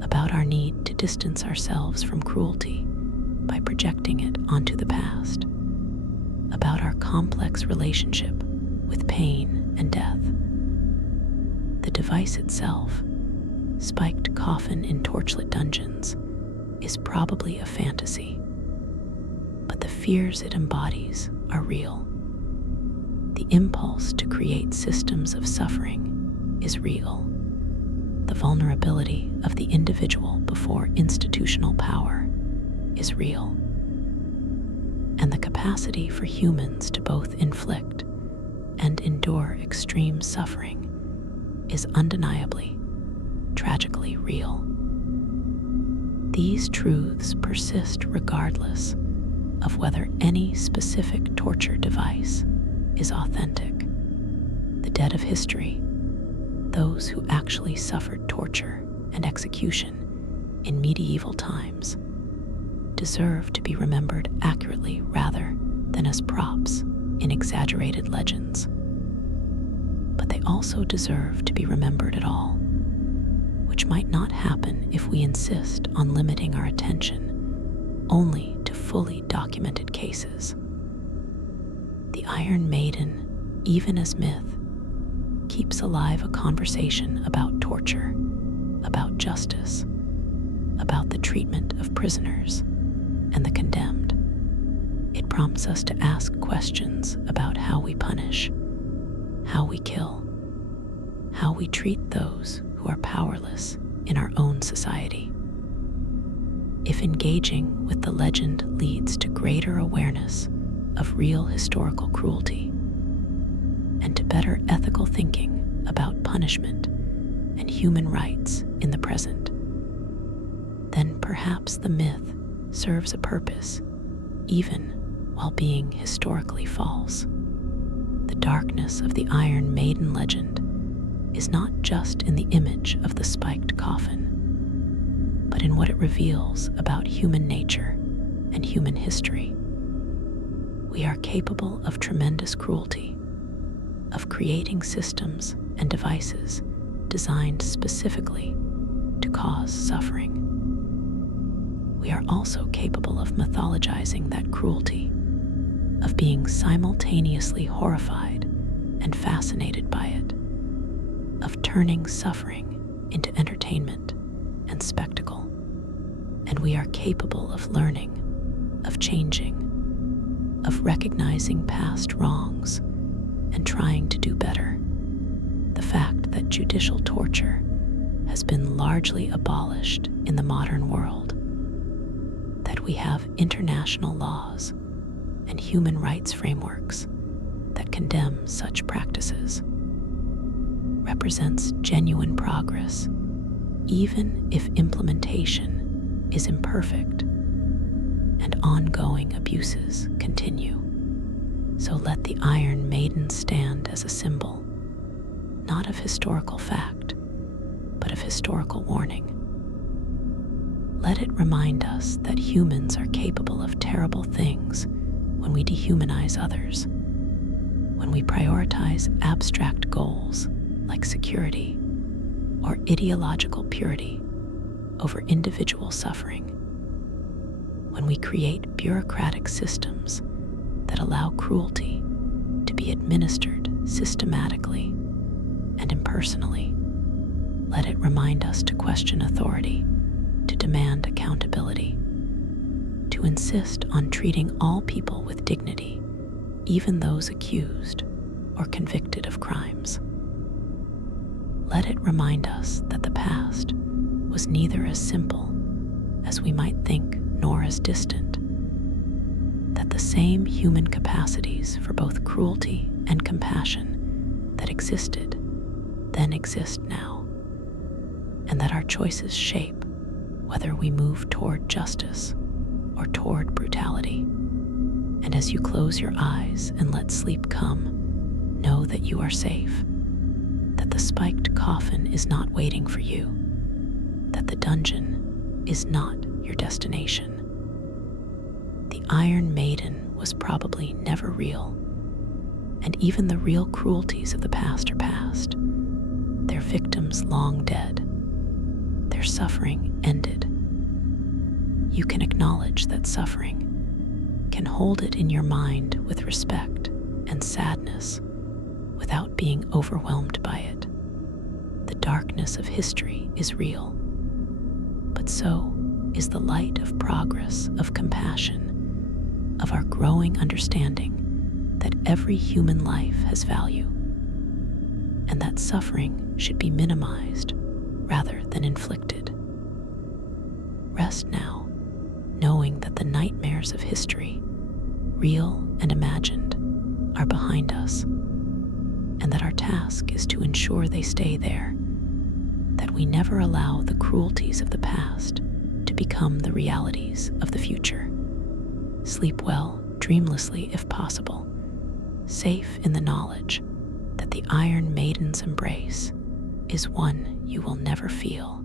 about our need to distance ourselves from cruelty by projecting it onto the past, about our complex relationship with pain and death. The device itself, spiked coffin in torchlit dungeons, is probably a fantasy, but the fears it embodies are real. The impulse to create systems of suffering is real. The vulnerability of the individual before institutional power is real. And the capacity for humans to both inflict and endure extreme suffering is undeniably, tragically real. These truths persist regardless of whether any specific torture device is authentic. The dead of history, those who actually suffered torture and execution in medieval times, deserve to be remembered accurately rather than as props in exaggerated legends. But they also deserve to be remembered at all, which might not happen if we insist on limiting our attention only to fully documented cases. The Iron Maiden, even as myth, keeps alive a conversation about torture, about justice, about the treatment of prisoners and the condemned. It prompts us to ask questions about how we punish, how we kill, how we treat those who are powerless in our own society. If engaging with the legend leads to greater awareness of real historical cruelty and to better ethical thinking about punishment and human rights in the present, then perhaps the myth serves a purpose even while being historically false. The darkness of the Iron Maiden legend is not just in the image of the spiked coffin, but in what it reveals about human nature and human history. We are capable of tremendous cruelty, of creating systems and devices designed specifically to cause suffering. We are also capable of mythologizing that cruelty, of being simultaneously horrified and fascinated by it, of turning suffering into entertainment and spectacle. And we are capable of learning, of changing, of recognizing past wrongs and trying to do better. The fact that judicial torture has been largely abolished in the modern world, that we have international laws and human rights frameworks that condemn such practices, represents genuine progress, even if implementation is imperfect and ongoing abuses continue. So let the Iron Maiden stand as a symbol, not of historical fact, but of historical warning. Let it remind us that humans are capable of terrible things when we dehumanize others, when we prioritize abstract goals like security or ideological purity over individual suffering, when we create bureaucratic systems that allow cruelty to be administered systematically and impersonally. Let it remind us to question authority, to demand accountability, to insist on treating all people with dignity, even those accused or convicted of crimes. Let it remind us that the past was neither as simple as we might think nor as distant, that the same human capacities for both cruelty and compassion that existed then exist now, and that our choices shape whether we move toward justice or toward brutality. And as you close your eyes and let sleep come, know that you are safe, that the spiked coffin is not waiting for you, that the dungeon is not your destination. The Iron Maiden was probably never real, and even the real cruelties of the past are past, their victims long dead, their suffering ended. You can acknowledge that suffering, can hold it in your mind with respect and sadness without being overwhelmed by it. The darkness of history is real, but so is the light of progress, of compassion, of our growing understanding that every human life has value, and that suffering should be minimized rather than inflicted. Rest now, knowing that the nightmares of history, real and imagined, are behind us, and that our task is to ensure they stay there, that we never allow the cruelties of the past to become the realities of the future. Sleep well, dreamlessly if possible, safe in the knowledge that the Iron Maiden's embrace is one you will never feel